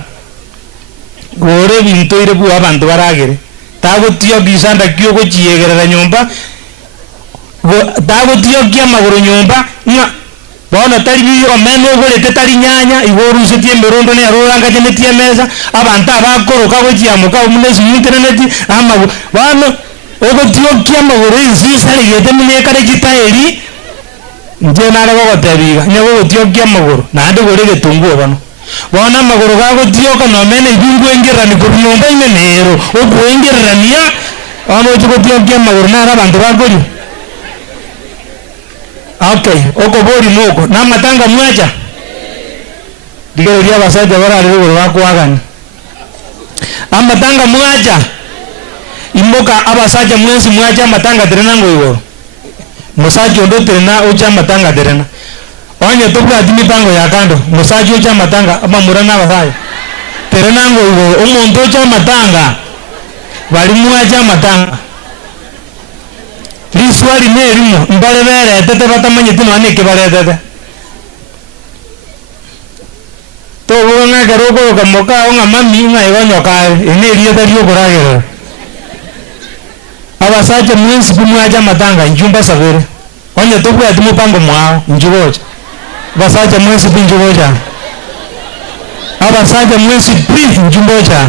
gore bintu ire bu abantu baragere tago tiyo gisanda kyo go chiegerera nyumba tago tiyo kya magoro nyumba nga bona tari bi omeno gore tetari nyanya igoru setie merondo ne aroranga jene tie meza abantu abakoro kago chiamuka umunezi internet ama bana ogo tiyo kya magoro izi sari gete mine kare kitaeri nje nare gogotebiga nyego gotiokia maguru nande gore getunguo bano bona maguru gago tioka no mene ibingu engerani ku nyumba imenero okuengerania ono gotiokia maguru nara abantu bakori okay okobori noko na matanga mwacha digero ria basaja bara rero bakwagani amatanga mwacha imboka abasaja mwensi mwacha matanga terenango iwo musaji ondo tena ucha matanga terena onye tokwa adimi pango ya kando musaji ucha matanga ama murana basayo terena ngo iwo umuntu ucha matanga bali muacha matanga liswali nerimo mbale bere tete batamanye tino aneke bale tete to go nga ka rogo ka moka nga mami nga igonyo ka ene rio ta rio korage abasaje mwezi kumwaja matanga njumba savere onye to kwa timu pango mwao njigoja basaje mwezi pinjigoja abasaje mwezi pri njumboja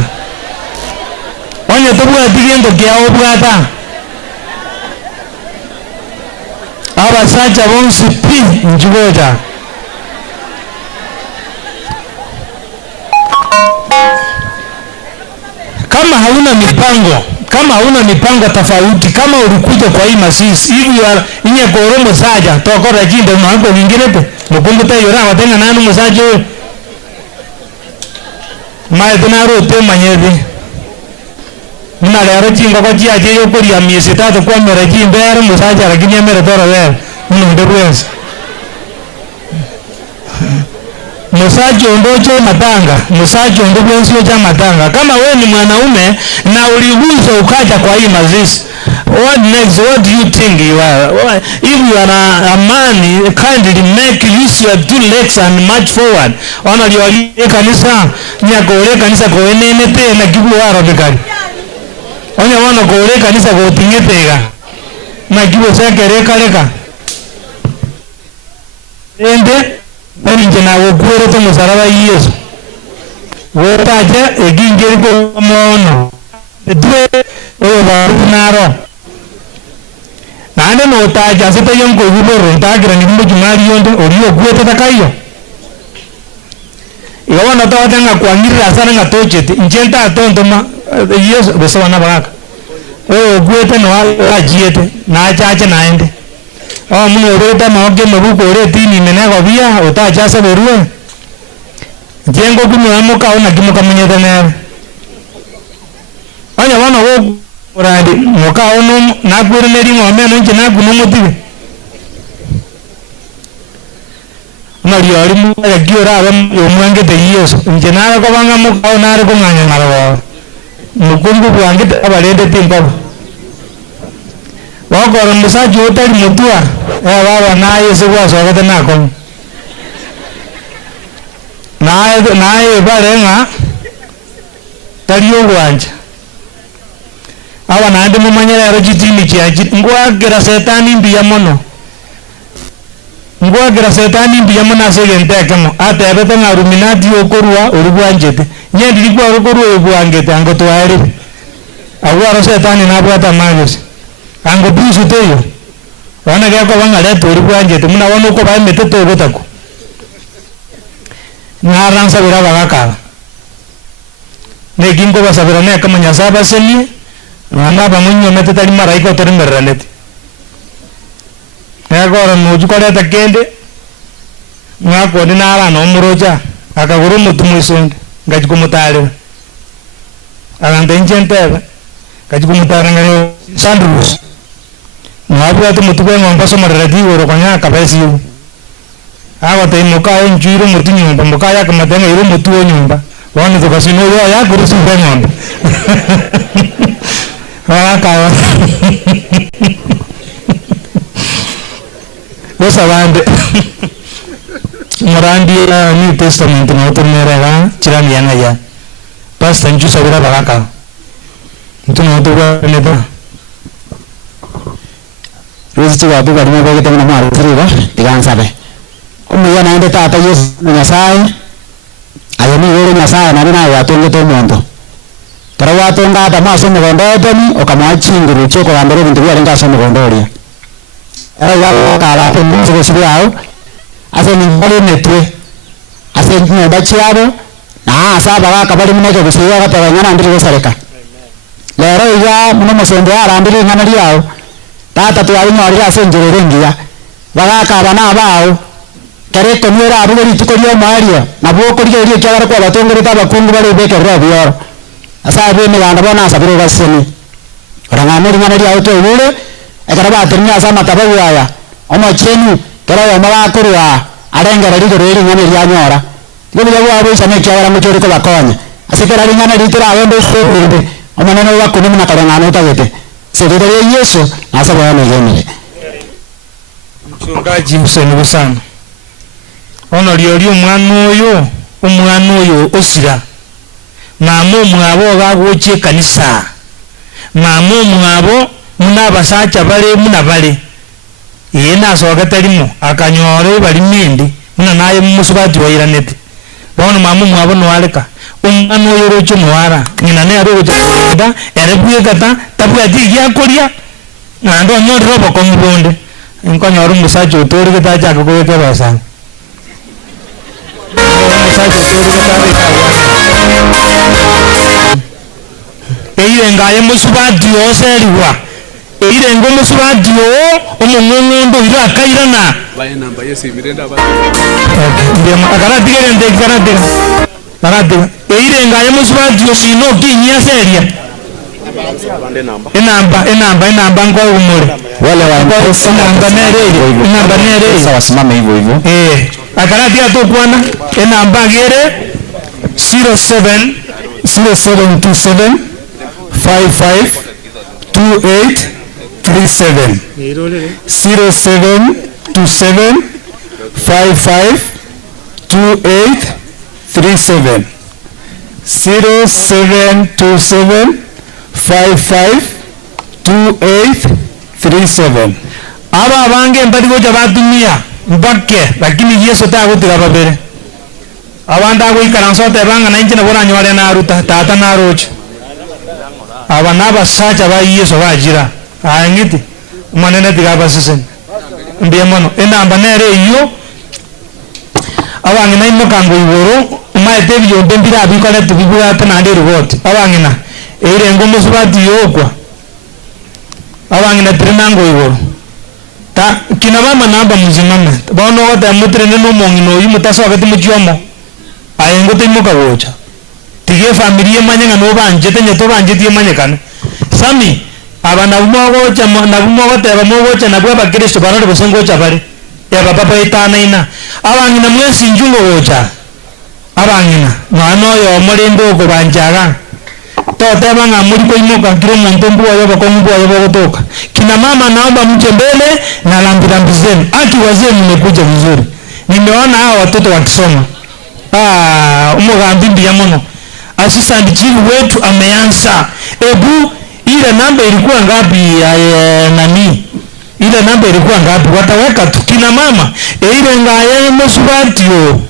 onye to kwa digendo gyao bwata abasaje bonsi pri njigoja kama hauna mipango tofauti, kama ulikuja kwa hii masisi hivi inye koro musaja tokora jinde mwango vingine te mukumbuta yora watenga nanu musaja we mae tunaro te manyedi muna lero jingo kwa jia je yokori ya miezi tatu kwa mera jimbe ero musaja lakini ya mera tora we muna mdebuensi musaji ondocho matanga, musaji ondocho cha matanga. Kama wewe ni mwanaume na uliguzwa ukaja kwa hii mazishi, what next? What do you think you are? If you are a man, kindly make use your two legs and march forward. Ona liwali kanisa, nyakore kanisa kwa enene te na kibu waro bekari. Onya wana kore kanisa kwa tingetega na kibu sake reka. Ende Erinje na wokwere to musaraba Yesu. Wotaje egingeri ko mono. Dwe o ba naro. Nane no taja se tayong ko guboro tagira ni mbo jumari yondo oriyo kwete takayo. Iwa na to tanga kwa ngira sana nga tochete njenta tonto ma Yesu beso na baraka. O kwete no ajiete na achache naende. Muno reta maoge mabuko reti ni menego bia utacha se berue jengo kumwamo ka ona kimo kamenyete ne anya wana wo uradi moka ono na kwere ne ringo meno nje na kuno motibe na riori mu ya giora aba yo mwange te Yesu nje na ko banga moka ona re ko nganya marawa mukumbu bwange abalende timpa wakora musaji utali mutua baba naye sewa sokete nako naye barenga taliyo gwanja aba nande mumanyera ro jitini kiaji ngwagira setani mbiya mono asegentekemo atebete na ruminati okorwa urugwanjete nyendi kwa okorwa urugwangete ango twaere agwaro setani nabwata magos ango bisu toyo wana gya ko banga leto urugwanje tumuna wono ko ba mete to gotako ngaran sabira bagaka ne gingo basabira ne kama nyasaba seni wana ba munyo mete tari marai ko tere merranet agora no jukore takende ngako ni nara no muroja akaguru mutumu isonde ngaji kumutale arande njente ngaji kumutale ngaro sandrus Ngabu atu mutuwe ngomba so maradi woro kanya kabesi yu. Awa te moka onjiro mutu nyumba moka ya kamatenga iru mutu nyumba. Wani to kasino ya kurusu ngomba. Kawa. Bosa bande. Morandi New Testament na utumera chirani yanga ya. Pastor nju sabira bagaka. Mtuno tuwa neba. Ruzi chiwa tu kadime bagi tengah malu seriba tiga sabe. Umuya nande tata Yesu nyasai. Ayami woro nyasai nari na watu ngeto mondo. Kara watu ngada maso mugondo toni okama chinguru choko andoro bintu ya lenga so mugondo ria. Era ya kala pe mu so sibiao. Ase ni mbale netwe. Ase ni bachiado na asaba ga kabali muneke bisiya ga tawanyana ndiri sareka. Lero ya muno mosende ara ndiri ngana riao. Tata tu alimo alira senjere rengia bagaka bana bao kare komera abugeri tukorio mario na boko rio rio kyagara kwa batongere tabakungu bale beke rabio asa bene bana bona sabiro gaseni oranga muri ngana ria auto ubule ekara baternya asa matabagu aya omo chenu kara ya mala kurwa arengera rio rio ngana ria nyora gobo ya abo isane kyagara muchori ko bakonya asikara ngana rio tira wende sebe omo neno bakunu na karanga no tagete Sedere Yesu asa bwana yemele. Mchungaji msenu sana. Ono liolio mwana oyo umwana oyo osira mama omwabo gagoche kanisa mama omwabo munabasacha bale munabale yena so agatalimo akanyore bali mindi muna naye musubati wa iranete bono mama omwabo no aleka umwana oyo rocho mwara ngina ne arojo da erebuye gata tabu ati yakoria na ndo nyoro robo komubonde nkonyoro musacho utori gata chako kweke basa musacho utori gata eire ngaye musubati oseriwa eire ngo musubati o omungondo ira kairana baye namba yesi mirenda ba ndema akara tigere ndekara barade eire ngaye musubati o sino kinya seria enamba ngo umure wale wa mpesa namba nere wasimame hivyo hivyo akara tia to kwana enamba gere 0727 55 28 37 0727 55 28 37 0727 55 28 37 aba bange mbadi goja batumia mbake lakini Yesu tagutira babere abanda go ikaranso te banga na injina bona nyore na ruta tata na roche abana basacha ba Yesu bajira angiti manene tigaba sisen ndiye mono enamba nere iyo awangi na imokango iboro umaete byo ndembira abikole tubibura tana ndere wote awangi na ere ngomo subati yokwa awangi na trenango iboro ta kina mama namba muzimame bono wata mutrene no mongino yimutaso agati mujyomo ayengo timuka wocha tige familia manyanga no banje tenye to banje tie manyekana sami abana bumogo cha na bumogo te bamogo cha na bwa Kristo barado bosengo cha bari ya baba itana ina abangina mwesi njungo wocha abangina no yo murindo ko banjaga to te banga muri ko imuka kiro muntu mbuwa yo ko mbuwa yo kutoka kina mama naomba mje mbele na lambirambi zenu aki wazee mmekuja vizuri nimeona hao watoto wakisoma umugambi mbia mono assistant chief wetu ameanza ebu ile namba ilikuwa ngapi ya nani ile namba ilikuwa ngapi wataweka tu kina mama ile ngaye musubatio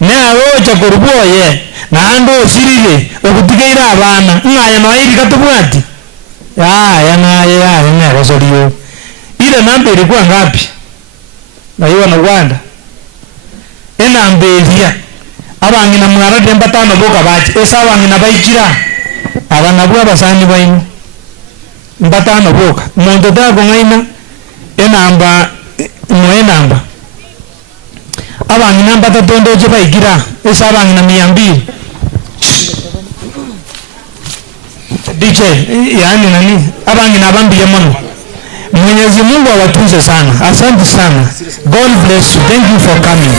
ne arocha kuruboye na ando sirire okutigeira abana ngaya no iri katubwati ya ne rosolio ile namba ilikuwa ngapi na hiyo na Rwanda enambelia abangina mwara demba tano boka bachi esa abangina baikira abana bwa basani baino mbatano boka mondo dago ngaina enamba moenamba abangina mbatondo je baikira esa abangina 200 DJ yani nani abangina bambiye mono Mwenyezi Mungu awatunze sana. Asante sana. God bless you. Thank you for coming.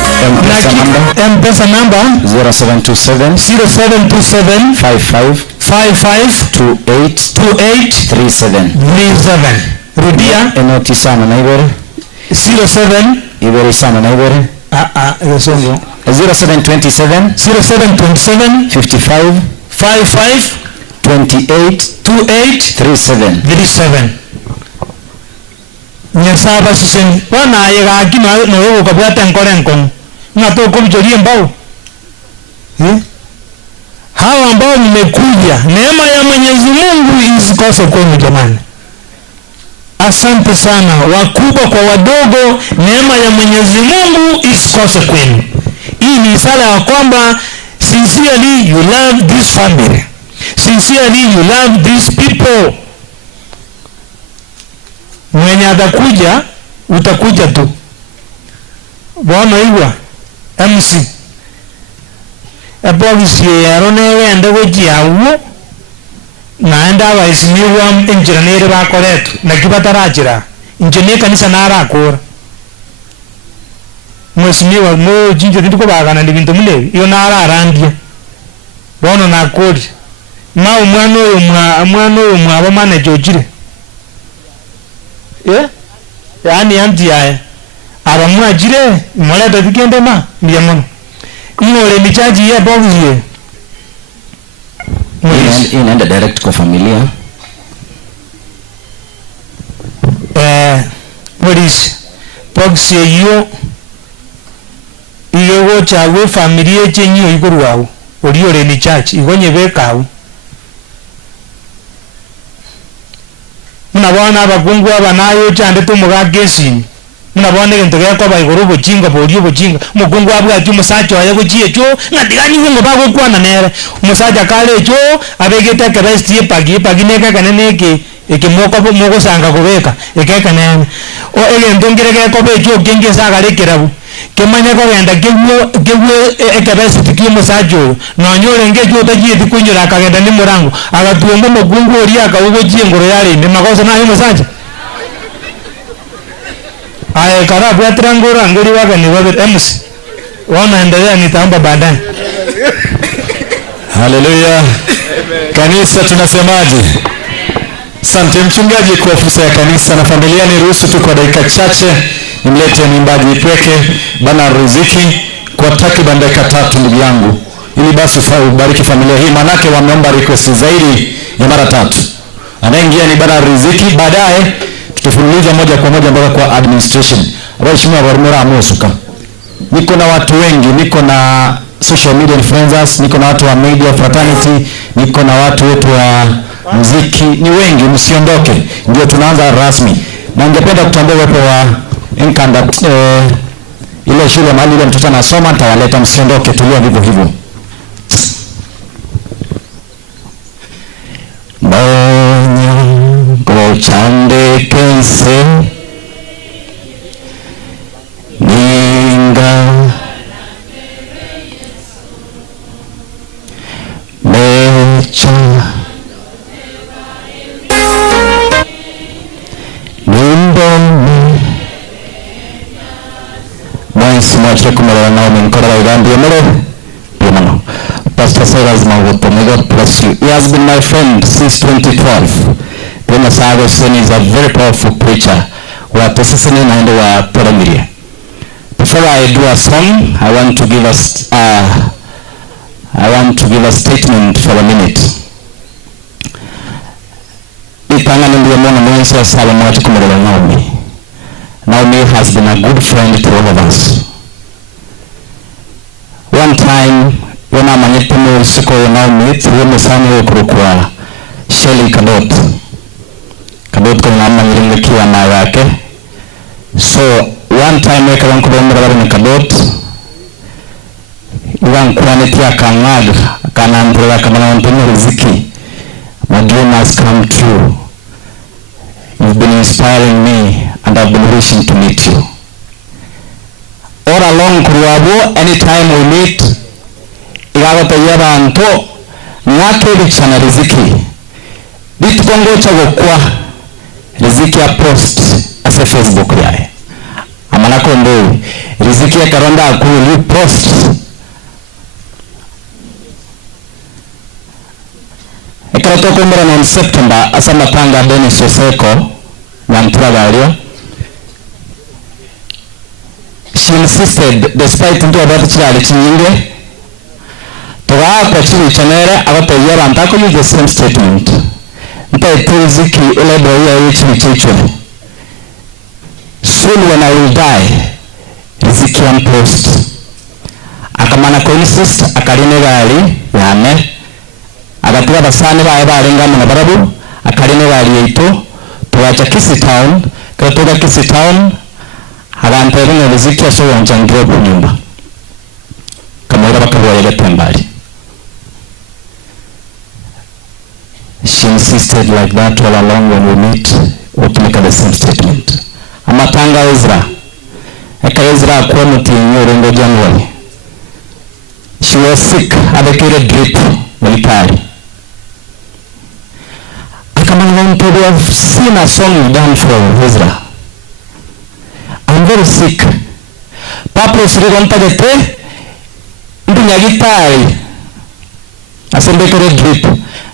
M-Pesa number 0727 55 28 37. Rudia enoti sana na ibere 07 ibere sana na ibere 0727 55 28 37 nyasaba siseni wana yega akina no yo ko bwata nkorenko ngato ko mjorie mbao hawa ambao mmekuja neema ya Mwenyezi Mungu isikose kwenu jamani. Asante sana wakubwa kwa wadogo, neema ya Mwenyezi Mungu isikose kwenu. Hii ni sala ya kwamba sincerely you love this family, sincerely you love these people. Mwenye atakuja utakuja tu bwana igwa MC abogisi yarone wende gojiawo naenda abaisimiwa engineer bakoretu nakibatarajira engineer kanisa narakora mwesimiwa mo jinjo ndiko bagana ndibintu mulebi iyo nararandia bono nakori ma umwana oyo mwabo manager ojire yani anti aya abamwajire muleta bigende ma byamono Ngole ni chaji ya bogie. Inaenda direct kwa familia. Moris boxie yo iyo chawe familia chenyo igurwao oriore ni church igonye bekao munabona abakungu abanayo chande tumugagesi munabona gento gako baiguru bujinga boriyo bujinga mukungu abwati umusacho aye gujiye cyo ngadigani ngo bagukwana nere umusaja kale cyo abegeta kabesti pagi neka kaneneke ekimoko mugo sanga kubeka ekeka nene o egento ngirege ko bejo genge saga lekerabu kemanya ko genda gewe ekabesti kimusajo no nyore ngejo tagiye dikunyura akagenda ni murango agatuomba mugungu ori akawugojiye ngoro yale ni makosa na hiyo musaja aya karabu ya trangora ngori waga ni wabe MC wanaendelea nitaomba baadaye. Haleluya. Kanisa tunasemaje? Asante mchungaji kwa fursa ya kanisa na familia. Niruhusu tu kwa dakika chache nimlete mwimbaji pweke Bana Riziki kwa takriban dakika 3 ndugu yangu, ili basi ubariki familia hii, manake wameomba request zaidi ya mara 3. Anaingia ni Bana Riziki, baadaye tutafululiza moja kwa moja mpaka kwa administration. Waheshimiwa Warumura Amosuka, niko na watu wengi, niko na social media influencers, niko na watu wa media fraternity, niko na watu wetu wa muziki, ni wengi, msiondoke. Ndio tunaanza rasmi. Na ningependa kutambua uwepo wa Nkanda ile shule mahali ile mtoto anasoma, nitawaleta, msiondoke, tulia vivyo hivyo. Bonyo chande kense ninga mecha nimboni mwansi mwache kumala nao minkora wa igambi yamere yamano. Pastor Cyrus Magoto, may God bless you. He has been my friend since 2012. Pena Sago Sen is a very powerful preacher. Wa tesisene na ndo wa Toramiria. Before I do a song, I want to give a statement for a minute. Ipanga ndiye mwana mwenzi ya sala mwachi kumerela Naomi. Naomi has been a good friend to all of us. One time, when I'm an epemo siko Naomi, through mesani ukurukua Shelly Kadot kuna mnyiringa kiwa na yake. So one time weka wangu bambara na Kadot iwan kuaneti ya kangag kana andrea kama na mpeni riziki. My dream has come true. You've been inspiring me and I've been wishing to meet you. All along kuruabo, anytime we meet, igagota yaba anto ngake bichana riziki. Bitukongo chago kwa riziki ya post ase Facebook yae. Amanako ndo riziki ya karonda akulu post. Ekarato kumbera na September asama panga Dennis Oseko na Mtragalio. She insisted, despite ndio abati chali chinyinge, toka kwa chini chanere abato yara ntako use the same statement. Nta riziki ile boya yichi chichwe. Soon when I will die, riziki am post. Akamana ko insist akarine gali yane. Agatuwa basane bae barengana na barabu akarine gali yeto tuwacha Kisi Town. Katoka Kisi Town abantu bene riziki aso wanjangiro kunyumba kamera bakabwele tembali. She insisted like that all along. When we meet, we make the same statement. Amatanga Ezra Ezra kwa mutinyo rengo January. She was sick, adekere drip military. We have seen a song done for Ezra. I'm very sick. Papo sirigonta dete ndunya gitari asembekere drip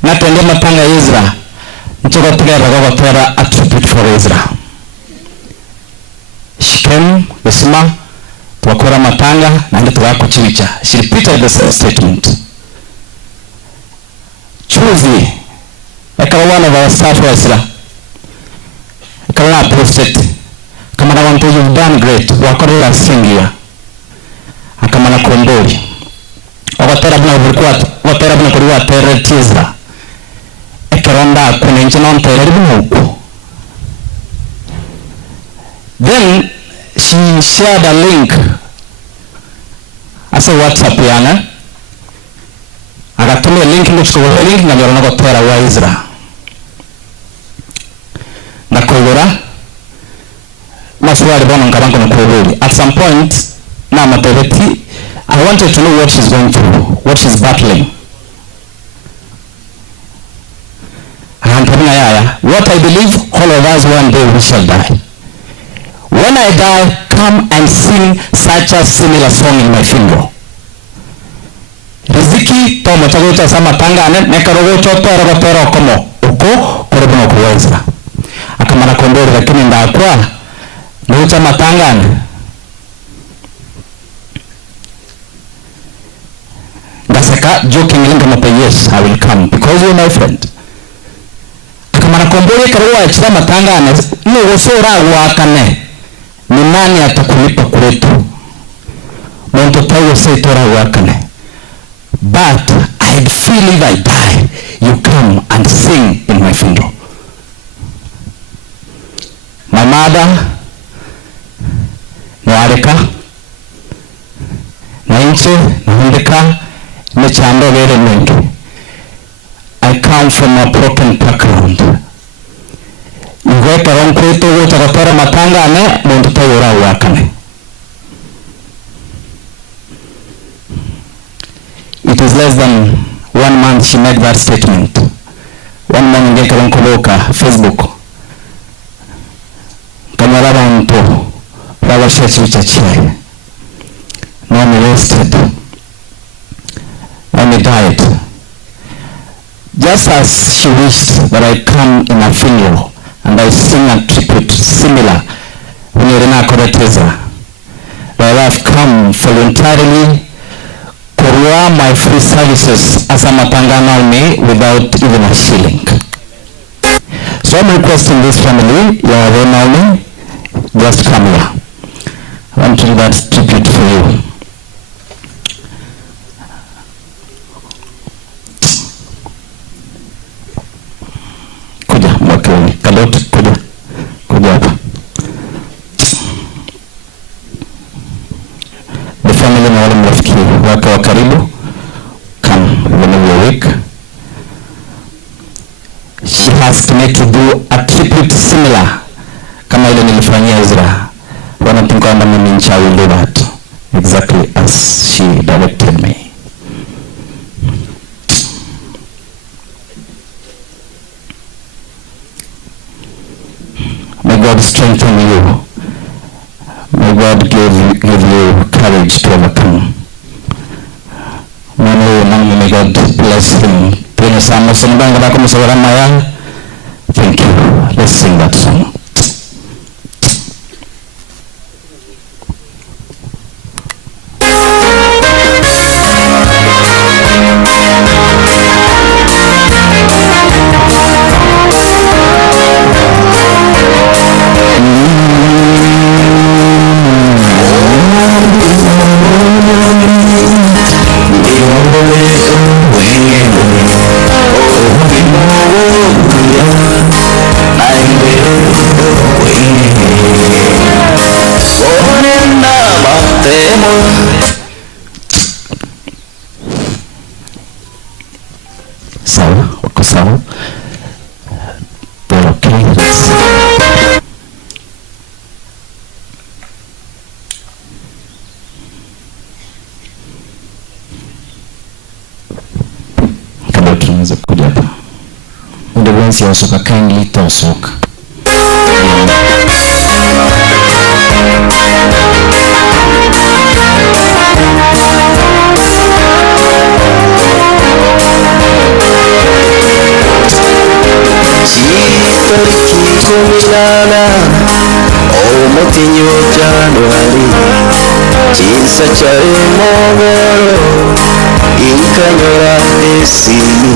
na tende matanga Ezra nchoko tegera gogo tera attribute for Ezra. She came Besima twakora matanga na ndio twakuchicha. She repeated the same statement. Chuzi akawa one of our staff wesla akawa apostate kama na wantu you've done great wakora singia akama na kombori wakatera bna ulikuwa watera bna kuliwa teretiza ekeronda kuna njina ontere bna huko. Then she shared a link as a WhatsApp yana akatumia link ngikuwa link nganyora na gotera wa Israel na kugura maswali bono ngabango na kuguri. At some point na matebeti I wanted to know what she's going through, what she's battling. And what I believe, all of us one day we shall die. When I die, come and sing such a similar song in my funeral. Riziki tomo chagocha sama tangane nekarogocho pero como uko korobono kuweza akamana kondori lakini ndakwa nucha matangane ngasaka joking linga mape yes I will come because you're my friend. Akamana kondori karowa chira matangane no gosora wakane ni nani atakulipa kwetu monto tayo seitora wakane. But I'd feel if I die, you come and sing in my funeral. My mother, Noareka, Nainche, Nandeka, Nechando Vere Mengi. I come from a broken background. Iweka ronkwetu utakapora matanga ane, munduta yura wakane. It is less than 1 month she made that statement. One morning ngeka ronkoboka Facebook. Kamaraba mpo. Rawa shechi uchachie. Now I'm arrested. And he died. Just as she wished that I come in a funeral and I sing a tribute similar when Irina Koreteza. That I've come voluntarily for my free services as a matangana me without even a shilling. So I'm requesting this family, you are there now me, just come here. I want to do that tribute for you. Kuja, mwakili, kadoti, kuja hapa. The family na wale mrafiki wake wa karibu come whenever you're weak. She asked me to do a tribute similar kama ile nilifanyia Ezra. Wanatunga kwamba mimi I will do that exactly as she directed me. May God strengthen you. May God give you courage to overcome. May God bless him. Thank you. Let's sing that song. Osoka kindly tosok. chachare mogoro inkanyora esini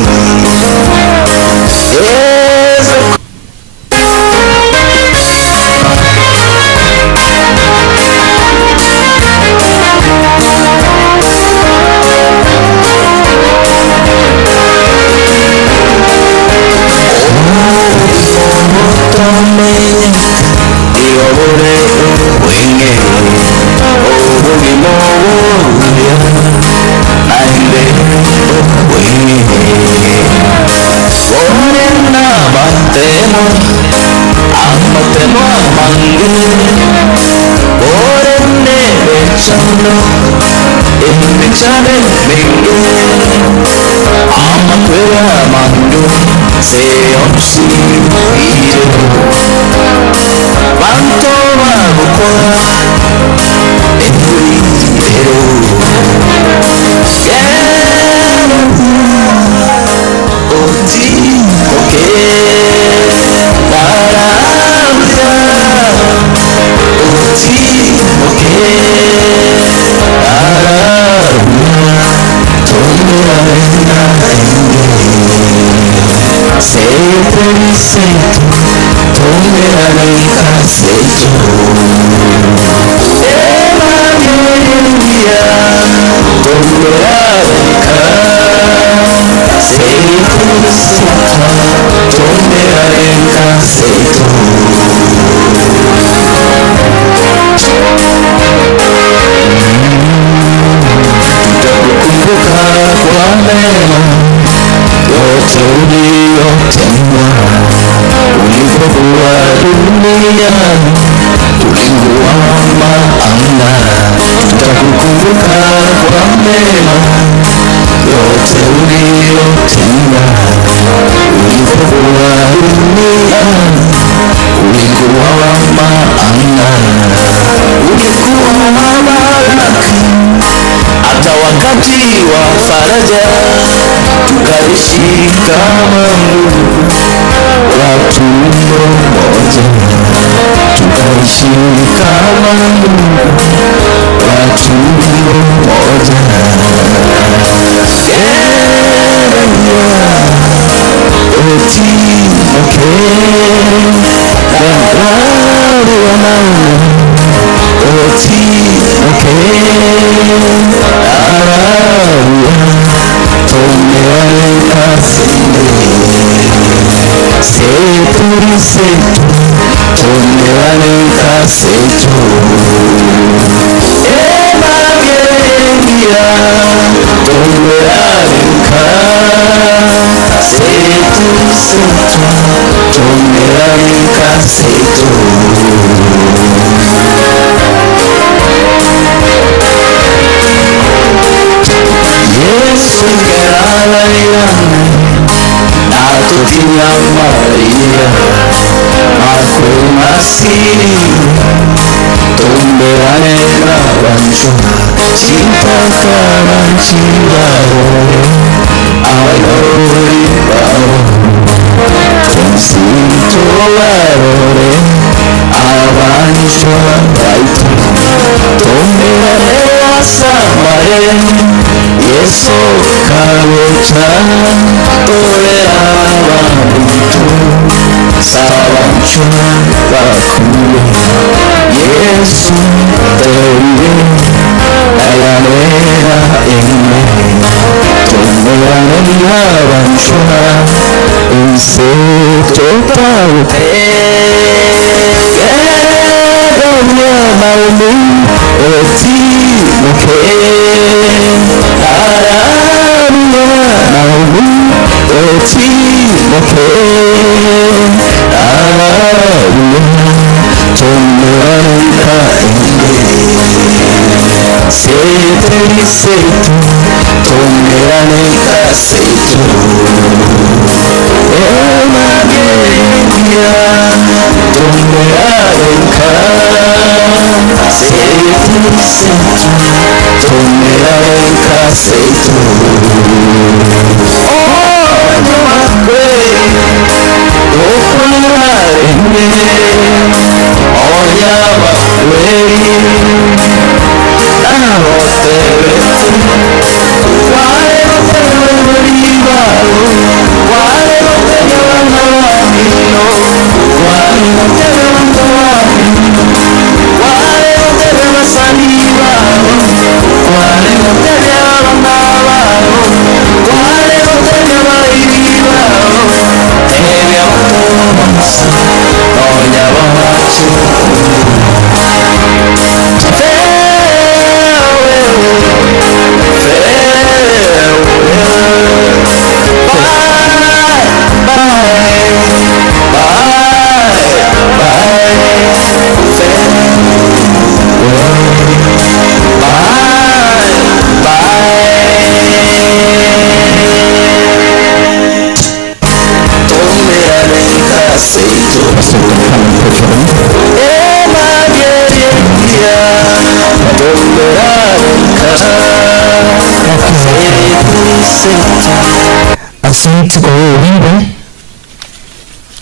Asante kwa huo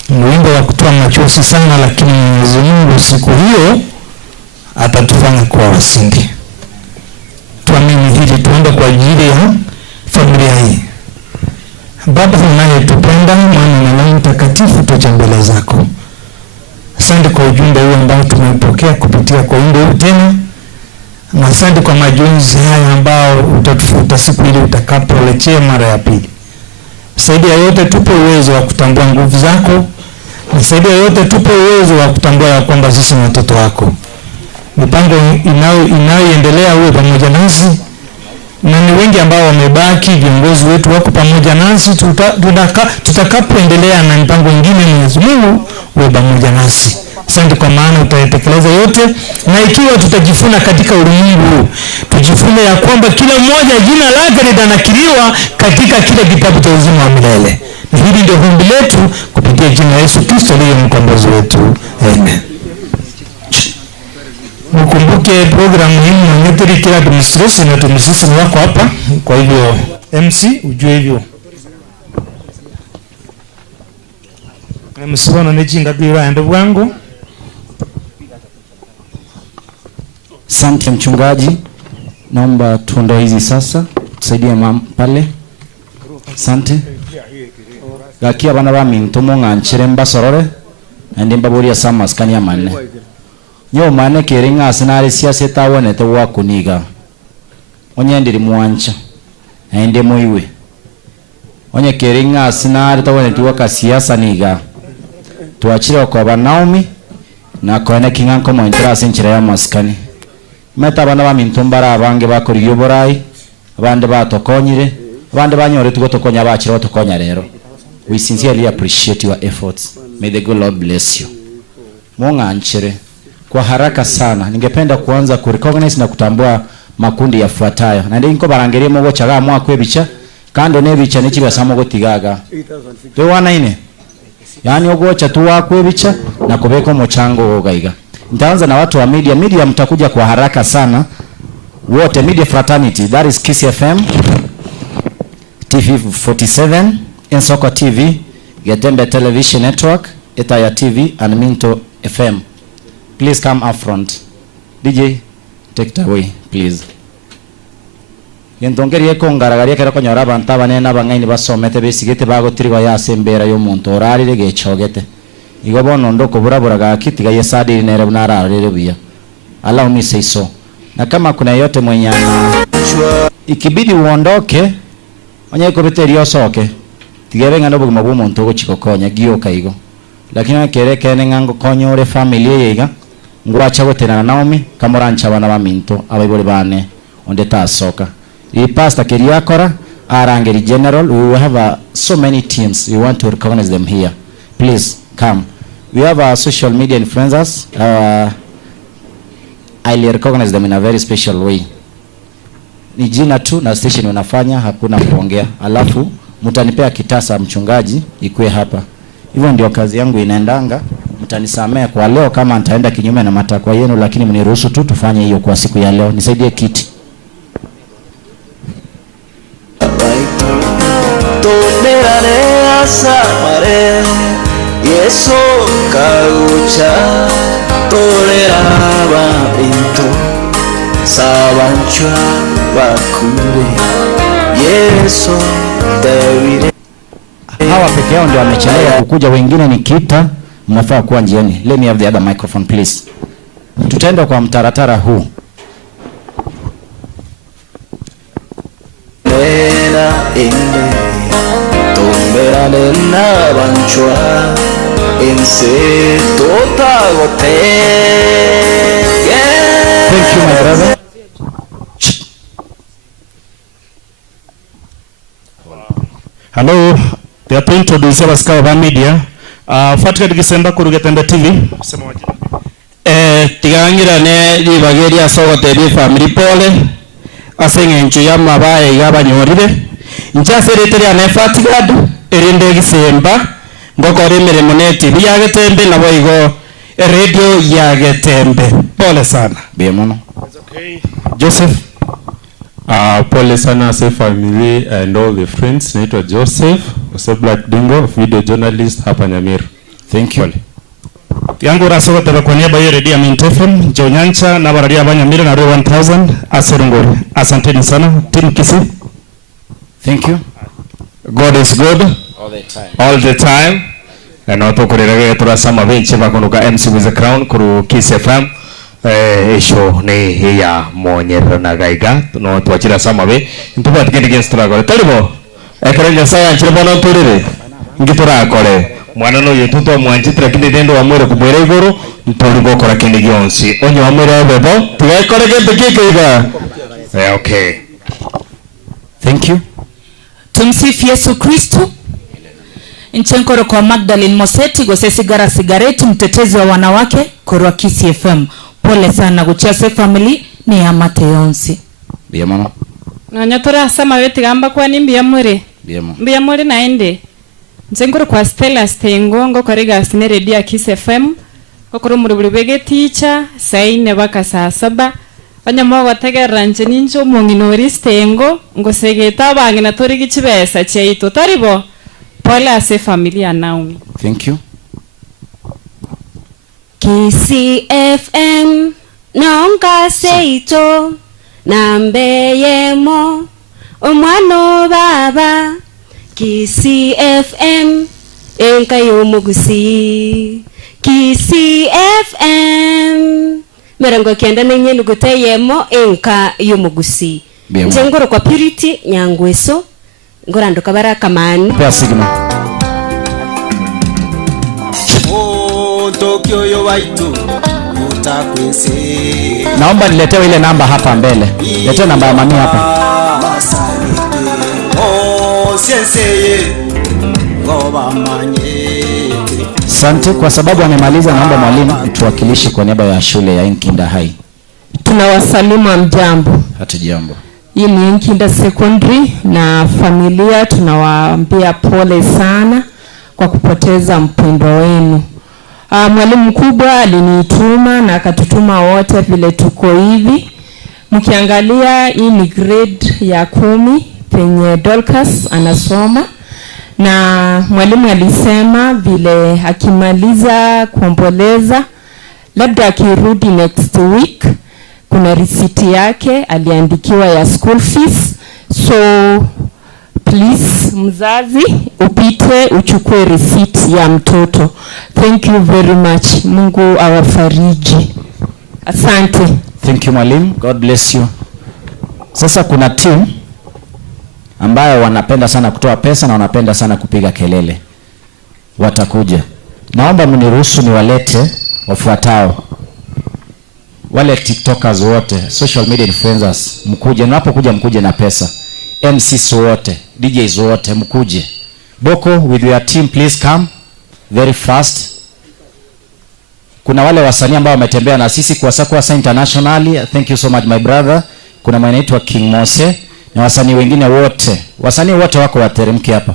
wimbo wa kutoa machozi sana, lakini Mwenyezi Mungu siku hiyo atatufanya kuwa washindi. Tuamini hili, tuombe kwa ajili ya familia hii. Baba unayetupenda, Mwana na Roho Mtakatifu, tuja mbele zako. Asante kwa ujumbe huu ambao tumepokea kupitia kwa wimbo huu tena. Na asante kwa majonzi haya ambao utatufuta siku ile utakaporejea mara ya pili. Saidia yote, tupe uwezo wa kutambua nguvu zako. Na saidia yote, tupe uwezo wa kutambua ya kwamba sisi ni watoto wako. Mipango inayoendelea uwe pamoja nasi. Na ni wengi ambao wamebaki, viongozi wetu wako pamoja nasi. Tutakapoendelea na mipango mingine, Mwenyezi Mungu uwe pamoja nasi. Asante kwa maana utatekeleza yote, na ikiwa tutajifuna katika ulimwengu huu, tujifune ya kwamba kila mmoja jina lake litanakiliwa katika kile kitabu cha uzima wa milele. Na hili ndio ombi letu kupitia jina la Yesu Kristo aliye mkombozi wetu. Amen. Mkumbuke programu hii mwenye kila administration na tumisisi wako hapa. Kwa hivyo MC ujue hivyo. Msiwana nechinga kwa ndo bwangu. Asante mchungaji, naomba tuondoe hizi sasa, tusaidie mama pale. Asante. Gakia bana ba minto monga nchiremba sorore, andi mbaboria sama skania manne. Nyo mane keringa asinari siasa tawone te wakuniga. Onye ndiri mwancha. Ende moiwe. Onye keringa asinari tawone tuwaka siasa niga. Tuachire kwa Naomi na kwa kinganko mo interest nchira ya maskani. Meta bana ba mintumbara abange bakoriyo borai, abande batokonyire, abande banyore tugotokonya bachira batokonya rero. We sincerely appreciate your efforts. May the good Lord bless you. Munga nchere kwa haraka sana ningependa kuanza kurecognize na kutambua makundi yafuatayo. Na ndinko barangerie mogo chaga mwa kwebicha kando nebicha n'ikibasamo gotigaga. Twe wana ine. Yani ogocha tu wakwebicha na kubeko mochango ogaiga. Nitaanza na watu wa media mtakuja kwa haraka sana. Wote media fraternity, that is Kiss FM, TV47, Ensoko TV, Getembe Television Network, Etaya TV and Minto FM. Please come up front. DJ, take it away, please. Yentongeri yeko ngaragaria kera konyora bantaba nena bangaini basomete besigete bagotirigo ya sembera yo muntu orarire gechogete. Igo bono ndoko buraburaga kitiga yesadi nere bunara rere bia. Allow me say so. Na kama kuna yote mwenye ikibidi uondoke onye ko beteri osoke. Tigebenga no buguma bwo muntu go chikokonya giyo kaigo. Lakini kereke nengango konyore family yega. Ngwacha goterana Naomi kamorancha bana ba minto abayibole bane onde tasoka. I pastor Keriakora Arangeri General, we will have so many teams. We want to recognize them here. Please come. We have our social media influencers. I recognize them in a very special way. Ni jina tu na station unafanya, hakuna kuongea. Alafu mtanipea kitasa mchungaji ikue hapa. Hivyo ndio kazi yangu inaendanga. Mtanisamea kwa leo kama nitaenda kinyume na matakwa yenu, lakini mniruhusu tu tufanye hiyo kwa siku ya leo. Nisaidie kiti. Tomerane asamare Yesu kaucha toleraba into sabanchwa bakure Yesu tewire. Hawa peke yao ndio wamechelewa kukuja, wengine ni kita, mnafaa kuwa njiani. Let me have the other microphone please. Tutaenda kwa mtaratara huu. Nena inde tombera nena banchwa inse totagote. Thank you my brother. Hello, they are to introduce our media. Fatika dikisemba kurugetembe TV. Tigangira ne libageria sogo tebi family pole. Asengencho ya mabaye yabanyorire. Nchasereteria ne Fatika erinde gisemba. Ngokore mirimo ne TV ya getembe na boigo radio ya getembe. Pole sana. Biemono. Joseph. Pole sana Safe family and all the friends. Naitwa Joseph Black Dingo, video journalist hapa Nyamiru. Thank you. Yangu rasogo tebe kwa niaba ya Radio Mintefem, Jonyancha na bararia Nyamiru na 1000 Aserungori. Asanteni sana team Kisi. Thank you. God is good all the time. All the time. Na watu kuriraga turasama benchi bakonuka MC with the crown kuru Kiss FM. Isho ni ya monyera na gaiga no twachira samabe ntuba tikende gestra gore talibo ekerenya saya nchirbono nturire ngitura kore mwana no yetuto mwanchitra kinde dendo amore kubere igoro ntoligo kora kinde gionsi onyo amore bebo tigai kore kende kikaiga okay. Thank you. Tumsifu Yesu Kristo. Nchenkoro kwa Magdalene Moseti gosesi gara sigareti mtetezi wa wanawake korwa Kisi FM. Pole sana guchase family ni amate yonsi. Biemono. Na nyatora sama weti gamba kwa nimbi ya mwere. Biemono. Mbi ya mwere naende. Nchenguru kwa Stella Stengo ngo kariga sine redia Kiss FM. Okoro muri bege teacher saine baka saa 7. Banyamo bategera nje ninjo monginori Stengo ngo segeta bangina tori gichibesa cheito taribo. Pole ase familia Naomi. Thank you. KCFM nonga seito nambeyemo omwano baba KCFM enka yomugusi KCFM merango kenda nenye nuguteyemo enka yomugusi njengoro kwa Purity Nyangweso ngoranduka baraka mani kwa signal. Tokyo yo waitu utakwese. Naomba niletewe ile namba hapa mbele. Letea namba ya mami hapa. Asante kwa sababu amemaliza, naomba mwalimu tuwakilishi kwa niaba ya shule ya Nkinda High. Tunawasalimu mjambo. Hatujambo. Hii ni Nkinda Secondary na familia tunawaambia pole sana kwa kupoteza mpendo wenu. Mwalimu mkubwa alinituma na akatutuma wote vile tuko hivi. Mkiangalia hii ni grade ya 10 penye Dorcas anasoma, na mwalimu alisema vile akimaliza kuomboleza labda akirudi next week kuna receipt yake aliandikiwa ya school fees, so please mzazi upite uchukue receipt ya mtoto. Thank you very much. Mungu awafariji. Asante. Thank you mwalimu. God bless you. Sasa kuna team ambayo wanapenda sana kutoa pesa na wanapenda sana kupiga kelele. Watakuja. Naomba mniruhusu niwalete wafuatao. Wale TikTokers wote, social media influencers, mkuje. Mnapokuja mkuje na pesa. MCs wote, DJs wote mkuje. Boko with your team please come very fast. Kuna wale wasanii ambao wametembea na sisi kwa Sakwasa internationally. Thank you so much my brother. Kuna mwana anaitwa King Mose na wasanii wengine wote. Wasanii wote wako wateremke hapa.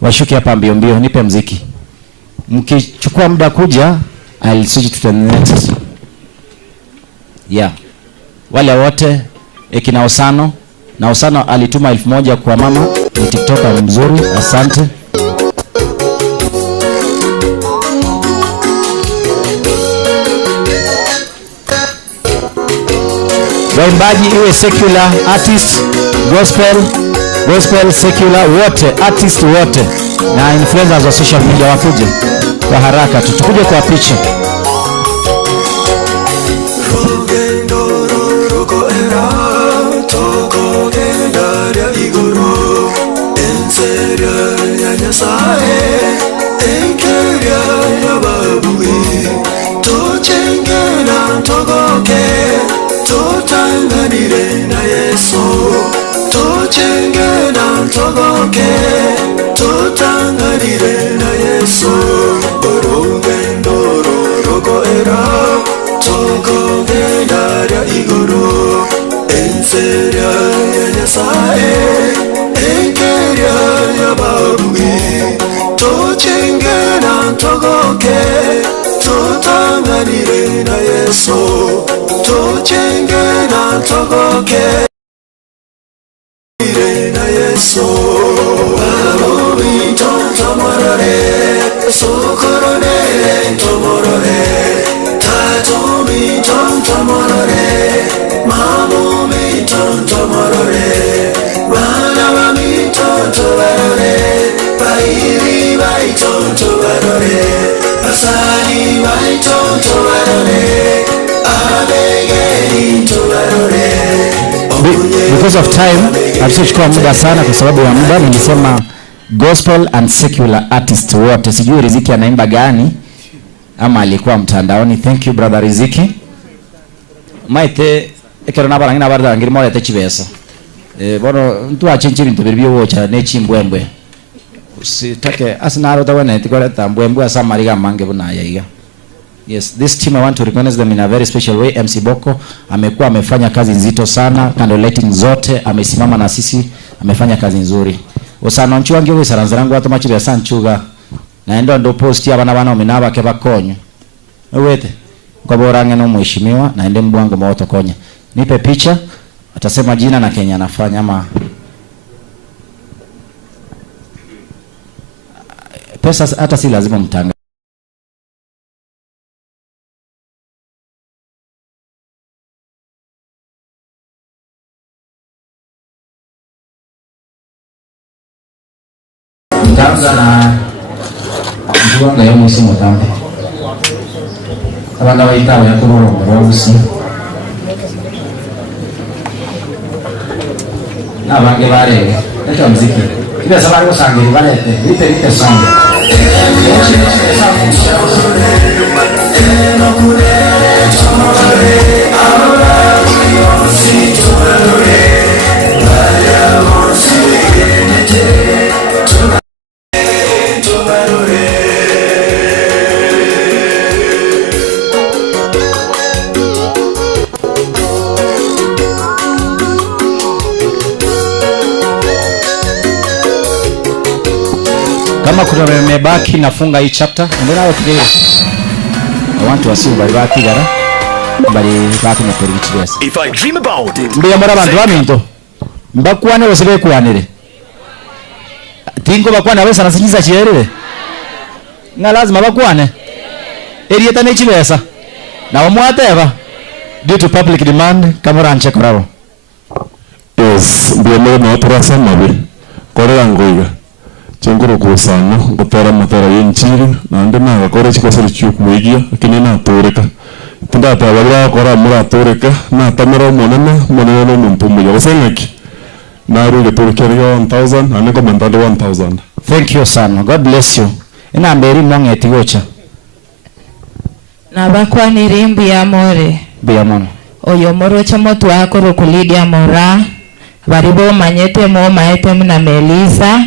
Washuki hapa mbio mbio, nipe mziki. Mkichukua muda kuja, I'll switch to the next. Yeah. Wale wote ekina Osano. Na Osano alituma 1000 kwa mama, ni TikToker mzuri. Asante. waimbaji iwe secular artist, gospel secular, wote artist wote na influencers wa social media wakuje kwa haraka, tukuje kwa picha. Because of time, hatuchukua muda sana kwa sababu ya muda. Nilisema gospel and secular artist wote. Sijui Riziki anaimba gani ama alikuwa mtandaoni. Thank you brother Riziki. Maite ekero nabara ngina barda ngiri mole te chibesa. Bono ntu achenchi bintu biribyo wocha ne chimbwembwe. Usitake asinaro tawana tikore tambwembwe asamariga mange buna yaiga. Yes, this team I want to recognize them in a very special way. MC Boko amekuwa amefanya kazi nzito sana, candle lighting zote amesimama na sisi, amefanya kazi nzuri. Osano nchuange we saranzarangu watu machi bya sanchuga. Naenda ndo post ya bana ominaba ke bakonyo. Wete. Kwa borange no mheshimiwa naende mbwango maoto konya. Nipe picha, atasema jina na Kenya anafanya ama pesa hata si lazima mtanga. Mtanga na mbuanga yo mwisi mutanga. Abana baitawe ya kuroro mwabusi. Na bange bare. Eto mziki. Kile sabari ko sangi balete. Rite sangi. Kama kuna mmebaki nafunga hii chapter. Mbona wao today? I want to assume bali baki gara. Bali baki na kurichibesa. If I dream about it. Mbiya mara bantu baminto. Mbakwane bose kwanire. Tingo bakwana bese nasinyiza chirere. Nga lazima bakwane. Erieta ne chibesa. Na omwateba due to public demand kamera anche korabo. Yes, mbiya mara turasa mabe. Korera ngoiga. Chengoro kusana gutera matera y'inchiri nande nagakora chikosari cy'ukumuyigia akine natureka tindata abari bakora muri atureka natamera monene no muntu muya basengaki narule turkeri 1000 ane komandade 1000. Thank you son, God bless you. Ina mberi mwangeti gocha nabakwanire mbuya more buya mono oyo morocha motu akoro kulidia mora baribo manyete mo maete na Melissa.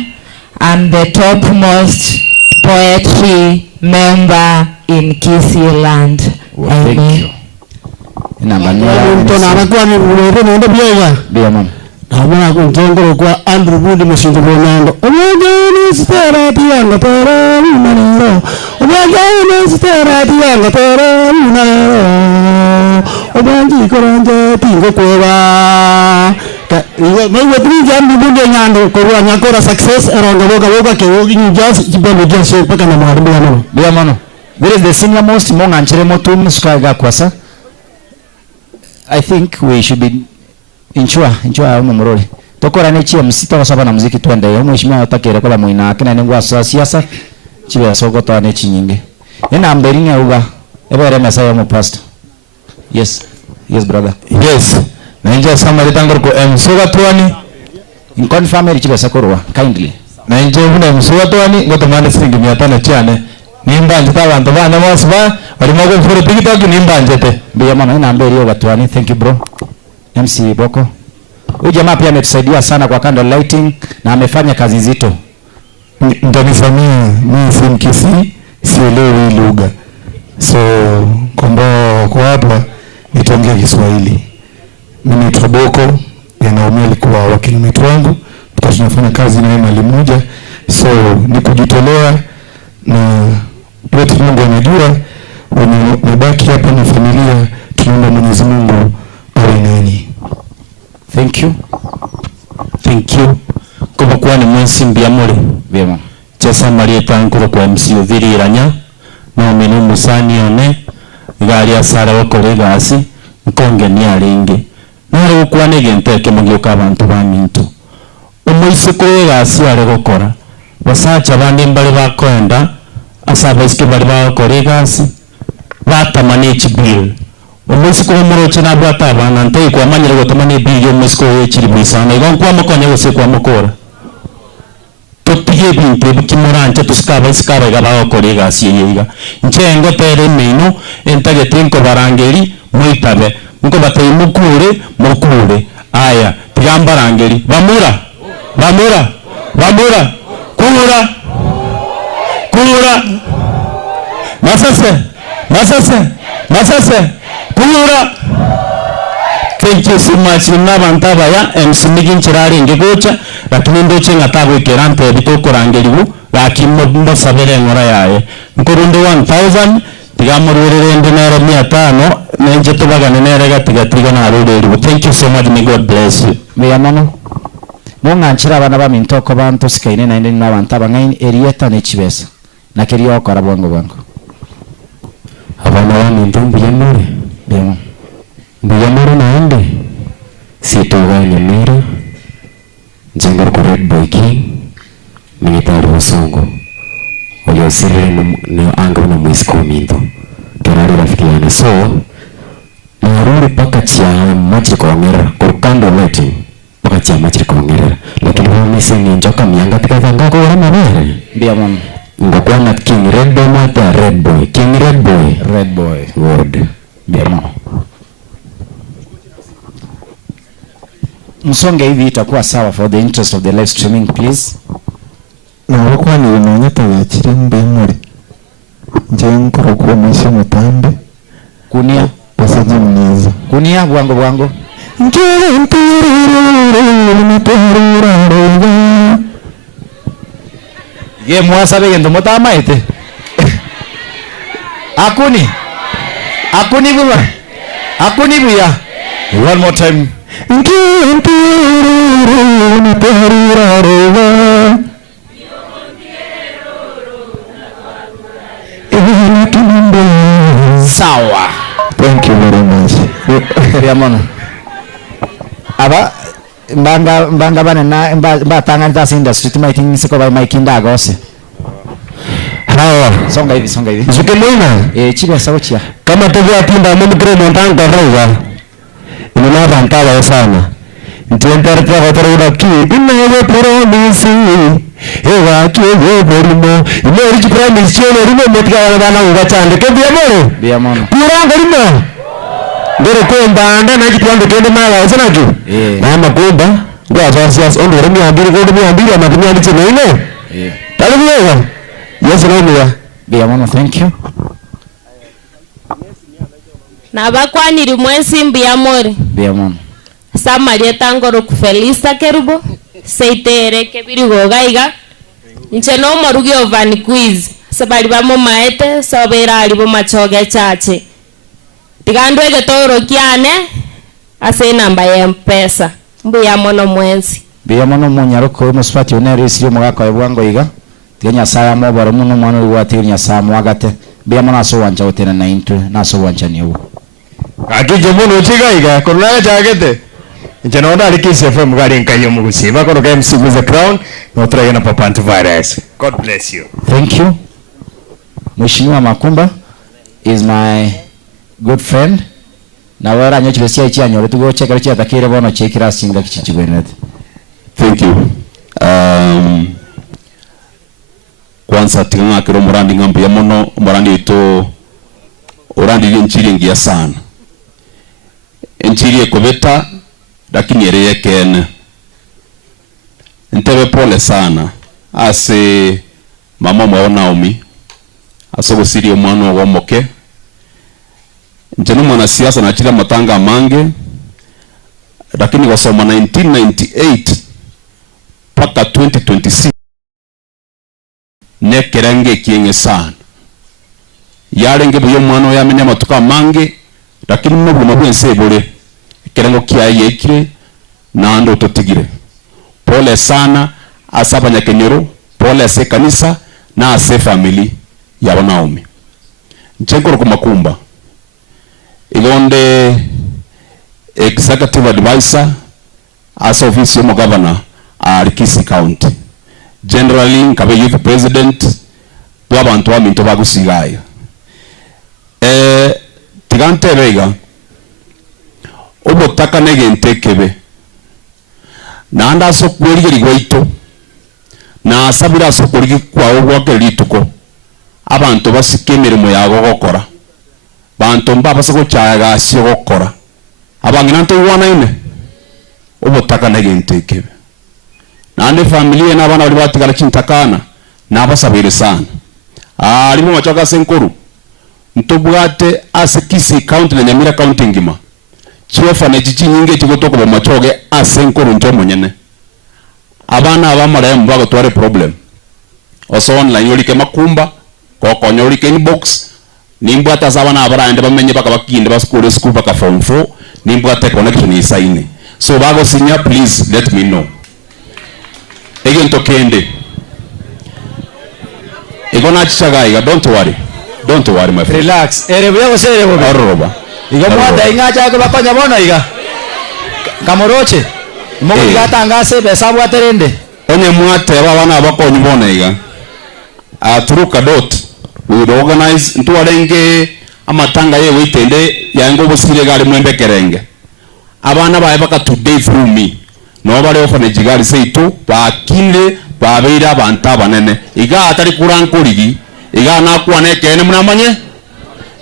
I'm the topmost poetry member in Kisii land. Well, thank you. Ntona anakuwa ni ulere naenda biega. Bia mama. Amana kuntongoro kwa Andrew Bundi mushingo bonando. Omwageni stera tianga tara unanero. Omwageni stera tianga tara unanero. Omwangi koranje tingo kweba. Mwe trija Bundi nyando kwa nyakora success aronga boga ke wogi just kibendo just paka na mwaribu ya mama. Bia mama. There is the senior most monga nchere motu msukaga kwasa. I think we should be ensure umumurori tokora ne chie msito kwa na muziki twende yo mheshimiwa atakere kola muina akina ningwa siasa chibe sokota ne chinyinge ina mberinga uga ebere mesaya mu pastor. Yes brother. Yes na nje samari tangor ko msoga twani in confirm chibe sakorwa kindly na nje huna msoga twani ngoto mane singi 500 cyane nimba njita abantu bana bose bari mago mfure tiktok nimba njete bia mama ina mberi yo gatwani. Thank you bro. MC Boko. Huyu jamaa pia ametusaidia sana kwa candle lighting na amefanya kazi nzito. Mtanisamia mimi si Mkisi, sielewi lugha. So kwa hapa nitaongea Kiswahili. Mimi ni Boko, Naomi alikuwa wakili wetu wangu. Tukao tunafanya kazi na mahali moja. So ni kujitolea na wote Mungu anajua wamebaki hapa na familia, tunaomba Mwenyezi Mungu awe nanyi. Thank you. Kuba kwa ni mwensi mbiamuri bema chesa marieta nkuru kwa MC Uviriranya na minu musani one gari asara wakore gasi nkonge ni aringi nare gukwa negenteke mugioka abantu ba mintu umuise kure gasi are gukora basacha bandi mbali bakwenda asaba iske bali bakore gasi batamani chibil umuisi kwa muroche na bwata bana ntei kwa manyere gotamani biyo musko yechiri bisana igon kwa makonya gose kwa makora tupige binte bukimuranje tuskaba iskaba gaba okori gasi yiga nchengo tere mino entage tinko barangeri muitabe nko batei mukure aya tigambarangeri bamura kura masase kura. Thank you so much. Nabanta baya MC Migin Chirari ngegocha lakini ndoche ngatabu kerante bitoko rangelibu lakini mbo sabere ngora yae nkorundo 1000 tigamururire ndinero 500 nenje tubagane nerega tigatiga na rurero. Thank you so much. May God bless you. Meyamano monganchira abana ba mintoko bantu sikaine na ndini nabanta bangain erieta ne chibesa na kiriyo okora bwango abana ba mintumbu yamure bema Buyamoro naende sitoga Nyamira Jengo kwa Red Boy King Minitari Wasongo Waliosiri na anga una mwisiko minto Kerari rafikiana. So naruri paka chia machiri kwa ngera Kurukando lighting paka chia machiri kwa ngera lakini wamisi ni njoka mianga tika thanga kwa wala mabere bia mama ngakuwa na King Red Boy mata Red Boy King Red Boy word bia mama msonge hivi itakuwa sawa for the interest of the live streaming please. Na wakwa ni unonyeta ya chirimbe muri njengoro kwa mwisho mutambe kunia pasaji mniza kunia bwango ye mwasa begendo motama ite akuni buya one more time. Sawa. Thank you very much. Riamono. Aba mbanga bana na mbatanga ndasa industry tumaiting siko by Mike Ndagose. Hawa songa hivi Zukemuna chiba sauchia kama tevya timba mumikire montanga rauga inona bantawa sana ntentera kwa toroda ki inawe promise ewa kiwe borimo imeri promise chone rimo metika bana ugachande ke biamono kuranga rimo ndero komba anda na kitwando kende mala sana tu na makomba ngwa sasa ondo rimi ambiri amatumia ndiche nene taliwewa. Yes, Romeo. Biamono, thank you. Nabakwaniri mwensi mbiamori. Biamono. Samarieta ngoro kufelista kerubo. Seitere kebirigo gaiga. Nche no morugi ovani quiz. Sabali bamo maete sobera alibo machoge chache. Tigandwe getoro kiane ase namba ya mpesa. Mbiamono mwensi. Biamono monyaroko musfati oneri sio mwaka ebwango iga. Tinya saya mo baro muno mwana wa tinya sa mo agate bia mana so wancha otena na intu na so wancha niu Akije muno chigaiga korona chagete. Nchanaona alikisi FM gari nkayo mugusi. Bakoro MC with the crown. No try na papa antivirus. God bless you. Thank you. Mheshimiwa Makumba is my good friend. Na wera nyochire cia ichianyo tugo cheka cia takire bono chekira singa kichichigwenet. Thank you. Kwanza tinga kiro murandi ngambi ya mono murandi ito urandi nchiri ngia sana. Nchiri ekobeta lakini ereye kene. Ntebe pole sana. Ase mama mwa Naomi. Asogo siri omwana ogomoke. Njeno mwana siasa na chila matanga mange. Lakini wasoma 1998 paka 2026 nekerenge kienge sana. Yarenge buyo mwana yamenya matuka mange lakini mwe mabwense bole kerengo kiaye kire na ando totigire. Pole sana asaba nyakenyoro, pole ase kanisa na ase family ya Naomi. Nchenkoro kumakumba. Igonde executive advisor as office yomo governor Kisi County. Generally nkabe youth president twabantu wa minto bagusigaya. Tigante bega obotaka negentekebe na anda so kweli gwaito na sabira so kweli kwa ogwake lituko abantu basikemere mu yago gokora bantu mbaba so chaga asyo gokora abangina nto wana ine obotaka negentekebe na ande familia na bana bali batigala kintakana na abasabire sana alimo machoka senkuru ntobwate asekisi county na Nyamira county ngima chiofa na chichi nyinge chigotoko ba machoge asenkuru ntomo nyene abana abamara mbago tware problem oso online yolike makumba koko nyolike inbox nimbwata zabana abarande bamenye baka bakinde baskule school baka form 4 nimbwata connection isaine so bago sinya please let me know again tokende igona chichagaiga don't worry my friend relax erebuya gosere bobe aroba iga mwata ingacha ko bakonya bono iga kamoroche mo gatangase besabu aterende onye mwate babana bakonya bono iga aturuka dot we will organize ntuwarenge amatanga ye witende yango busire gari mwembe kerenge abana bae baka today through me no bale ofane jigari seitu bakinde babeira abantu abanene iga atari kurankurigi iga nakwane kene munamanye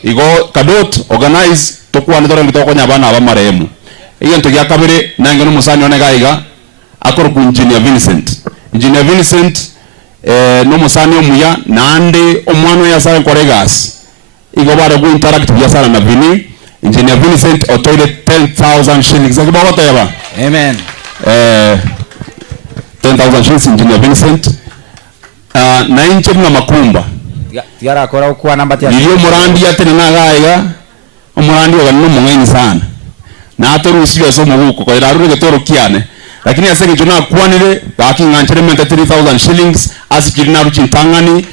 igo kadot organize tokwane dore mitokonya abana abamaremu iyo ntogia kabire nange no musani onega iga akoro ku engineer Vincent no musani omuya nande omwana ya sare koregas igo bare ku interact ya sare na Vini engineer Vincent otoile 10,000 shillings akibaba tayaba amen 10,000 shillings engineer Vincent na inche na makumba tiara kora kwa namba tia iyo murandi atene nagaiga omurandi wa no mungeni sana na atorusiyo so muguko kwa irarure getoro kiane lakini asenge jona kwanire bakinganchere menta 3,000 shillings asikirina ruchintangani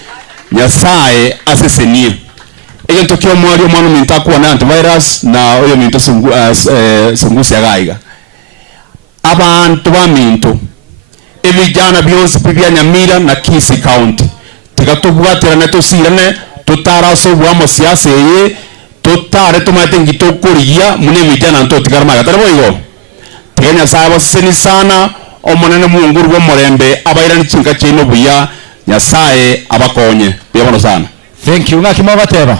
nyasaye asesenie ege ntokyo mwali omwana minta kwa na antivirus na oyo minto sungusi agaiga abantu ba minto ebijana byose bibya Nyamira na Kisi County tigatubwatira neto sirane tutaraso bwamo siasa ye tutare tumate ngito kuriya mune bijana nto tigaramaga tarabo igo tiganya sabo seni sana omonene munguru wo morembe abairani chinga chino buya nyasaye abakonye byabono sana. Thank you ngakimo bateba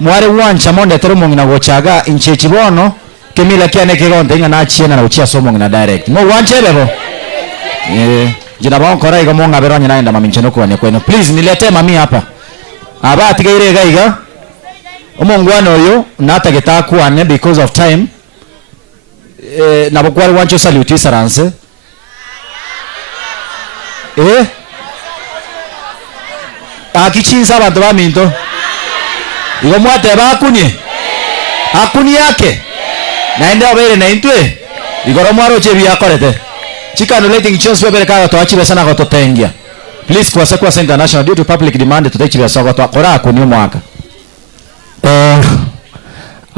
mware wancha monde tero mungina gochaga inchechi bono kemila kiane kigonde ngana chiena na uchia somo ngina direct mo wanche bebo jina bao kora igo monga beronya naenda mamincheno kwa kwenu please nilete mami hapa aba atigaire gaiga omongwana oyo nata getakuane because of time nabo kwari wancho salute saranse akichinza abantu baminto igo mwate bakunye akuni yake naenda obere na intwe igoro mwaro chebi yakorete chikano letting chance bebere kaga to achibe sana goto tengia please kwa international due to public demand to take chibesa goto akora akuni mwaka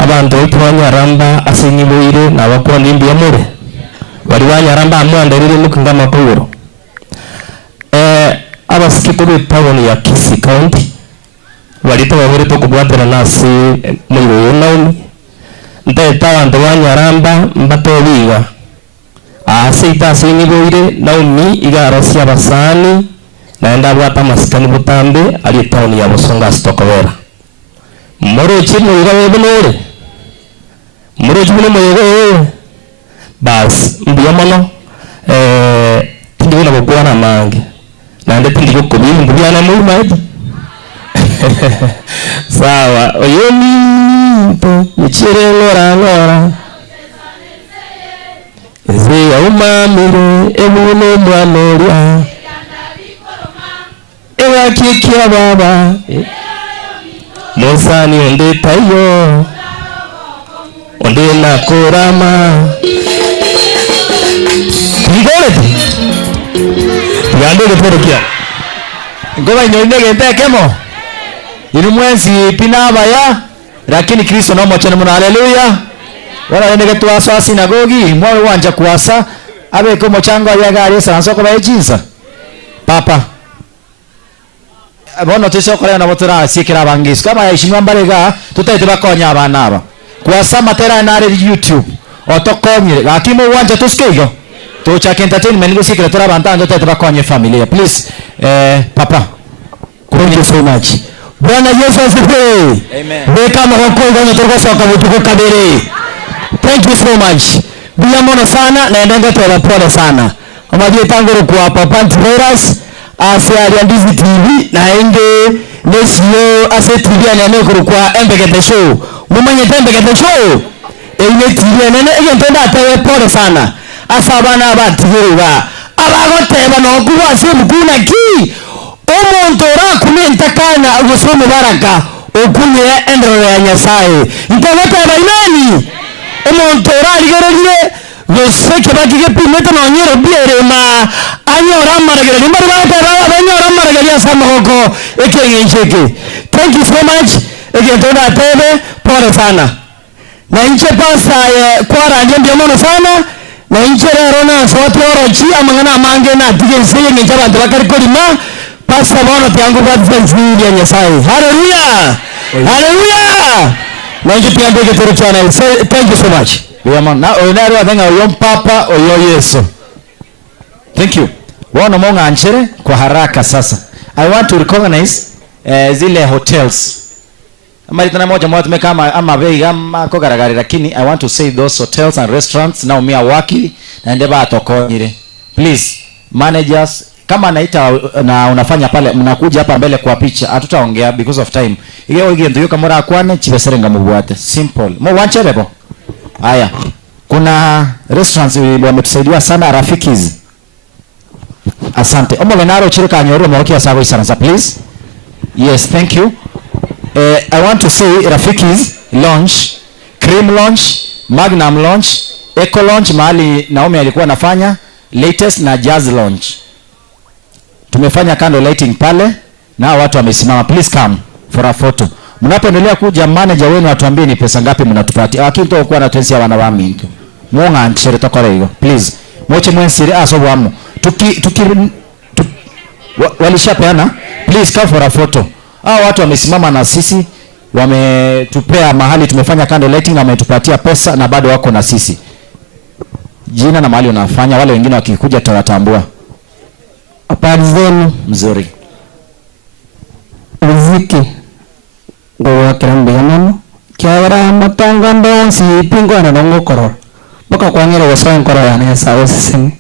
abantu b'Anyaramba asinyiboire na bakwa nimbi amure bari Banyaramba amwandarire mukinga mapuro abasikiko b'etown ya Kisii County walita babure to kubwatira nasi muri Naomi ndeta abantu Banyaramba mbatobiga seita asinyiboire Naomi igarosia basani naenda bwata masikani butambe ali town ya Busonga Stokobera moro chimo irawe bunore moro chimo moyo bas mbiyamano tindibona bugwana mange nande tindiko kubiri mbiyana mu maji sawa oyoni to michire ngora eze umamire ebuno mwanoria ewa kikia baba Musa ni onde tayo onde na korama Nigolete Yande de porokia Ngoba nyonde gente kemo Inu mwenzi pinaba ya lakini Kristo no mochane muna haleluya Wala nende tuwaswa sinagogi mwawe wanja kuwasa abe komo chango ya gari sansoko ba ejinsa Papa bono tisokora na botora sikira bangis kama yashimwa mbarega tutaite bakonya abana aba kuwasa matera na YouTube otokonyire lakini wanja tusikego tuchake entertainment ngo sikira tora bantanga tutaite bakonya familia please papa thank you so much Bwana Yesu asifiwe amen weka mahoko ngono tukosoka butuko kabere thank you so much bila mono sana na endanga tola pole sana amaje tangoro kwa papa Tiveras Aliandizi TV na enge nesio ase TV ananekuru kwa Embegete Show mumanye Embegete Show ene TV anene egentenda atewe pole sana asa bana batiruga abagoteba no kuba semukuna ki omuntu rakumenta kana usomo baraka okunye endero ya Nyasaye ntagoteba imani omuntu raligerere Yoseke bakige pimete na nyero biere ma anyora maragere nimba ba anyora maragere sama hoko ekenyencheke thank you so much egentoda tebe pole sana na nje pasa kwara ndiye mono sana na nje rona soto rochi amangana mange na tigense ngenja bantu bakari kolima pasa bono tangu ba thanksgiving ya Nyasaye haleluya haleluya na nje pia ndege toro channel thank you so much na onari wathenga oyo papa oyo Yesu thank you wana monga anchere kwa haraka sasa I want to recognize zile hotels amali tana moja mwa tumeka ama bei ama kogaragari lakini I want to say those hotels and restaurants now mia waki na ndeba atokonyire please managers kama naita na unafanya pale mnakuja hapa mbele kwa picha hatutaongea because of time iyo igendo yuka mora akwane chibeserenga mubwate simple mo wancherebo haya kuna restaurants wametusaidia sana Rafiki's asante omo venaro chirika nyoro morokia sago isana please yes thank you I want to say Rafiki's Lounge Cream Lounge Magnum Lounge Eco Lounge mahali Naomi alikuwa anafanya latest na Jazz Lounge tumefanya candle lighting pale na watu wamesimama please come for a photo mnapoendelea kuja manager wenu atuambie ni pesa ngapi mnatupatia lakini to kwa na tensi ya wana wa mintu mwonga nchere tokore hiyo please moche mwensire asobwamo walishapeana please come for a photo hao watu wamesimama na sisi wametupea mahali tumefanya candle lighting na wametupatia pesa na bado wako na sisi jina na mahali unafanya wale wengine wakikuja tutawatambua habari zenu mzuri muziki gowa kirambi yamano kiara matanga ndonsi pingwana ndongokoro baka kwangera wasoen koro yana sawo sing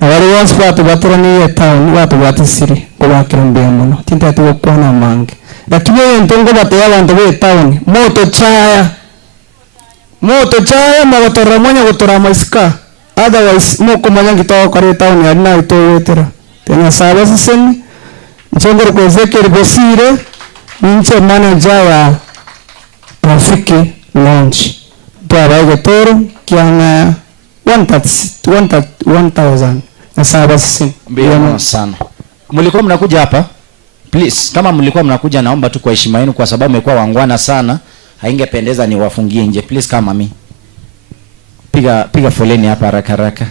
na wali wons watu baturani ya town watu batisiri gowa kirambi yamano tinta tu kwana mange lakini ntongo bataya bantu be town moto chaya mabatora monya gotora maska otherwise moko manya gito kare town ya na ito wetera tena sawo sing nchongero ko zekeri bosire nche manager wa Rafiki Lounge Tuaraige Toro kianga 1000 na saba sisi mbona sana mlikuwa mnakuja hapa please kama mlikuwa mnakuja naomba tu kwa heshima yenu kwa sababu mmekuwa wangwana sana haingependeza ni wafungie nje. Please come mami. Piga foleni hapa haraka haraka.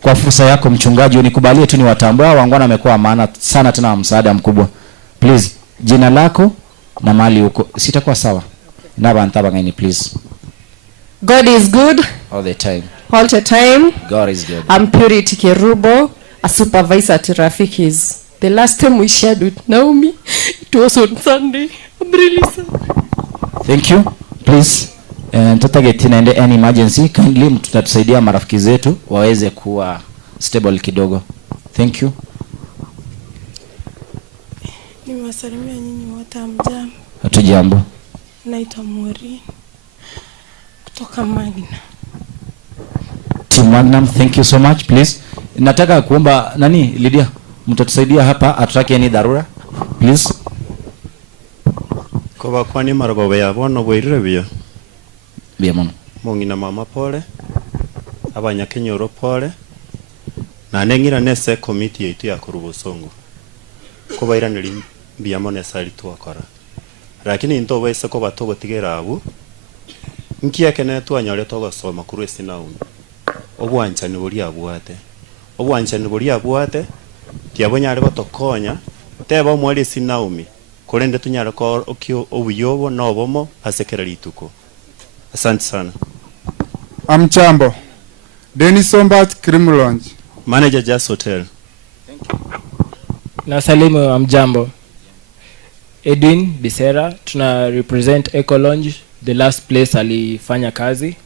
Kwa fursa yako mchungaji, unikubalie tu ni watambue wangwana wamekuwa maana sana tena msaada mkubwa. Please, jina lako na mali huko. Sitakuwa sawa. Naba ntaba ngani please. God is good. All the time. All the time. God is good. I'm Purity Kerubo, a supervisor at Rafiki's. The last time we shared with Naomi, it was on Sunday. I'm really sorry. Thank you. Please. Mtoto geti naende any emergency, kindly mtatusaidia marafiki zetu waweze kuwa stable kidogo. Thank you. Nimewasalimia nyinyi wote mjambo. Hatujambo. Naitwa Mori kutoka Magna. Team Magnum, thank you so much. Please. Nataka kuomba nani Lydia, mtatusaidia hapa atutake any dharura. Please. Koba kwani maragobe yabono bwirire biyo. Biya mono. Mongina mama pole. Abanyakenyoro pole. Na nengira nese committee yetu ya kurubusongo. Koba iraniri biya mono sali twakora. Lakini ndo wese koba togotigera abu. Nkia kene twanyore togosoma kuru esinaumi. Obwanchani buri abwate. Obwanchani buri abwate. Tiabonyare gotokonya. Teba omwali esinaumi. Kolende tunyara ko okyo obuyobo nobomo asekera lituko. Asante sana. Amchambo. Dennis Sombat Cream Lounge. Manager Just Hotel. Thank you. Na salimu amjambo. Edwin Bisera, tuna represent Eco Lounge, the last place alifanya kazi.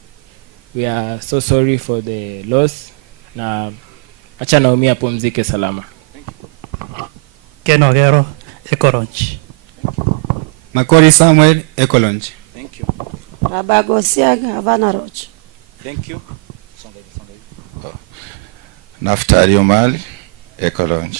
We are so sorry for the loss. Na acha Naomi apumzike salama. Ken Ogero, Eco Lounge. Makori Samuel, Eco Lounge. Thank you. Rabago Siaga, Havana Roach. Thank you. Naftali Omali, Eco Lounge.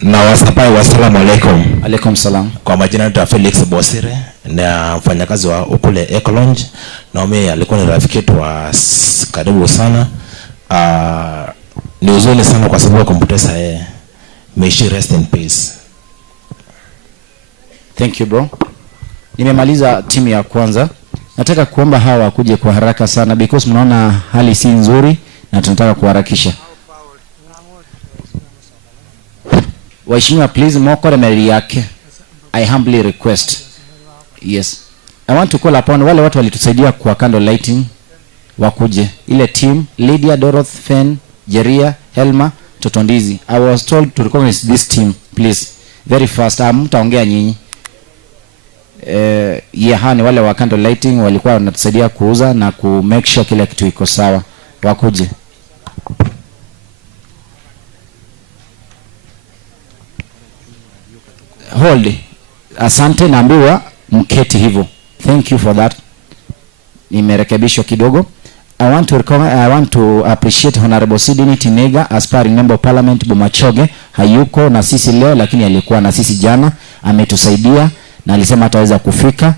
Na wasapai wasalamu alaikum. Alaikum salam. Kwa majina naitwa Felix Bosire na mfanyakazi wa ukule Eco Lounge. Naomi alikuwa ni rafiki yetu wa karibu sana. Ni huzuni sana kwa sababu kumpoteza yeye. May she rest in peace. Thank you bro. Nimemaliza timu ya kwanza. Nataka kuomba hawa wakuje kwa haraka sana because mnaona hali si nzuri na tunataka kuharakisha. Waheshimiwa please mokore meli yake. I humbly request. Yes. I want to call upon wale watu walitusaidia kwa candle lighting wakuje. Ile team Lydia, Dorothy, Fen, Jeria, Helma, Totondizi. I was told to recognize this team please. Very fast. Mtaongea nyinyi. Hani wale wa candle lighting walikuwa wanatusaidia kuuza na ku make sure kila kitu iko sawa. Wakuje. Hold. Asante, naambiwa mketi hivyo. Thank you for that. Nimerekebishwa kidogo. I want to appreciate Honorable Sidney Tinega, aspiring member of parliament Bomachoge. Hayuko na sisi leo lakini alikuwa na sisi jana. Ametusaidia na alisema ataweza kufika.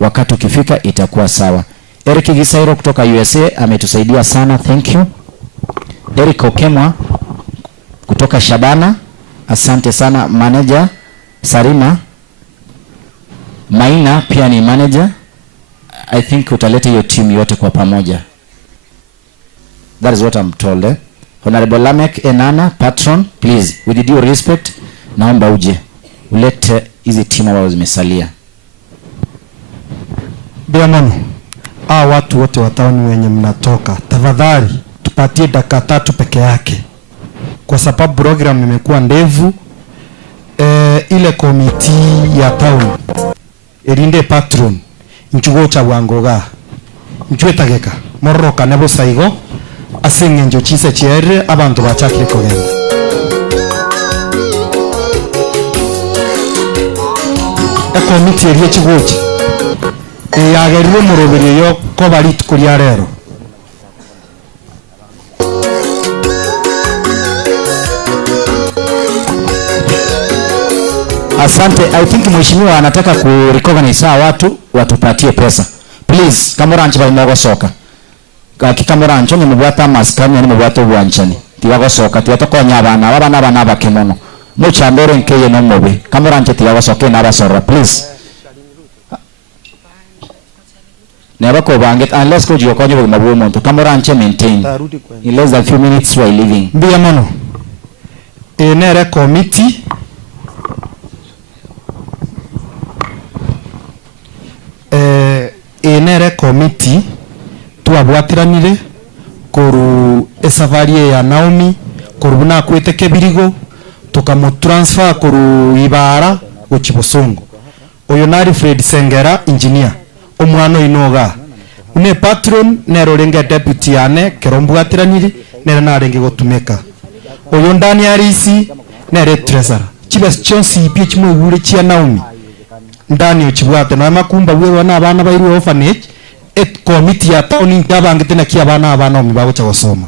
Wakati ukifika itakuwa sawa. Eric Gisairo kutoka USA ametusaidia sana. Thank you. Eric Okemwa kutoka Shabana. Asante sana. Manager Sarima Maina pia ni manager. I think utaleta hiyo team yote kwa pamoja. That is what I'm told. Honorable Lamek Enana, patron, please, with due respect, naomba uje. Ulete hizi timu ambazo zimesalia. Biamono, watu wote wa town wenye mnatoka, tafadhali tupatie dakika 3 peke yake. Kwa sababu program imekuwa ndefu. Ile komiti ya town erinde patron nchugo cha wangoga nchwetageka morroka nebo saigo asengenjo chise chiere abantu bachakire kogenda. Komiti eri ekigoki yagerirwe muroberi yo ko bari tukuria rero. Asante. I think mheshimiwa anataka ku recognize watu watupatie pesa. Please, kamoranchi ba imogo soka. Kikamorancho ni mubwata maskani ni mubwata ubwanchani. Tiwago soka tiwatokonya abana bakemono. Muchambere nkeye no mobe. Kamoranchi tiwago soka na basora please. Never ko banget unless ko jiyo konyo mabuo monto. Kamera anche maintain. In less than few minutes while leaving. Mbia mono. Enere committee. Enere committee tuabwatiranire koru esafari ya Naomi koru na kwete kebirigo tukamutransfer koru Ibara Ochibosongo. Oyo nari Fred Sengera engineer omwana inoga une patron nero renge deputy ane kerombwatiranire nero narenge gotumeka oyo ndani arisi nere treasurer chibes chonsi pia chimwe gure chia Naomi ndani ochibwate na makumba bwe wana abana bairu orphanage et committee ya town ndabangite na kia abana Naomi bagocha gosoma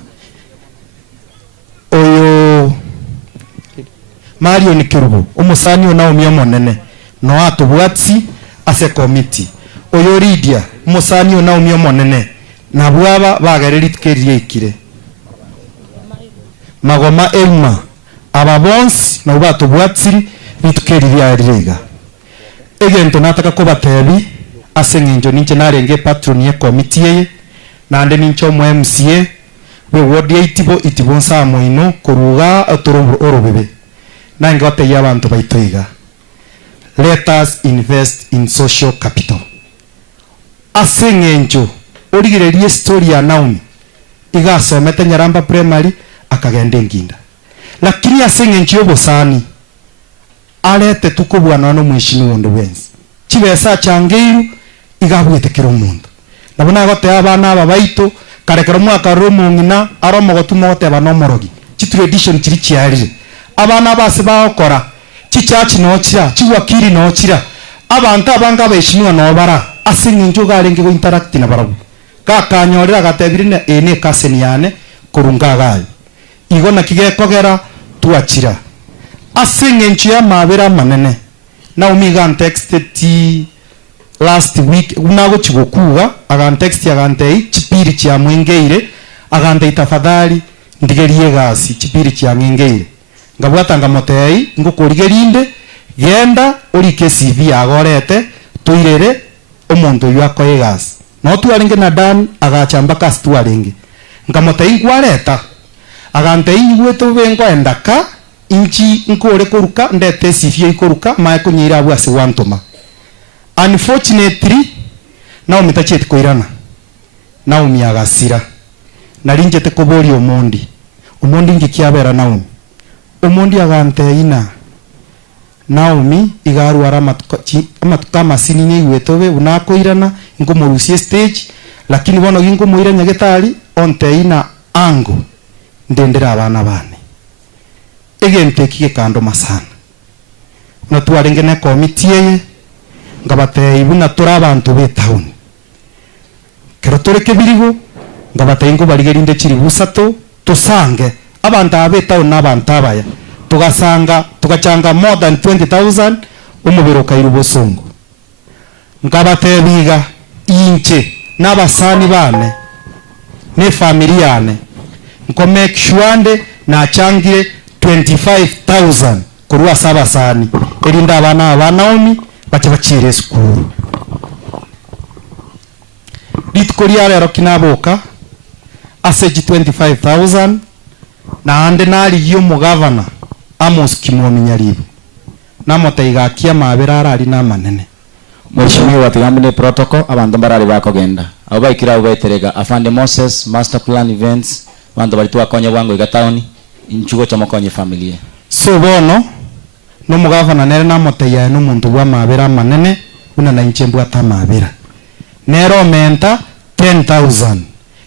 oyo Mario Nikirubo umusani Naomi omonene no atubwatsi ase committee oyo Lydia umusani Naomi omonene na bwaba bagareri tikerie ikire Magoma Elma ababonsi na ubatubwatsiri bitukeriria ariga egento nataka ko batebi asengenjo ninche narenge patron ye committee ye nande nincho mu MCA we ward ye itibonsa moino kuruga atoro orobebe nange bateya abantu baitoiga. Let us invest in social capital. Asengenjo origirerie story ya Naomi igasomete Nyaramba primary akagenda Nginda lakini asengenjo obosani alete tukubwana no mwishini wondo wenzi chibesa changeiru igabwetekero omuntu nabona gote abana aba baito karekero mwaka romo ngina aromo gotuma gote banomorogi chi tradition chiri chiarire abana base baokora chichachi no chira chiwakiri no chira abantu abanga beshinwa no bara asengenjo garenge go interact na barabu kakanyorira gatebirine ene kaseni yane kurunga gayo igona kigekogera tuachira asengencho ya mabera manene Naomi gan texted last week unago chigokuwa agan text agantei chipiri chia mwengeire agantei tafadhali ndigerie gasi chipiri chia mwengeire ngabwatanga motei ngukurigerinde genda urike CV agorete tuirere omuntu yako egasi no tuarenge na dan agachamba kas tuarenge ngamotei gwareta agantei gweto bengo endaka inchi nkore koruka ndete CV ikoruka mae kunyira bwase wantoma. Unfortunately Naomi tachete koirana Naomi agasira narinje te kobori omondi ngikiabera Naomi omondi agante ina Naomi igaru amatuka masini ni wetobe unakoirana ngomurusie stage lakini bono gingo muira nyagetari onte ina ango ndendera abana bane egente kike kando masana na tuarenge na committee ye ngabate ibuna tura abantu be town kero toreke birigo ngabate ingo barigerinde chiri busato tusange abantu abe town n'abantu abaya tugachanga more than 20,000 umubiro kairu bosongo ngabate biga inche n'abasani bane ne familia yane nko make sure na changire 25,000 kurua saba sani erinda abana ba Naomi bache bachire school litkoria lero kinaboka aseji 25,000 na ande nali yo mugavana Amos Kimomi Nyaribu na motaiga kia mabera arari na manene Mheshimiwa Tigambune protocol abantu barari bakogenda abo baikira ubeterega afande Moses master plan events bantu bali twakonye bwango igataoni inchugo cha makonye familia so bono no mugavana nere na motaya no muntu bwa mabera manene una na inchembu ata mabera nero menta 10,000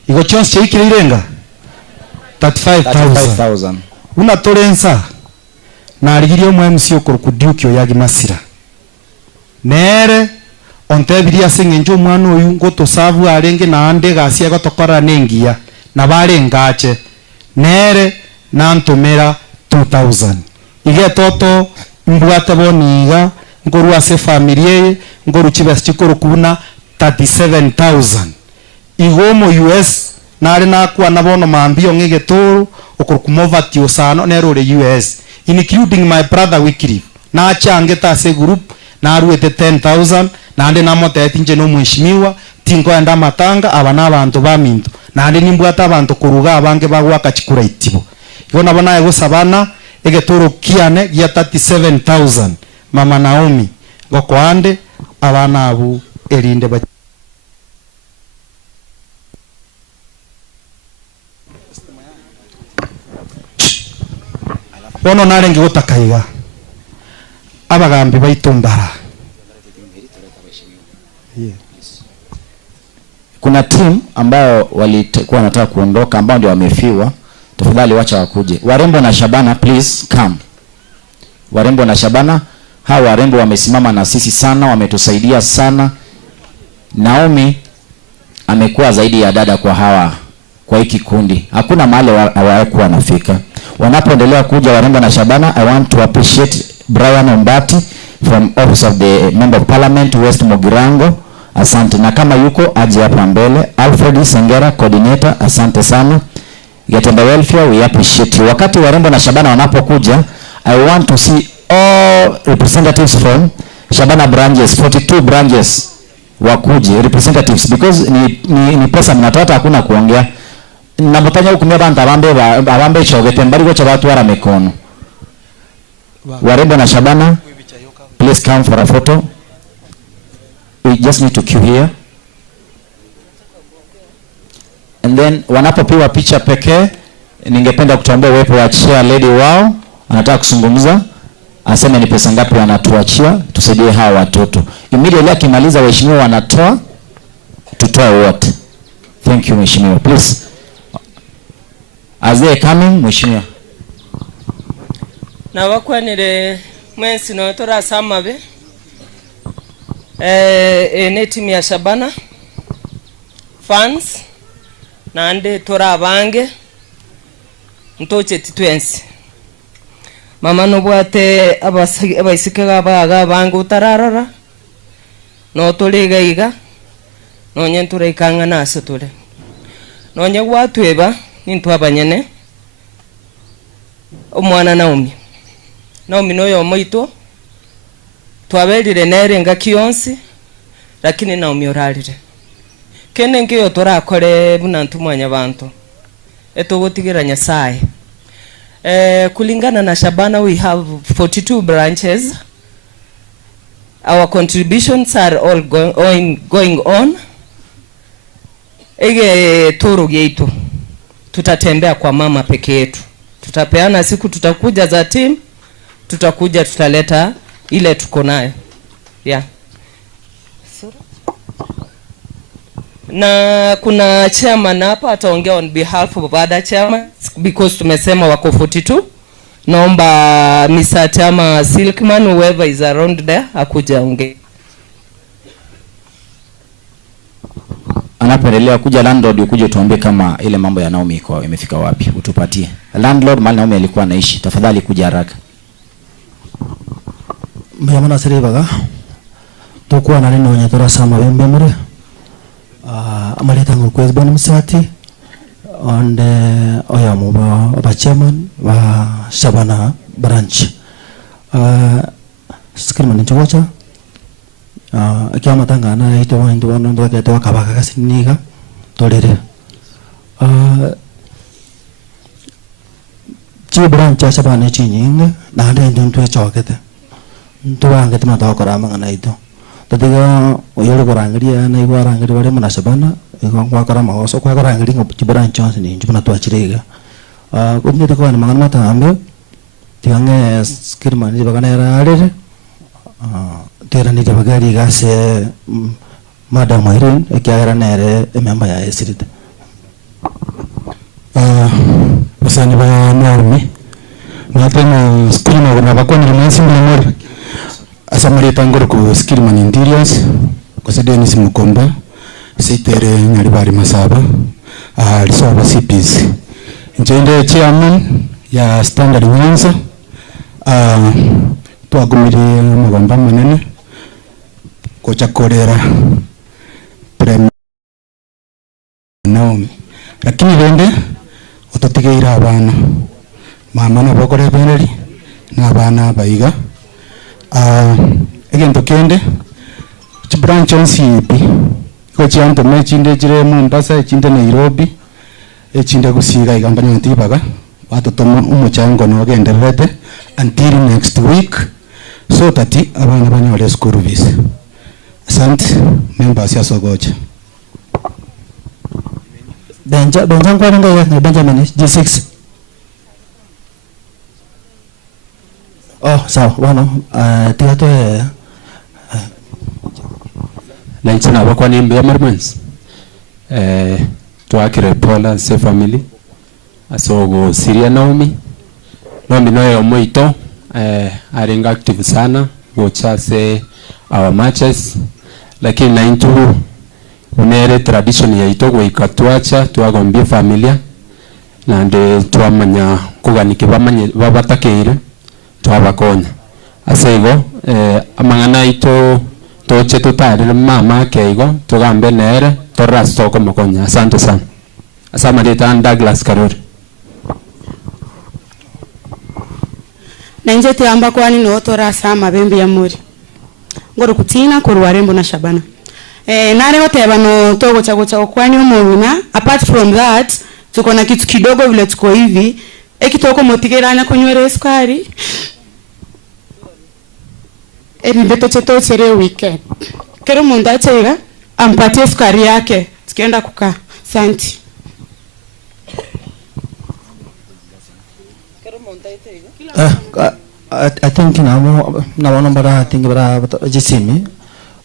igo chance cheikire irenga 35,000 una tolensa na aligirio mu MC okurukudukyo yagi masira nere ontebiria sengenjo mwana oyu ngoto savu arenge na ande gasi agotokora nengia na bare ngache nere na ntomera 2,000 ige toto mbwate boniga ngoru ase familia ngoru chibas chikoro kubuna 37,000 igomo US nare na kwa nabono mambio ngege toro okurkumova tiosano nero le US including my brother Wycliffe na change ta se group na ruete 10,000 na ande na mote tinje no mheshimiwa tinkwenda matanga aba n'abantu baminto nandi nimbwata abantu kuruga abange bagwaka chikura itibo igo nabona egusabana egetoro kiane gia 37,000 mama Naomi gokwande abana abu erinde ba bono narengi gutakaiga abagambi baitumbara. Kuna team ambayo walikuwa wanataka kuondoka ambao ndio wamefiwa, tafadhali wacha wakuje. Warembo na Shabana, please come. Warembo na Shabana, hawa warembo wamesimama na sisi sana, wametusaidia sana. Naomi amekuwa zaidi ya dada kwa hawa, kwa hiki kundi. Hakuna mahali hawakuwa wanafika. Wanapoendelea kuja Warembo na Shabana, I want to appreciate Brian Ombati from Office of the Member of Parliament West Mogirango. Asante. Na kama yuko aje hapa mbele. Alfred Sengera, coordinator, asante sana. Getenda Welfare, we appreciate you. Wakati Warembo na Shabana wanapokuja, I want to see all representatives from Shabana branches, 42 branches wakuje representatives, because ni pesa mnatota, hakuna kuongea. Nabotanya ukumia banta abambe chogete mbari gocha watu wara mikono. Warembo na Shabana, please come for a photo. We just need to queue here. And then wanapopiwa picha pekee, ningependa kutambua uwepo wa chair lady wao, anataka kuzungumza, aseme ni pesa ngapi wanatuachia tusaidie hawa watoto. Immediately akimaliza waheshimiwa wanatoa, tutoa wote. Thank you mheshimiwa. Please. As they coming, mheshimiwa. Na wakwanire mwensi no tora samabe. Ne timu ya Shabana fans na ande tora abange ntoche titwensi mama no bwate abaisike gabaga bangu tararara no tolega iga no nyenture ikanga naso tole no nye gwatweba nintu abanyene omwana Naomi noyo moito twabelire nerenga kionsi lakini Naomi orarire kene ngiyo torakore buna ntumwanya bantu etogotigira Nyasaye. Kulingana na Shabana, we have 42 branches. Our contributions are all going on. Ege toro yetu tutatembea kwa mama peke yetu, tutapeana siku, tutakuja za team, tutakuja tutaleta ile tuko nayo. Yeah. Na kuna chairman hapa ataongea on behalf of other chairman because tumesema wako 42. Naomba Mr. Chama Silkman, whoever is around there, akuja ongea. Anapendelea kuja landlord, ukuje tuombe kama ile mambo ya Naomi iko imefika wapi, utupatie. Landlord mali Naomi alikuwa anaishi, tafadhali kuja haraka. Mjamana seribaga tokuwa na neno nyatora sama bembemure amaleta ngurkwez bani msati and oyamu ba chairman wa Shabana branch skirman nchocha akiama tangana ito wandu ndo ke to kabaka kasiniga tolere chi branch ya Shabana chinyinga na ande ndo chokete tuwange tumata okora mangana ito tatiga oyole korangiria na igwarangiri bare muna Shabana igwa kora maoso kwa korangiri ngo branch chance ni njuna twachirega kumne ko na mangana mata ambe tiange skirman ni bagana era arere tera ni bagari gase madam Irene ekiagera nere member ya esirite basani ba Naomi na tena skirman na bakoni mwensi mlemori asamari tangoro ku skirman interiors ko sedeni simukomba sitere nyari bari masaba lisoba CPs njende chairman ya standard Nyanza twagumiri mugomba manene ko chakorera prem Naomi lakini bende ototigeira abana mama na bokore beneri na abana baiga egento kende branch on CP Kochianto mechinde jire Mombasa echinde Nairobi echinde kusiga igambanya ntibaga watotoma umuchango no genderete until next week so that abana banyole school fees. Asante members ya Sogocha. Benjamin kwa nga ya Benjamin G6. Oh sawa bwana tiato Lainchana wakwa ni mbya marmans. Tuakire Paula se family. Asogo Syria Naomi. Naomi noyo moito arenga active sana gocha se our matches lakini na intu unere tradition ya itogo ikatwacha tuagombie familia na nde tuamanya kuganiki babatakeire twabakonya asego amangana ito toche tutare mama keigo tugambe nere torasto como konya. Asante sana. Asama leta Douglas Karori. Nanje tiamba kwani no torasa mabembe ya muri ngoro kutina kurwarembo na Shabana nare wateba no togo chago kwani umuna. Apart from that tuko na kitu kidogo vile tuko hivi ekitoko motigeranya kunywera sukari beto cheto chere weekend kero mundu achega ampatie sukari yake tukienda kukaa. Asante. I think na wana bara think bara jisimi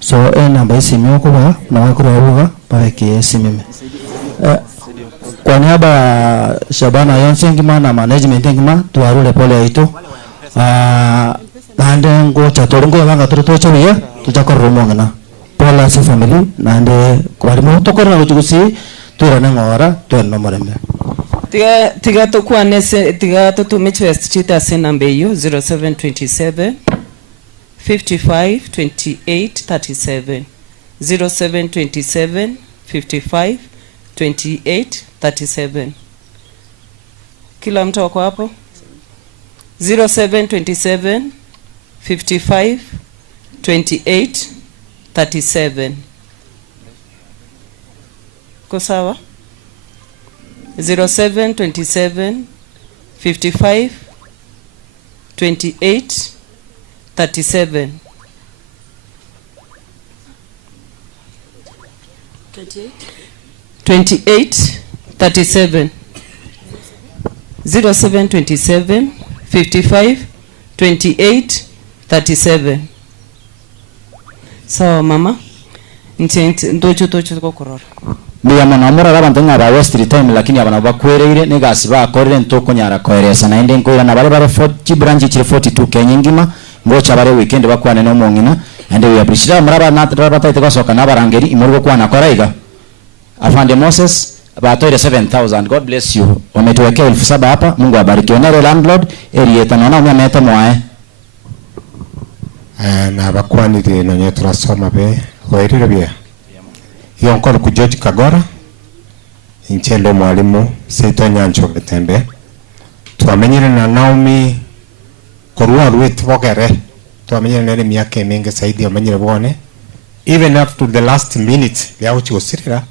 so namba isimi okuba na wakuru abuga bareke simime kwa niaba ya Shabana Yonsengima na management ngima tuarule pole ito nande ngo chatorongo yabanga tutocho ya tujakoromanga na pola se family nande kwari mo tokora na ujugusi turana ngora tuenno moreme tiga tukwanese tiga tutumichwest chita senambe hiyo 0727 55 28 37 0727 55 28 37. Kila mtu wako hapo 0727 55 28 37. Ko sawa? 0727 55 28 37. 28 37. 0727 55 28 37. Sawa mama. Ndocho ko korora. Ndiya manamura abantu ngaba West time lakini abana bakwereire negasi bakorere ntoko nyara koeresa na ende nkoira na bare 40 branch chiri 42 Kenya ngima ngocha bare weekend bakwane no mongina and we appreciate maraba na rabata iteko soka na barangeri imurgo kwana koraiga afande Moses abatoire 7000. God bless you. Wametuwekea 7000 hapa. Mungu abariki. Onere landlord erieta naona umemeta mwae na bakwani de no nyetra soma be wairire bia yonkoro ku George Kagora inchelo mwalimu Seito Nyancho Getembe twamenyire na Naomi korwa rwet bogere twamenyire nere miaka mingi zaidi amenyire bone even up to the last minute ya uchosirira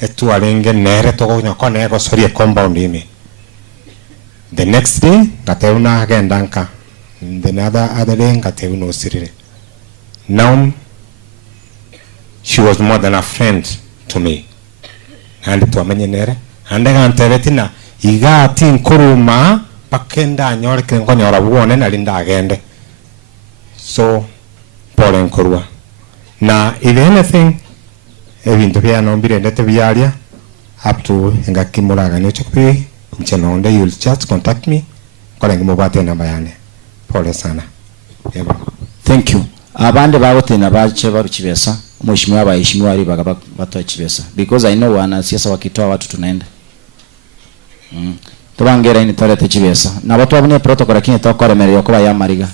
etu alenge nere toko nyakone ego sorry compound ime the next day ngateuna agendanka the other day ngateuna osirire. Now she was more than a friend to me and to amenye nere ande ganteretina igati nkuruma pakenda nyore kengo nyora buone na linda agende so pole nkurwa na if anything ebintu bya nombire ndete byalia up to ngakimuraga ne chokpi nchenoonde you'll just contact me kwa ngimo bate namba yane. Pole sana. Yeba. Thank you. Abande bagote bache baruchibesa mheshimiwa baheshimiwa ali baga batoa chibesa because I know wana siasa wakitoa watu tunaenda tubangera ini tolete chibesa na watu abune protocol lakini tokore mere yokuba ya mariga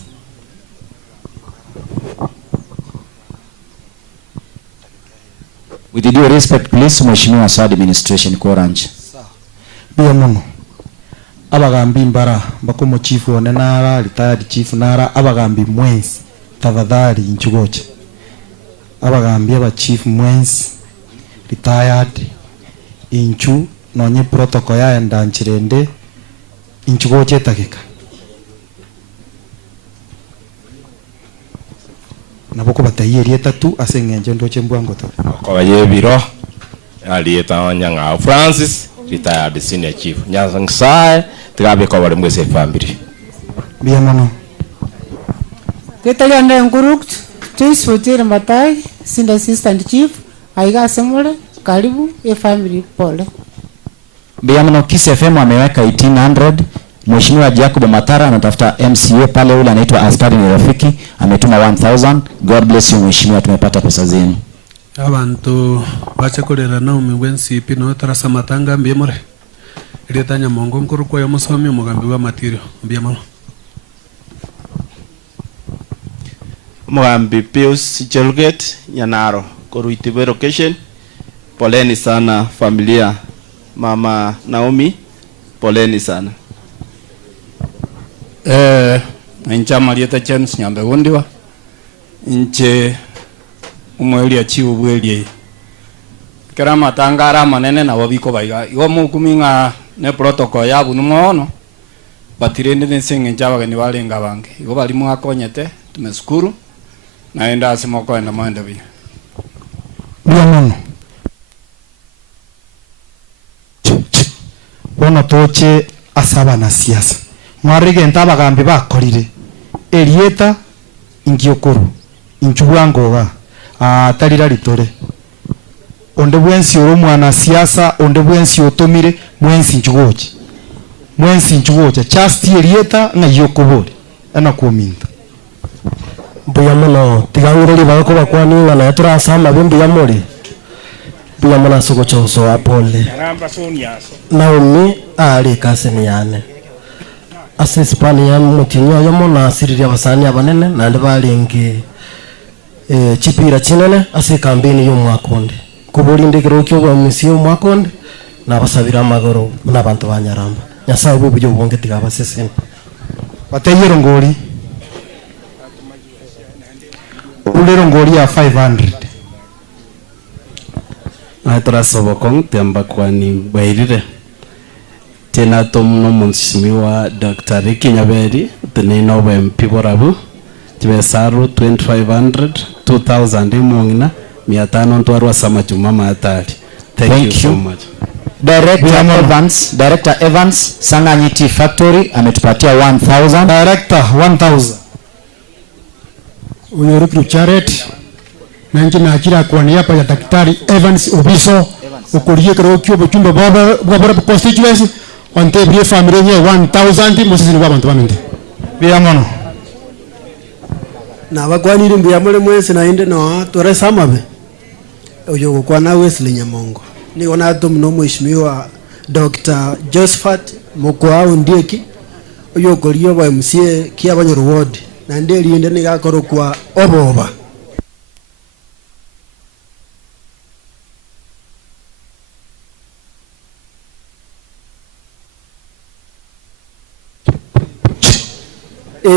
with due respect please mheshimiwa sa administration kwa ranch bia muno abagambi mbara bakomo chief one nara retired chief nara abagambi mwensi tafadhali nchugoche abagambi aba chief mwensi retired inchu nonye protocol ya enda nchirende inchu gochetakika naboko batayeri etatu aseng'enje ndoche mbwangoto kwa yebiro alieta nyanga Francis retired senior chief nyansangsai tigabe kwa wale mwese family bia mono Ketalianda ngurukt Joyce Fotir Matai senior assistant chief aiga semole karibu e family pole bia mono Kiss FM ameweka 1800. Mheshimiwa Jacob Matara anatafuta MCA pale, ule anaitwa Askari ni rafiki ametuma 1000. God bless you mheshimiwa, tumepata pesa zenu. Abantu bache kolera na umwensi pino tarasa matanga mbiyemore ilietanya mongo nkuru kwa yomusomi umugambi wa material mbiyamano Mugambi Pius Chelget Nyanaro Koruitibe location. Poleni sana familia Mama Naomi, poleni sana. Nchama lieta chance nyambe wondiwa nche umweli achiu bweli karama tangara manene na wabiko baiga iwa mukuminga ne protocol yabu numono batirende nsenga nchaba ni balenga bange igo bali mwakonyete tumeskuru naenda asimoko enda mwende bi mono bono toche asaba na siasa mwarige ntaba gambi bakorire elieta ingiokuru inchubwangoga atalira litore onde bwensi oro mwana siasa onde bwensi otomire mwensi nchugoche just elieta na yokobore ana kuominta mbuya muno tiganguriri bako bakwaninga na turasama bimbi ya muri mbuya muno sogochoso apole Naomi ali kaseni yane asespani ya mutinyo yo mona asiriria basani abanene nande balingi chipira chinene ase kampeni yo mwakonde kuburinde kirokyo bwa misi yo mwakonde na basabira amagoro n'abantu banyaramba nyasaye bubyo bonge tigabasesene bateyero ngori ulero ngori ya 500 na turasobokong temba kwani bairire tena tomno mheshimiwa Dr. Ricky Nyaberi teneno MP borabu tibesaru 2500 2000 mongina 500 ntwarwa sama chuma matali. Thank you so much. Director Evans Sanganyiti Factory ametupatia 1000. Director 1000. Unyori Krucharet nanji na akira kwa niaba ya Daktari Evans Obiso ukulie kirokyo buchumba baba constituency wante brie family nye 1000 musisi wa bantu banende bia mono na bagwanire mbia mule mwese na inde no tore samabe uyo kwa na Wesley Nyamongo ni ona tumno mheshimiwa Dr. Josephat Mokwao Ndieki uyo kolio ba MCA kia banyoro ward na ndeli inde ni gakoro kwa oboba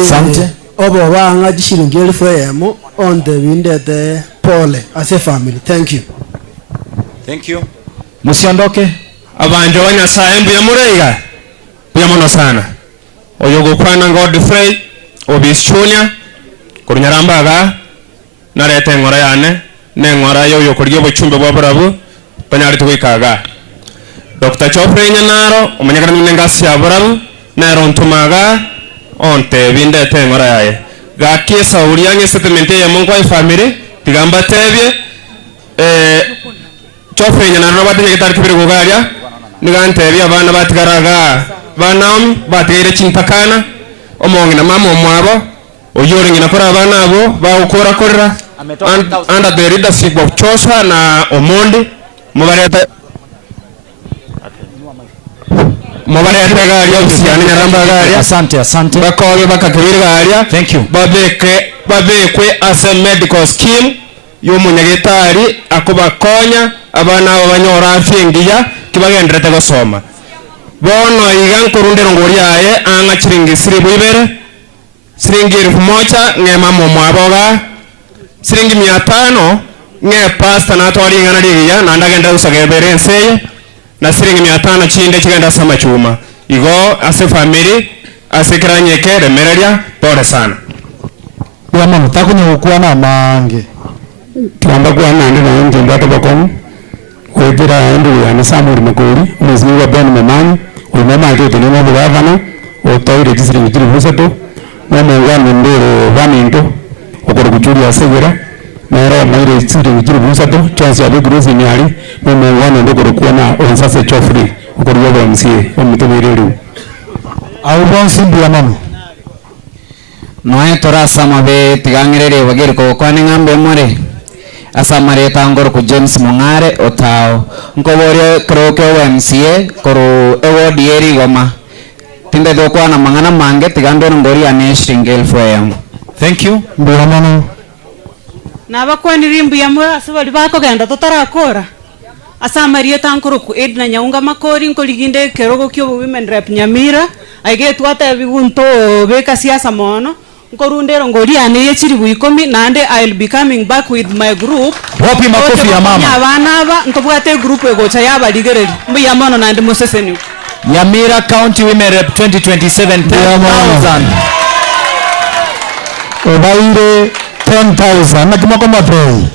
Sante obo banga jishiringi 1000 on the windete pole as a family. Thank you. Thank you. Musiondoke abanje wanyasaye mbuya mureiga buya mono sana oyo gukwana Godfrey Obischunya kurunyarambaga narete ngora yane ne ngora yo kuryo buchumbe bwa burabu panyari twikaga Dr. Chofre Nyanaro umunyagana n'ingasi ya burabu na rontumaga onte binde tengora yaye gakisa uliyange settlement ya Mungu wa family tigamba tebye Chofre Nyanaro batinye gitari kibiri gugaria nigantebye abana batigaraga banaomi batigire chintakana omongi na mama omwabo oyoringi na kora abana abo baukora korera under the leadership of Joshua na Omondi mubareta garia usiane nyaramba garia asante bakobe bakakibiri garia thank you babekwe as a medical scheme y'umunyagitari akubakonya abana abo banyora afyengiya kibagenderete gusoma bono igankurundero ngoriaye anga chiringi siribu ibere siringi 1000 ngema momo aboga siringi 500 nge pasta na twali ngana digiya na ndagenda usagembere nseye na siringi 500 chinde chigenda sama chuma igo ase family ase kranyeke remereria pole sana bwana mtakunya ukua na mange tuamba kwa nande na nje ndato bakomu wetira ndu ya Samuel Makori mwezi wa Ben Memani umema atote ni mwa gavana otoire district kiri busato mwana ngani ndoro vaminto okoro kuchuria segera mero maire district kiri busato chance ya bigruzi ni ali mwana ngani ndoro kuona onsase chofri okoro yoba msie omutomereri au bonsi mbia mama noe torasama be tigangirere bagere ko kwani ngambe more asamare tangor ku James Mungare otao nkoborio kroke wa MCA koro ewodi eri goma tinde do kwana mangana mange tigando ngori ane shingel foyam. Thank you mbia mama nabakwani rimbu yamwe asabali bako genda totarakora asamarie tankoro ku Edna Nyaunga Makori nkoliginde kerogo kyo women rep Nyamira aige twata bigunto beka siasa mono nkorundero ngori ane yechiri buikomi nande I'll be coming back with my group wapi makofi ya mama abana aba ntobwate group egocha yaba ligereri mbuya mono nande moseseni Nyamira County Women Rep 2027 10,000 obaire 10,000 na kimako mapei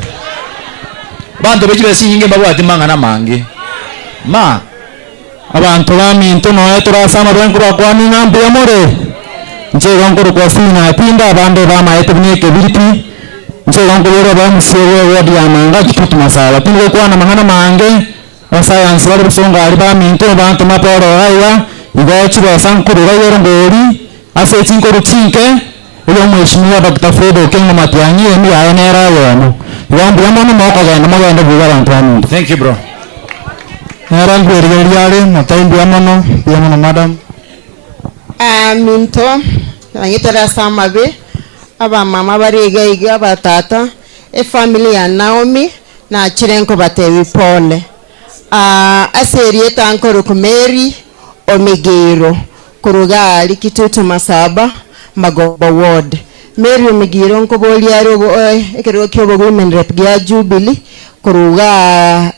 bantu bechire sinyinge babwati mangana mange ma abantu baminto noye turasama rwenkura kwani ngambe amore nchego nkuru kwa sina pinda abande bama etubneke bilipi nchego nkuru ba msewe wadi ya manga kitu masala pingo kwa na mangana mange science bari busonga ari baminto bantu maporo aya igochi ba sankuru rayero ngori ase chinkuru chinke uyo mheshimiwa Dr. Fredo Kengo Matiangi emi ayenera yono wambu yamono moko genda magenda buga bantu baminto. Thank you bro. Narangu erigeriale mataimbi yamono madam minto nangitera samabe aba mama bariga iga batata family ya Naomi na chirenko batewi pole aserie tankoro kumeri omigiro kurugali kitutu masaba magobo ward Mary omigiro nkoboli arogo ekero kyobo women rep ya Jubilee kuruga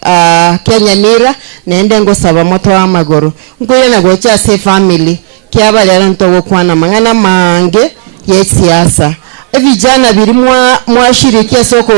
Kenya Mira nende ngosaba moto wa magoro nkuye na gocha se family kiaba lero ntogo kwana mangana mange ye siasa vijana birimwa mwashirikia soko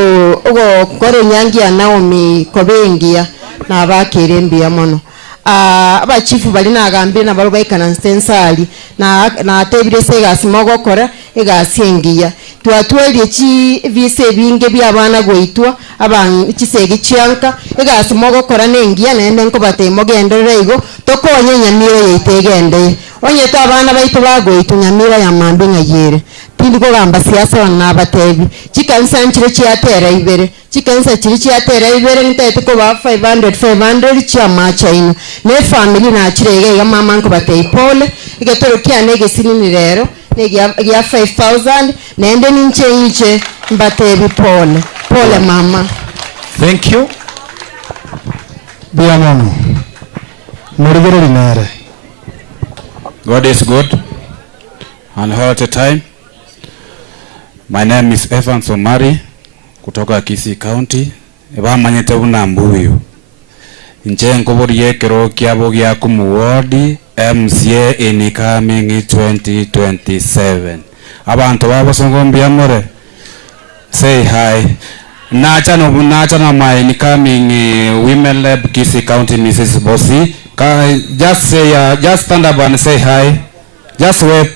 ogo kore nyangi ya Naomi kobengia na abakirembi ya mono abachifu bali nagambe na baro baikana stensali na atebire sega simogo kora egasiengia twatwelie chi vise binge bya bana goitwa aban chisegi chianka egasimogo kora nengia nende nko batemo gendere igo tokonye Nyamira yitegende onye to abana baitu bagoitwa Nyamira ya mambe ngayere tindi ko gamba siasa wana batebi chikanisa nchire chiatera ibere chikanisa chiri chiatera ibere nitete ko ba 500 chama chaina ne family na chirege ya mama nko batei pole igatoro kianege sinini rero negi ya 5,000 nende ninche mbatebi pole mama. Thank you bia mono murigere linere. God is good and all the time. My name is Evans Omari kutoka Kisii County. Eba manyete una mbuyu. Nje nkobori yekero kiabo gya kumuwodi MCA in coming 2027. Abantu babo songombi amore. Say hi. Nacha na my incoming women lab Kisii County Mrs. Bossy. Just stand up and say hi. Just wave.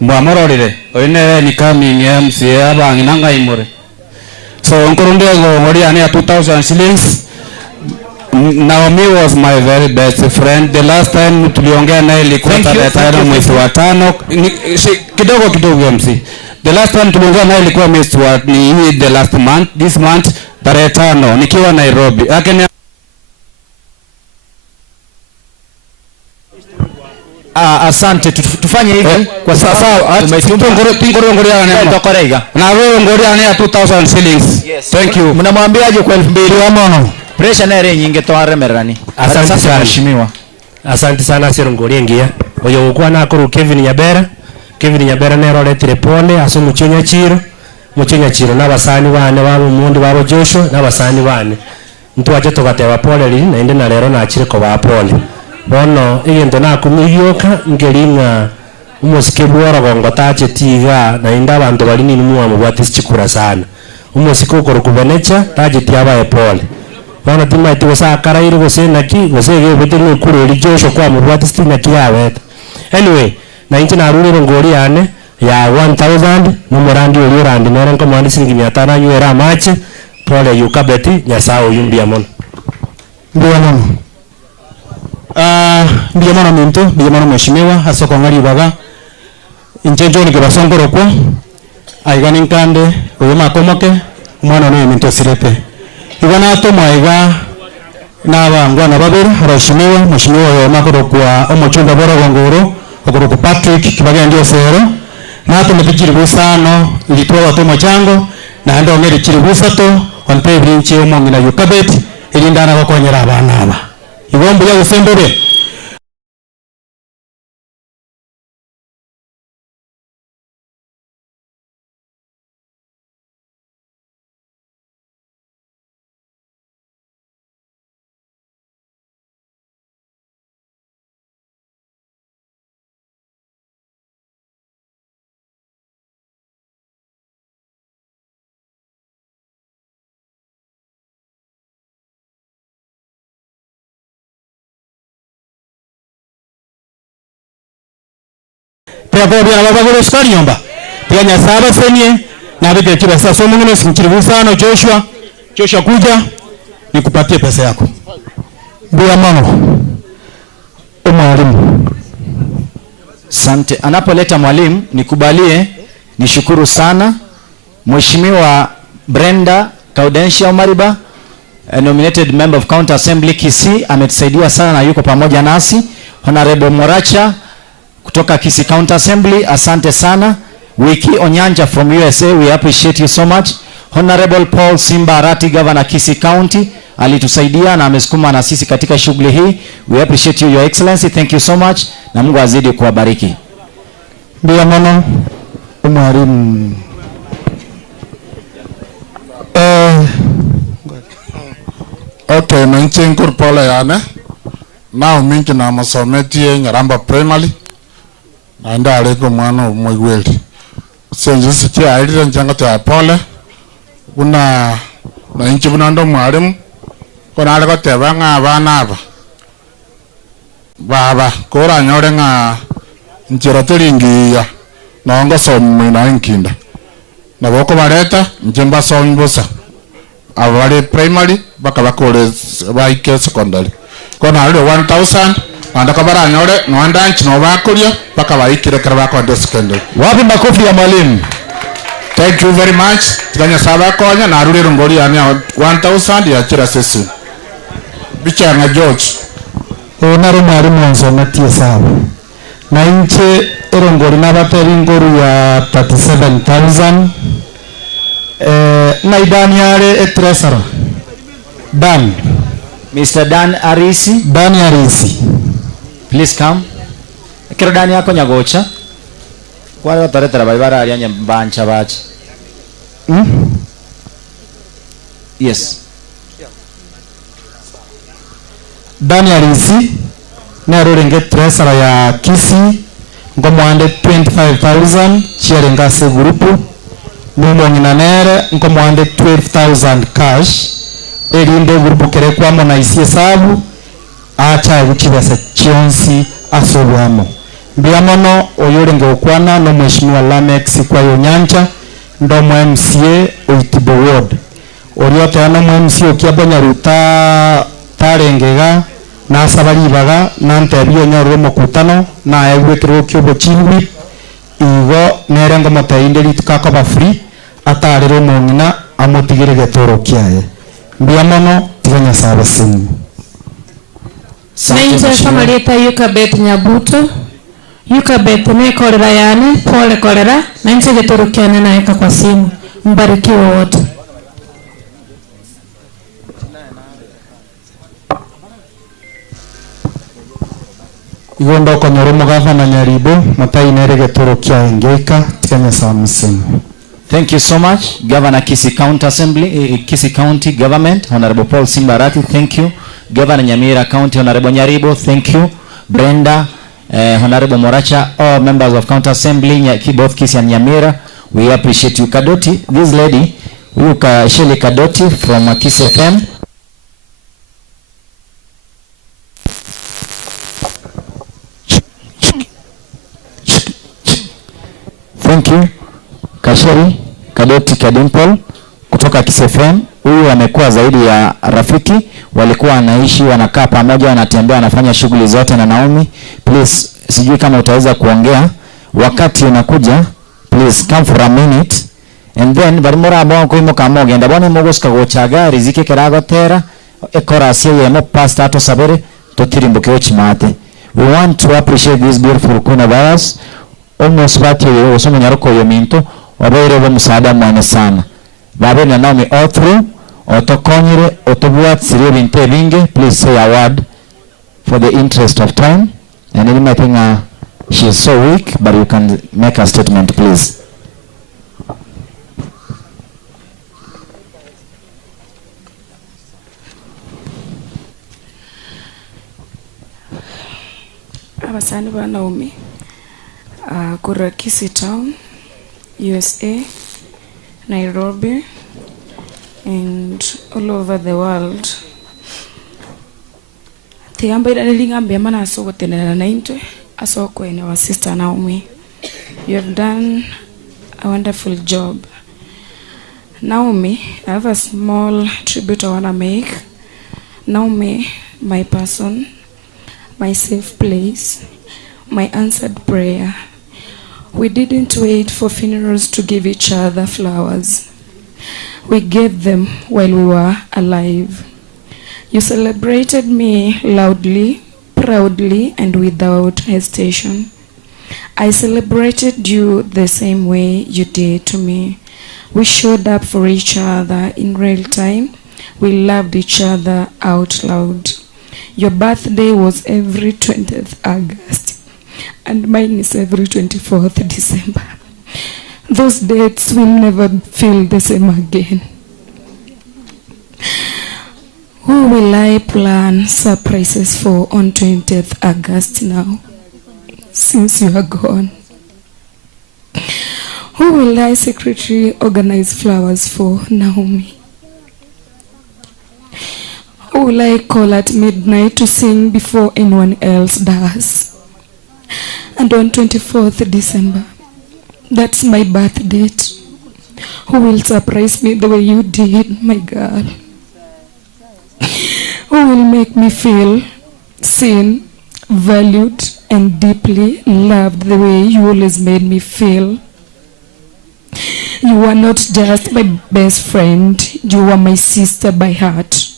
Mwamororire oine ni coming MCA abangi nanga imore so nkorondego ngori ane 2,000 shillings. Naomi was my very best friend. The last time tuliongea naye ilikuwa tarehe 5 mwezi wa 5 kidogo MC. The last time tuliongea naye ilikuwa mwezi wa the last month, this month tarehe 5 nikiwa Nairobi. Asante tufanye hivi kwa sasa tingoro ngori na wewe ngori ya 2,000 shillings. Thank you. Mnamwambiaje kwa 2,000 ya mono? Pressure nere nyingi twaremerani. Asante sana mheshimiwa. Asante sana sero ngori ngia. Oyo ukwa na kuru Kevin Nyabera nero letire pole asumu chonya chiro. muchenya chiro n'abasani bane babo mundi babo Joshua n'abasani bane ntwaje tugateba pole lili na inde na rero nakire ko ba pole bono igento nakumigioka ngeringa umosike bwora gongo tache tiga na inda abantu bali ni muwa mubwati chikura sana umosike ukoro kubenecha taje tiaba pole bono tima itigo sa karaire gose naki gose ge bete no kuro li Joshua kwa mubwati stina kiawe anyway na inche narurire ngori yane ya 1000 numurandi uri randi nore nko mwandi singi 500 nyera mache pole yukabeti nyasao yumbia mono mbia mono mbia mono minto mbia mono mheshimiwa asoko ngari baga injenjo ni kibasongoro kwa aigani nkande uyo makomoke umwana no minto sirepe igana to maiga na bangwana babiri arashimiwa mheshimiwa yo makoro kwa omochumba bora wangoro okoro Patrick kibaga ndio sero na tumepikiri busano ilitoa to machango na ndo ngeri kiri busato onpe brinchi omongi na yukabet ilindana ko konyera abana aba igombo ya usembere Pia bia babagoro skari yomba pia nyasaba senye na bide kiba sasa mungine sinchirivu sana Joshua kuja nikupatie pesa yako bia mano mwalimu. Asante. Anapoleta mwalimu nikubalie nishukuru sana Mheshimiwa Brenda Kaudensia Omariba, nominated member of County Assembly Kisii, ametusaidia sana na yuko pamoja nasi. Honorable Moracha kutoka Kisii County Assembly, asante sana. Wiki Onyanja from USA, we appreciate you so much. Honorable Paul Simba Arati, Governor Kisii County, alitusaidia na amesukuma na sisi katika shughuli hii. We appreciate you, Your Excellency. Thank you so much. Na Mungu azidi kuwabariki. Bia mono mwalimu. Okay, menchen kurpole yana. Now minchi na masometie Nyaramba Primary. Na nda aleko mwana mwigweli. Senje sikia aidira njanga ta pole. Una na inchi bunando mwalimu. Kona aleko teba nga abana aba. Baba kora nyore nga nchirateringi ya naonga somi na inkinda na boko bareta njemba sombusa abali primary baka bakole baike secondary kona ali 1000 anda kabara nyore no anda nchi no bakolia baka baikire kara bako secondary. Wapi makofi ya mwalimu? Thank you very much. Tiganya saba konya na arure ngori ya 1000 ya chira sesu bicha na George naro mwalimu ansomatie sawa na inche erongori n'abatari ngoru ya 37,000 na idani yare etresara Dan Mr. Dan Arisi. Dan Arisi, please come. Kero Dan yako nyagocha kwari bataretera bari barari anya bancha bacha. Yes. Dan Arisi na rorenge tresara ya Kisii ngomwande 25,000 chiarenga se grupu mumongi na nere ngomwande 12,000 cash erinde grupu kere kwa mona isi hesabu acha guchibese chionsi asolwamo mbiamono oyorenge okwana no mheshimiwa Lamex kwa Yonyancha ndo MCA Oitibo Ward oriote ano MCA okiabonya ruta tarengega na sabari baga na ntebiyo nyoro mokutano na egwekero kyobo chingwi igo nerengo motainde litukako ba free atarero mongina amotigere getoro kiaye mbiamono tiganya saba simu Neinja famalieta Yukabet Nyabuto Yukabet ne kolera yani pole kolera na nje getoro kiane na eka kwa simu mbarikiwe wote. igondo konyoro mugavana Nyaribo matai nere getoro kia engeka tiganya saba simu Thank you so much, Governor Kisii County Assembly, Kisii County Government, Honorable Paul Simbarati. Thank you, Governor Nyamira County, Honorable Nyaribo. Thank you, Brenda, Honorable Moracha, all members of County Assembly, both Kisii and Nyamira. We appreciate you, Kadoti. This lady, Shirley Kadoti from Kisii FM. Thank you. Kasheri Kadoti Kadimple kutoka Kisii FM. Huyu amekuwa zaidi ya rafiki, walikuwa wanaishi, wanakaa pamoja, wanatembea, wanafanya shughuli zote na Naomi. Please, sijui kama utaweza kuongea wakati unakuja. Please come for a minute. And then barimora abo ko imoka mogenda bone mugoska gochaga rizike keragotera ekora asie yemo pasta ato sabere totirimbuke ochimate. We want to appreciate this beautiful coronavirus. Almost bati yo osomo nyaroko yo minto obaire bo musada mwana sana. Babe na Naomi all through otokonyire otobuat sire binte binge. Please say a word for the interest of time. And then I think she is so weak, but you can make a statement, please. Abasani ba Naomi, kura Kisii Town, USA, Nairobi, and all over the world. Tiamba ililingambe mana asoko tenena nainte asoko ene wa sister Naomi. You have done a wonderful job. Naomi, I have a small tribute I want to make. Naomi, my person, my safe place, my answered prayer. We didn't wait for funerals to give each other flowers. We gave them while we were alive. You celebrated me loudly, proudly, and without hesitation. I celebrated you the same way you did to me. We showed up for each other in real time. We loved each other out loud. Your birthday was every 20th August, and mine is every 24th December. Those dates will never feel the same again. Who will I plan surprises for on 20th August now, since you are gone? Who will I secretly organize flowers for, Naomi? Who will I call at midnight to sing before anyone else does? And on 24th December, that's my birth date. Who will surprise me the way you did, my girl? Who will make me feel seen, valued, and deeply loved the way you always made me feel? You were not just my best friend, you were my sister by heart.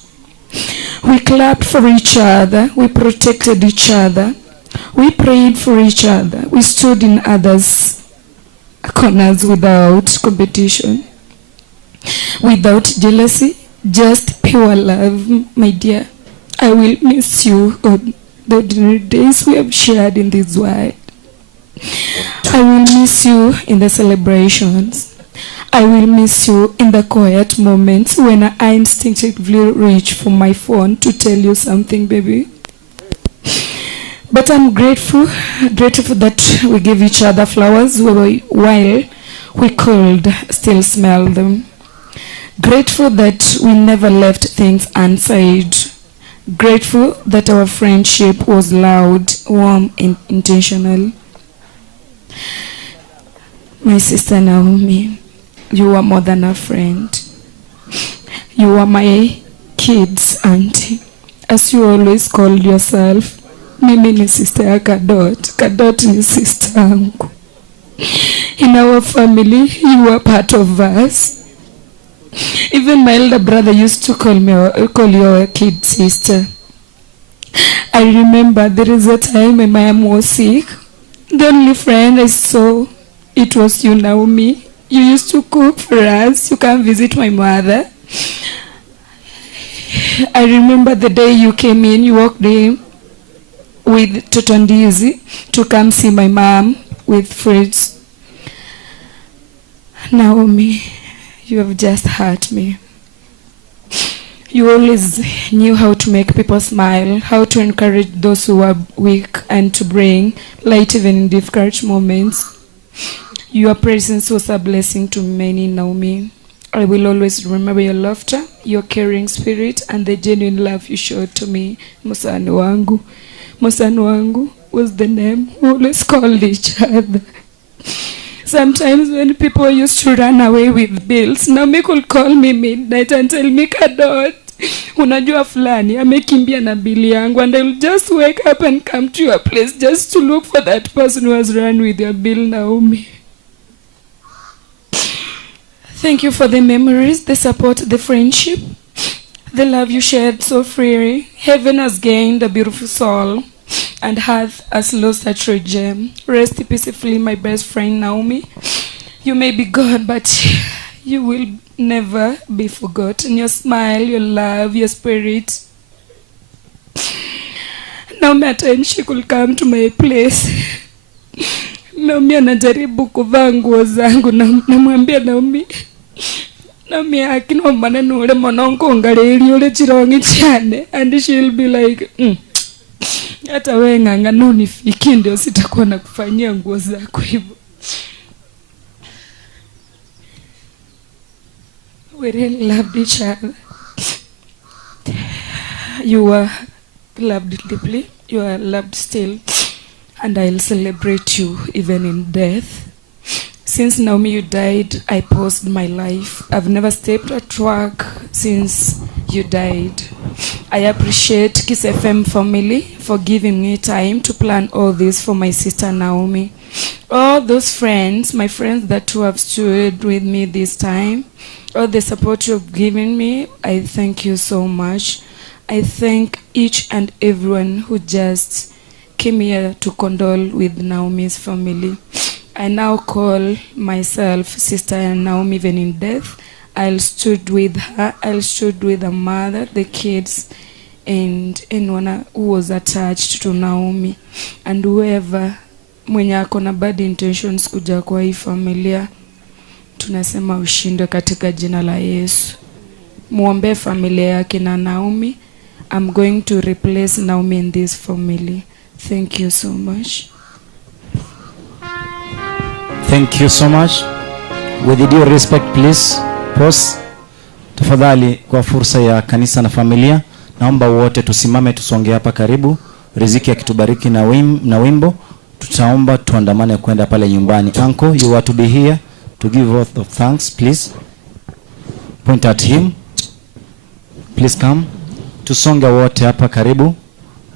We clapped for each other, we protected each other, we prayed for each other, we stood in others' corners without competition, without jealousy, just pure love, my dear. I will miss you on the ordinary days we have shared in this world. I will miss you in the celebrations. I will miss you in the quiet moments when I instinctively reach for my phone to tell you something, baby. But I'm grateful that we give each other flowers while we could still smell them. Grateful that we never left things unsaid. Grateful that our friendship was loud, warm, and intentional. My sister Naomi, you are more than a friend. You are my kid's auntie, as you always called yourself. Mimi ni sister ya Kadot. Kadot ni sister yangu. In our family, you are part of us. Even my elder brother used to call you a kid sister. I remember there is a time when my mom was sick. The only friend I saw, it was you, Naomi. You used to cook for us. You come visit my mother. I remember the day you came in, you walked in with Totondizi to come see my mom with Fritz. Naomi, you have just hurt me. You always knew how to make people smile, how to encourage those who are weak, and to bring light even in difficult moments. Your presence was a blessing to many, Naomi. I will always remember your laughter, your caring spirit, and the genuine love you showed to me. Musani wangu. Musani wangu was the name we always called each other. Sometimes when people used to run away with bills, Naomi could call me midnight and tell me, Kadot, unajua fulani amekimbia na bili yangu, and I will just wake up and come to your place just to look for that person who has run with your bill, Naomi. Thank you for the memories, the support, the friendship, the love you shared so freely. Heaven has gained a beautiful soul, and earth has lost a true gem. Rest peacefully, my best friend Naomi. You may be gone, but you will never be forgotten. Your smile, your love, your spirit. No matter when she could come to my place, Naomi anajaribu kuvaa nguo zangu, namwambia Naomi, Naomi akino maneno ule mononko ngaleli ule chirongi chane, and she'll be like, hata wewe ng'ang'ana unifiki ndio sitakuwa nakufanyia nguo zako hivyo. We really loved each other. You were loved deeply. You are loved still. And I'll celebrate you even in death. Since Naomi you died, I paused my life. I've never stepped at work since you died. I appreciate Kiss FM family for giving me time to plan all this for my sister Naomi. All those friends, my friends that who have stood with me this time, all the support you've given me, I thank you so much. I thank each and everyone who just came here to condole with Naomi's family. I now call myself Sister Naomi even in death. I'll stood with her, I'll stood with the mother, the kids, and anyone who was attached to Naomi. And whoever mwenye ako na bad intentions kuja kwa hii familia, tunasema ushindwe katika jina la Yesu. Muombe familia yake na Naomi. I'm going to replace Naomi in this family. Thank you so much. Thank you so much. With due respect, please pause. Tafadhali kwa fursa ya kanisa na familia, naomba wote tusimame tusonge hapa karibu. Riziki akitubariki na wimbo, tutaomba tuandamane kwenda pale nyumbani. Uncle, you are to be here to give oath of thanks, please. Point at him. Please come. Tusonge wote hapa karibu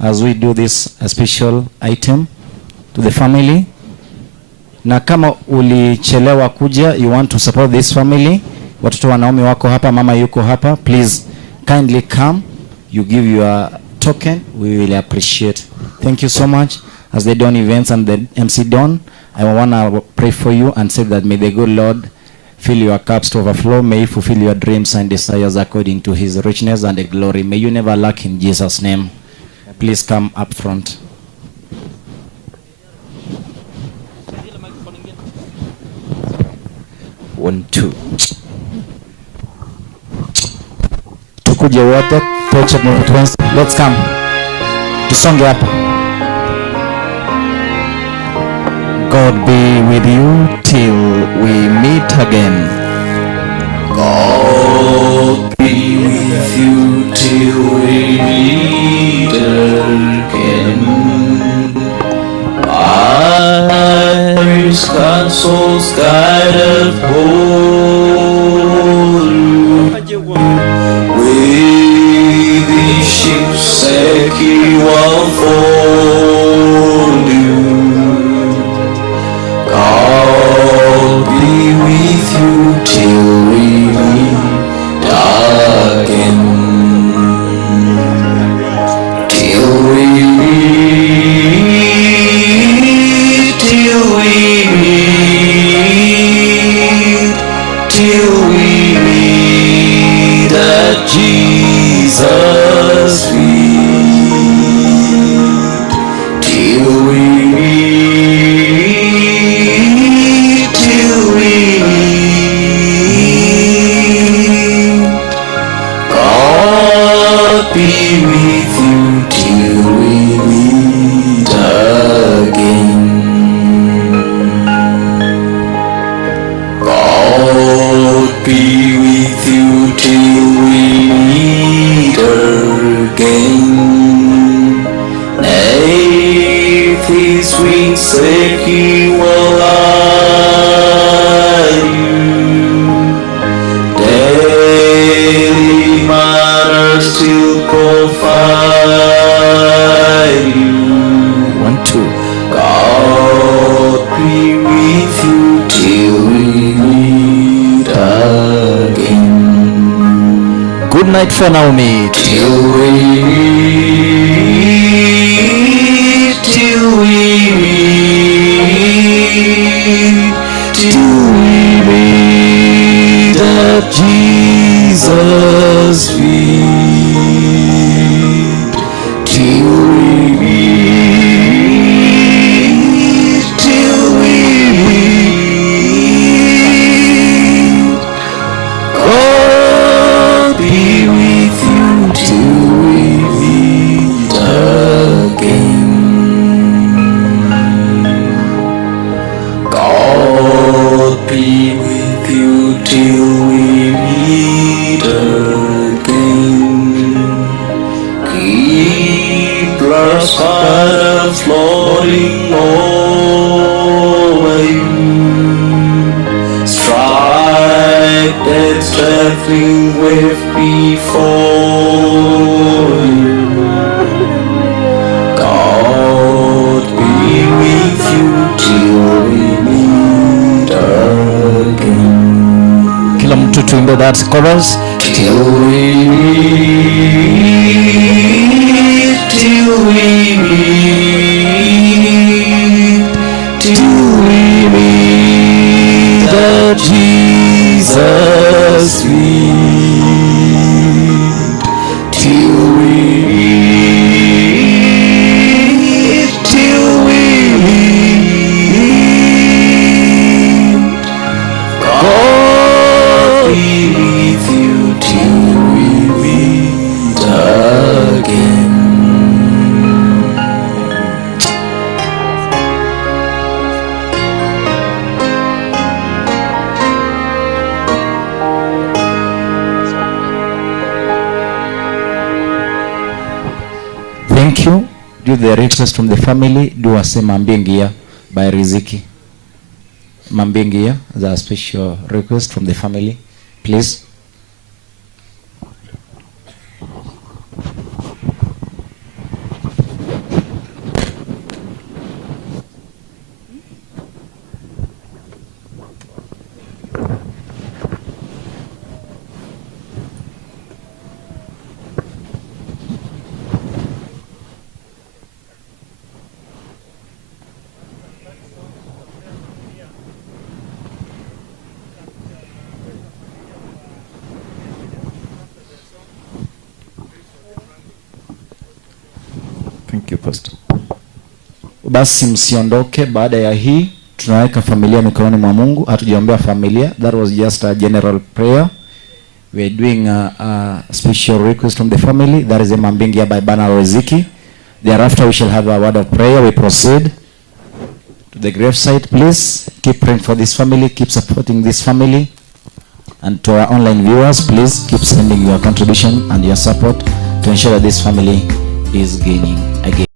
as we do this a special item to the family. Na kama ulichelewa kuja, you want to support this family, watoto wa Naomi wako hapa, mama yuko hapa, please kindly come, you give your token, we will appreciate. Thank you so much. As they done events and the MC done, I want to pray for you and say that may the good Lord fill your cups to overflow, may he fulfill your dreams and desires according to his richness and the glory. May you never lack in Jesus' name. Please come up front. One, two. Tukuje wote, tocha mwanzo. Let's come. Tusonge hapa. God be with you till we meet again. God be with you till we meet again. Eyes, counsels, guided with the ships secure will fold you. God be with you till we meet again. Till we meet, till we meet, till his wings secure lie you. Daily matters still provide you. 1, 2. God be with you till we meet again. Good night for Naomi. Till we meet, till we meet at Jesus' feet. Till we meet, till we meet. God be with you till we meet again. God be with you till we meet again. Keep blood spider floating over you. Strike that strengthening wave before you. God be with you till we meet again. Kila mtu tuimbe that chorus. Till we meet, till we meet, till we meet at Jesus' feet. Till we meet, till we meet. God be with you till we meet again. Thank you. Do the request from the family. Do a say Mambingia by Riziki. Mambingia, the special request from the family. Please. Thank you, Pastor. Basi msiondoke, baada ya hii tunaweka familia mikononi mwa Mungu. Hatujaombea familia. That was just a general prayer. We are doing a special request from the family. That is a Mambingia by Bana Riziki. Thereafter we shall have a word of prayer. We proceed to the gravesite. Please keep praying for this family. Keep supporting this family. And to our online viewers, please keep sending your contribution and your support to ensure that this family is gaining again.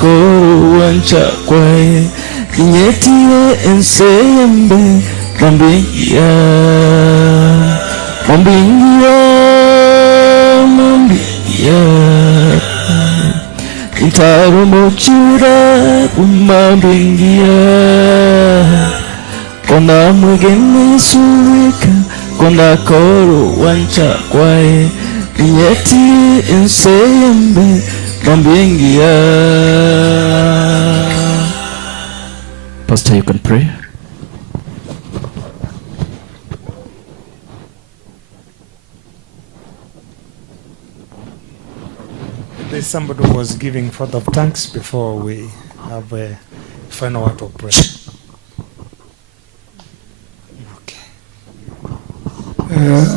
koro wancha kwae nyetie ensembe mambingia intaro mochura mambingia konda mwegeni surika konda koro wancha kwae nyetie ensembe mambingia. Pastor, you can pray. There's somebody who was giving forth of thanks before we have a final word of prayer.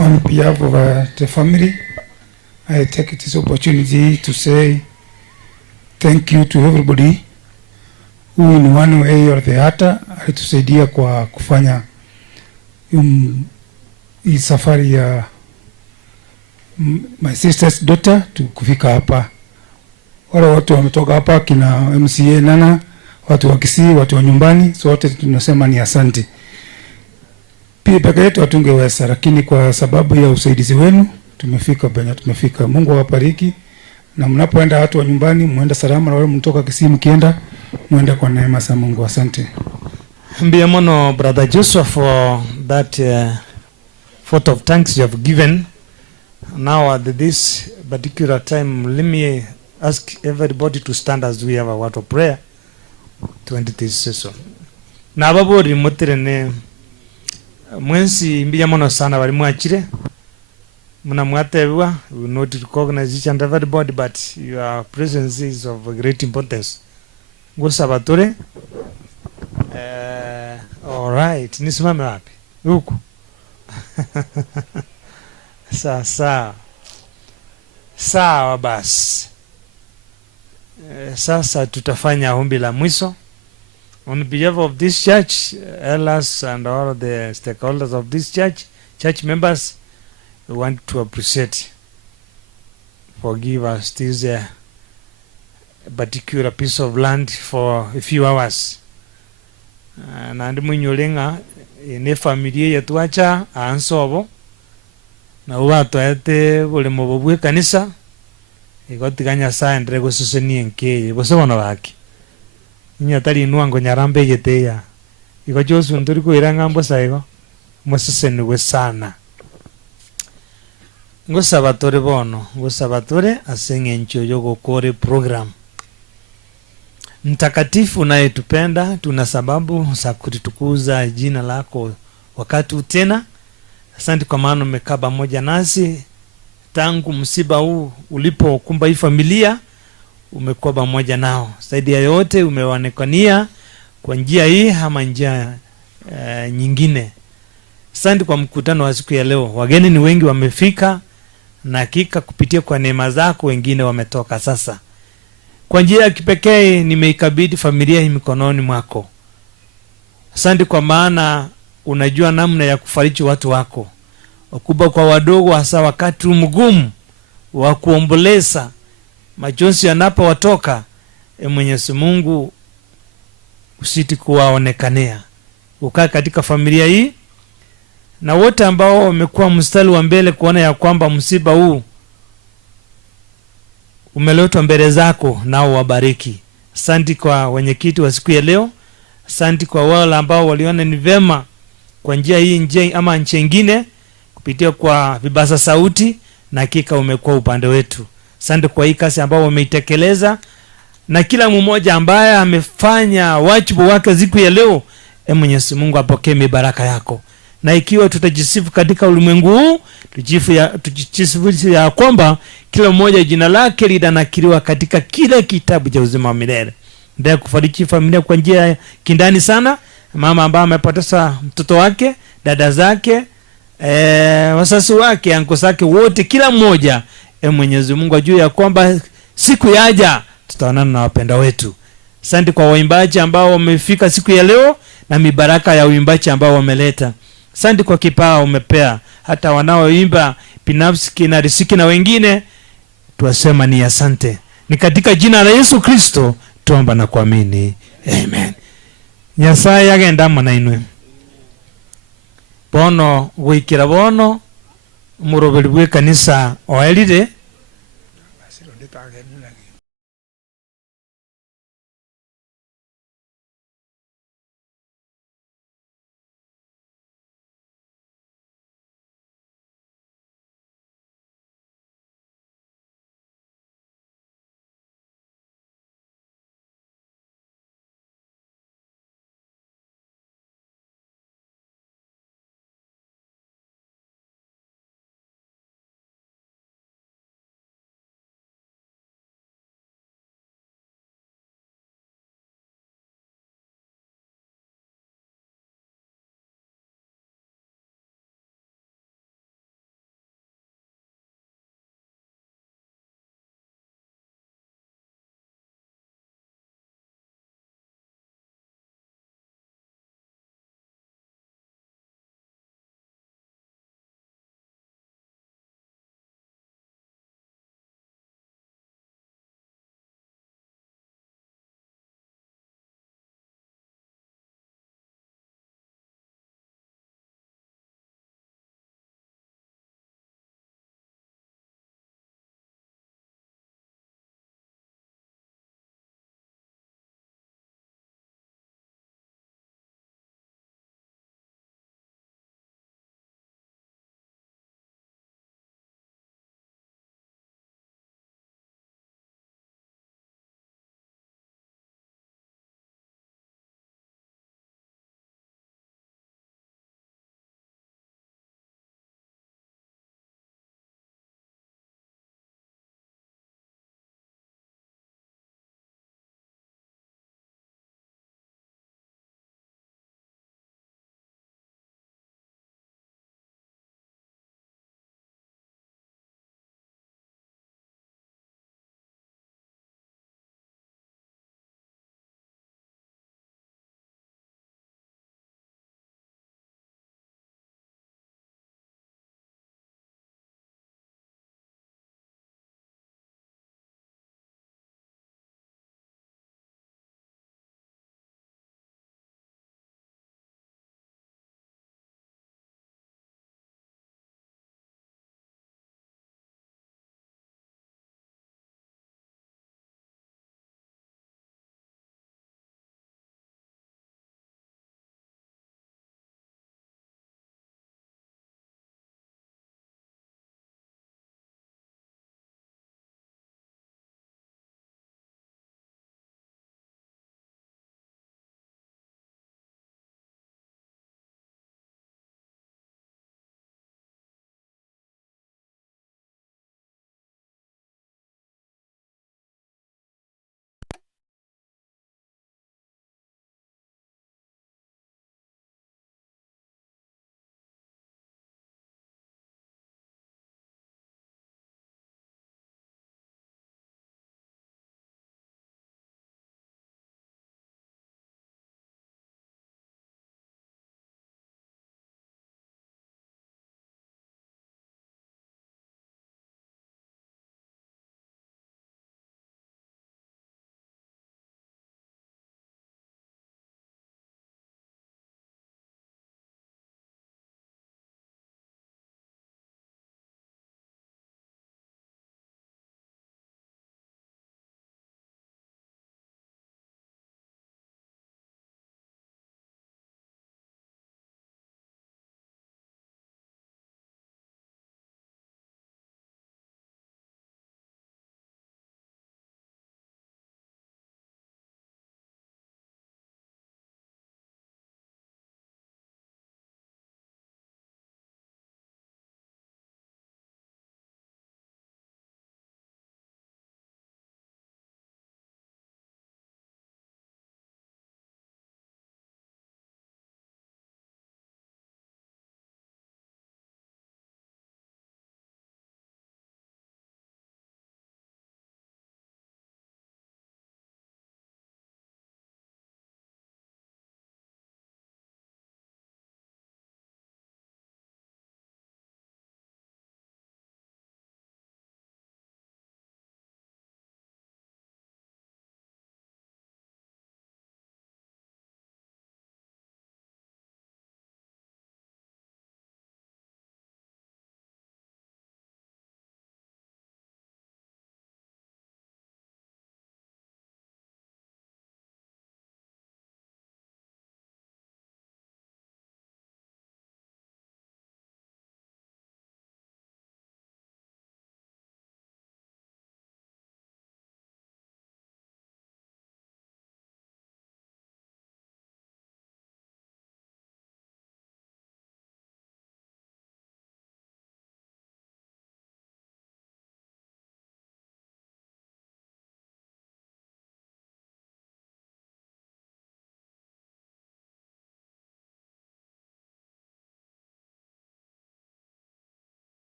On behalf of the family, I take this opportunity to say thank you to everybody who in one way or the other alitusaidia kwa kufanya hii safari ya my sister's daughter kufika hapa. Wale watu wametoka hapa kina MCA Nana, watu wa Kisii, watu wa nyumbani, sote tunasema ni asante. Pia peke yetu hatungeweza, lakini kwa sababu ya usaidizi wenu tumefika penye tumefika. Mungu awabariki, na mnapoenda watu wa nyumbani muende salama, na wale mtoka Kisii mkienda muende kwa neema za Mungu. Asante. Mbia mono brother Joshua for that vote of thanks you have given. Now at this particular time, let me ask everybody to stand as we have a word of prayer to end this session. Na ababori mutirene mwensi mbia mono sana bali mwachire muna mwatewa. We will not recognize each and everybody, but your presence is of great importance. Go Sabatore. All right, nisimame wapi? Huku. Sawa basi. Sasa tutafanya ombi la mwisho. On behalf of this church, elders and all the stakeholders of this church members, we want to appreciate for give us this particular piece of land for a few hours. Na ndi munyolenga ne familia yetu acha ansobo na ubato ete bole mubwe kanisa igotiganya sa ndre gususeni nke bosobono baki nyatari nuango nyarambe yeteya igo josu nduri ko irangambo saigo mususeni we sana ngo sabatore bono ngo sabatore asenge ncho yogo kore program. Mtakatifu unayetupenda, tuna sababu za kulitukuza jina lako wakati tena. Asante kwa maana umekaa pamoja nasi tangu msiba huu ulipokumba hii familia, umekuwa pamoja nao. Zaidi ya yote umewaonekania kwa njia hii ama njia nyingine. Asante kwa mkutano wa siku ya leo. Wageni ni wengi wamefika, na hakika kupitia kwa neema zako wengine wametoka sasa. Kwa njia ya kipekee nimeikabidhi familia hii mikononi mwako. Asante kwa maana unajua namna ya kufariji watu wako, wakubwa kwa wadogo, hasa wakati mgumu wa kuomboleza, majonzi yanapowatoka. Mwenyezi Mungu usiti kuwaonekania, ukae katika familia hii na wote ambao wamekuwa mstari wa mbele kuona ya kwamba msiba huu umeletwa mbele zako, nao wabariki. Asante kwa wenyekiti wa siku ya leo. Asante kwa wale ambao waliona ni vema kwa njia hii nje ama nchi nyingine kupitia kwa vibasa sauti, na hakika umekuwa upande wetu. Asante kwa hii kazi ambao wameitekeleza, na kila mmoja ambaye amefanya wajibu wake siku ya leo. Mwenyezi Mungu apokee mibaraka yako. Na ikiwa tutajisifu katika ulimwengu huu, tujisifu ya kwamba kila mmoja jina lake litanakiliwa katika kila kitabu cha uzima wa milele. Ndio kufariki familia kwa njia kindani sana. Mama ambaye amepoteza mtoto wake, dada zake, wasasi wake, anko zake, wote kila mmoja. Mwenyezi Mungu ajue ya kwamba siku yaja tutaonana na wapenda wetu. Asante kwa waimbaji ambao wamefika siku ya leo na mibaraka ya uimbaji ambao wameleta. Asante kwa kipawa umepea hata wanaoimba binafsi na riziki na wengine, tuwasema ni asante. Ni katika jina la Yesu Kristo tuomba na kuamini, amen. Nyasaye agenda mana inwe bono gwikira bono muroberi bwe kanisa oerire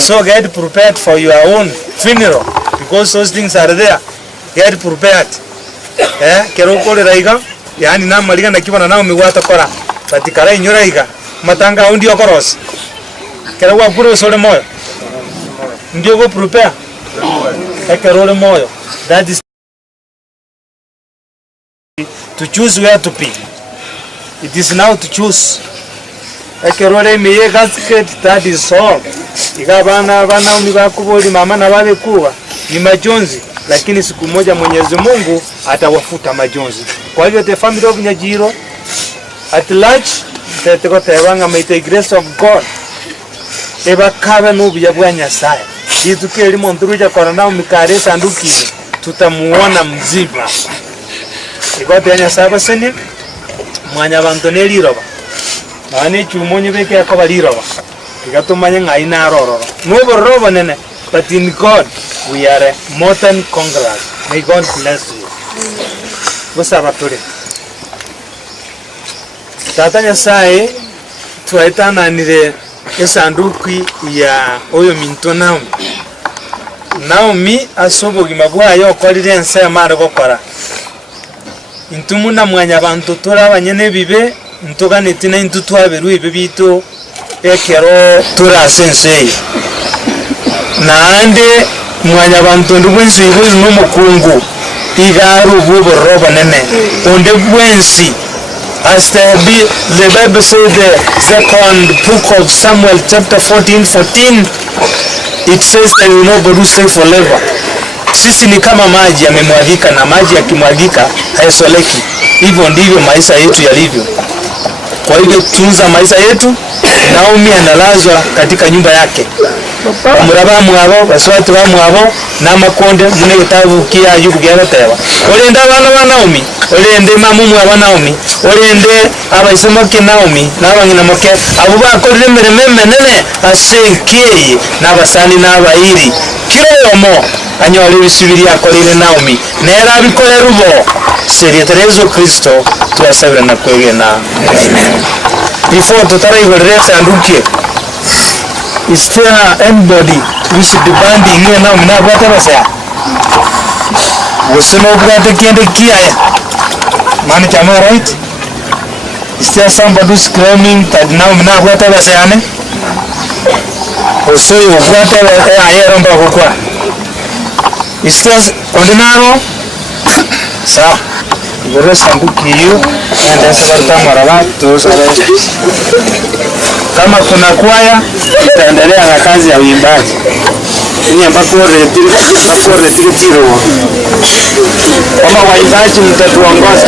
So get prepared for your own funeral because those things are there. Get prepared. Kero kole raiga yani na maliga na kiba na nao miwata kora patikara inyora iga matanga undi okoros kero wa puro sole moyo ndio go prepare kero le moyo. That is to choose where to be. It is now to choose. Ekerore miye gasket, that is all. Ikabana bana umibakuboli mama na wale kuwa ni majonzi, lakini siku moja Mwenyezi Mungu atawafuta majonzi. Kwa hivyo the family of Nyajiro at large teteko tebanga may the grace of God eba kabe nubi ya bwa Nyasaye. Ituke limo nduruja kwa nao mikare sanduki tutamuona mzima. Ikote Nyasaye baseni mwanya bantoneli roba. Ani chumonye beke akaba liroba. Igatumanye ngai na rororo. Nubo roba nene, but in God we are more than conquerors. May God bless you. Busaba tuli. Tata Nyasaye tuaitana nile esanduki ya oyo minto Naomi. Naomi asobo gimabwa yo kolire nse mara gokora. Intumuna mwanya bantu tura banyene bibe ntoka netina intutu aberu ibibito ekero tura sensei naande mwanya bantu ndubwensi ibuzi no mukungu igaru bubo roba nene onde bwensi as the Bible says the second book of Samuel chapter 14 it says that we know God will stay forever. Sisi ni kama maji yamemwagika na maji yakimwagika hayasoleki. Hivyo ndivyo maisha yetu yalivyo. Kwa hivyo tunza maisha yetu. Naomi analazwa katika nyumba yake. muraba mwabo baswati ba mwabo namakonde mune kitabu kia yubu gyateba olende abana ba Naomi olende mamu mwaba Naomi olende abaisemo ke Naomi nabangina moke abo bakorire mireme menene asenkeye nabasani nabairi kiromo anyole bisubiri akorire Naomi nera bikore rubo serie Terezo Kristo twasabira na kwegena before tutaraigorere sandukie. Is there anybody we should be banding here now? Mina bata basa. Wasino brate kende kia. Mani chama right? Is there somebody who's claiming that now mina bata basa ane? Oso yo brate ayer omba kwa. Is there ordinaro? Sa. Goro sanduki hiyo and sabarta maraba those are. Kama kuna kwaya itaendelea na kazi ya uimbaji. Ni ambako retire tiro. Kama waimbaji mtatuongoza.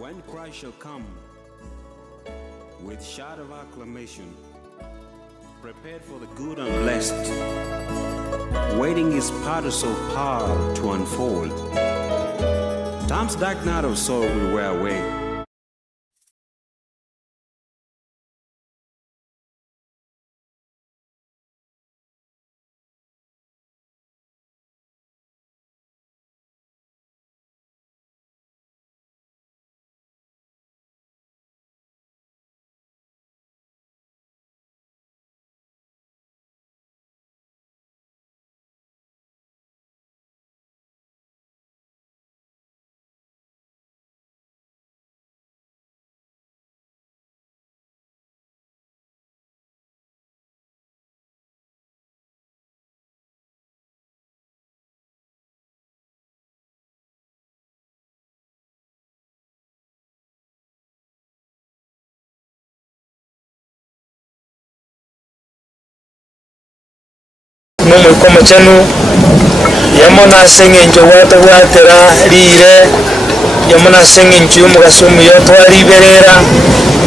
When Christ shall come with shout of acclamation, prepared for the good and blessed, waiting his parcels of power to unfold. Time's dark night of sorrow will wear away. Mumwikomo chenu yamona sengenjo wata watera lire yamona sengenjo mugasomu yotwaliberera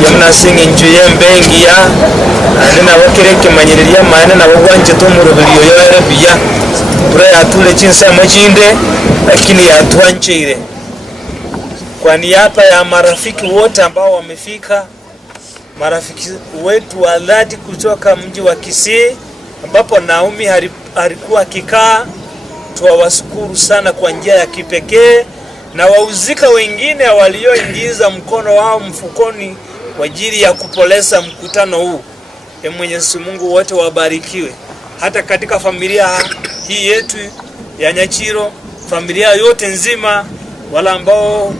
yamona sengenjo yembengiya ane nabakireke manyiriria mane nabogwanje tomurubiriyo yoerebiya bure atule chinsemo chinde lakini yatwanchire kwa niaba ya marafiki wote ambao wamefika, marafiki wetu wa dhati kutoka mji wa Kisii ambapo Naomi alikuwa akikaa, tuwashukuru sana kwa njia ya kipekee, na wahusika wengine walioingiza mkono wao mfukoni kwa ajili ya kupoleza mkutano huu. Mwenyezi Mungu wote wabarikiwe. Hata katika familia hii yetu ya Nyachiro, familia yote nzima, wala ambao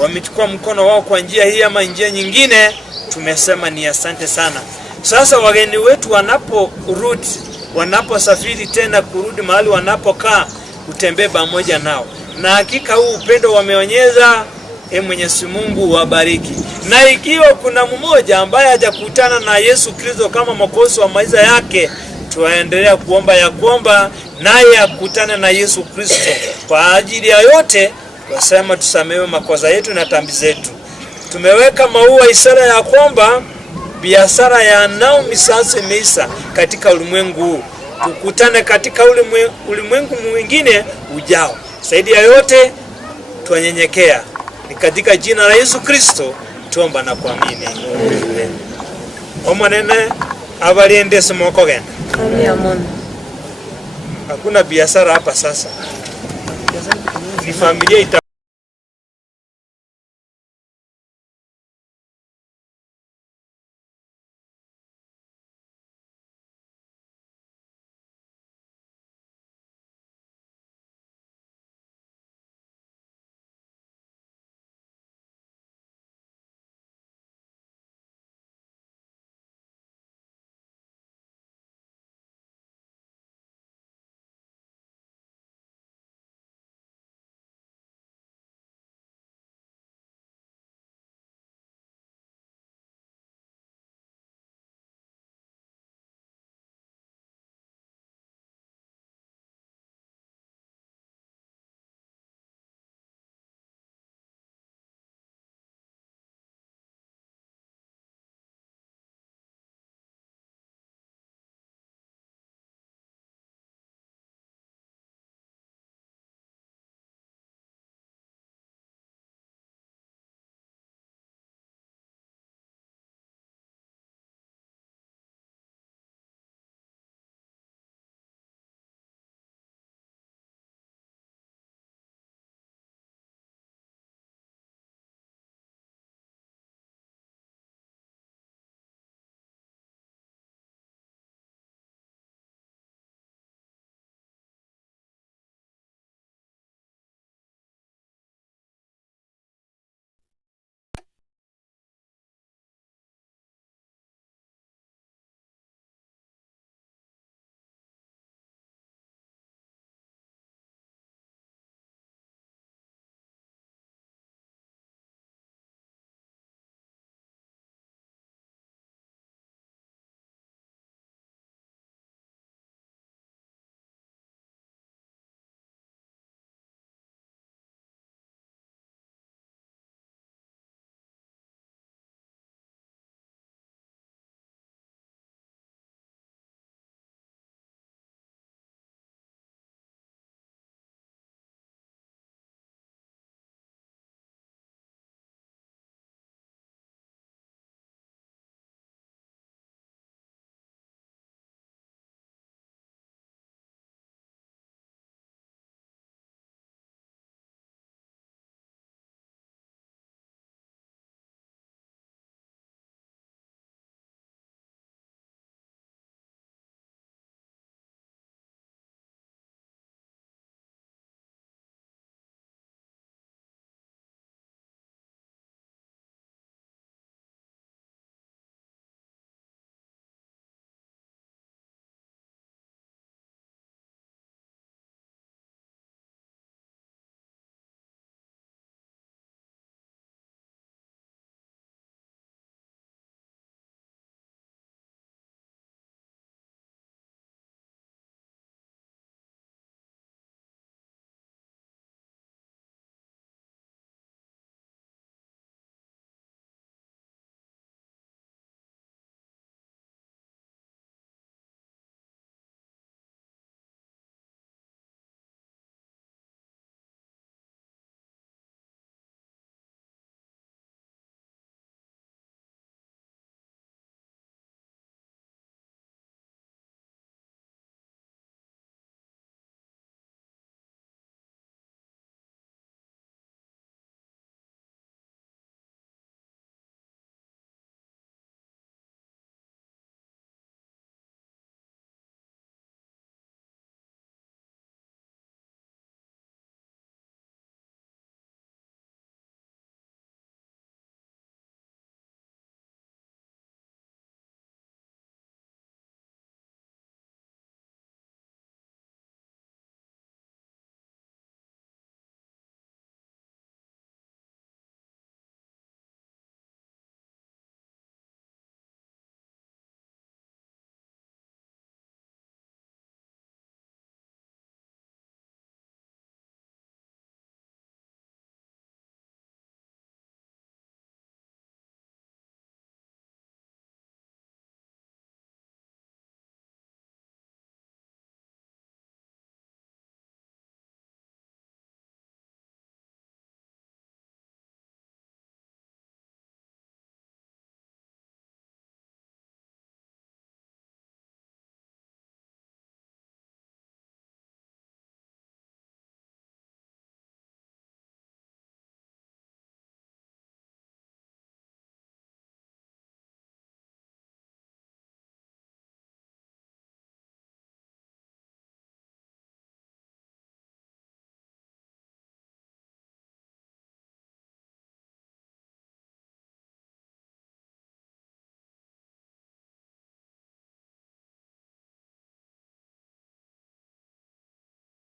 wamechukua mkono wao kwa njia hii ama njia nyingine, tumesema ni asante sana. Sasa wageni wetu wanaporudi, wanaposafiri tena kurudi mahali wanapokaa, utembee pamoja nao. Na hakika huu upendo wameonyesha, Mwenyezi Mungu wabariki. Na ikiwa kuna mmoja ambaye hajakutana na Yesu Kristo kama mwokozi wa maisha yake, tuendelea kuomba ya kwamba naye akutane na Yesu Kristo. Kwa ajili ya yote, wasema tusamewe makosa yetu na dhambi zetu. Tumeweka maua ishara ya kwamba biashara ya Naomi sasa imeisha katika ulimwengu huu. Tukutane katika ulimwengu mwingine ujao. Zaidi ya yote, tuanyenyekea. Ni katika jina la Yesu Kristo tuomba na kuamini. Amen. Omanene abaliende smoko genda. Amen. Hakuna biashara hapa sasa. Ni familia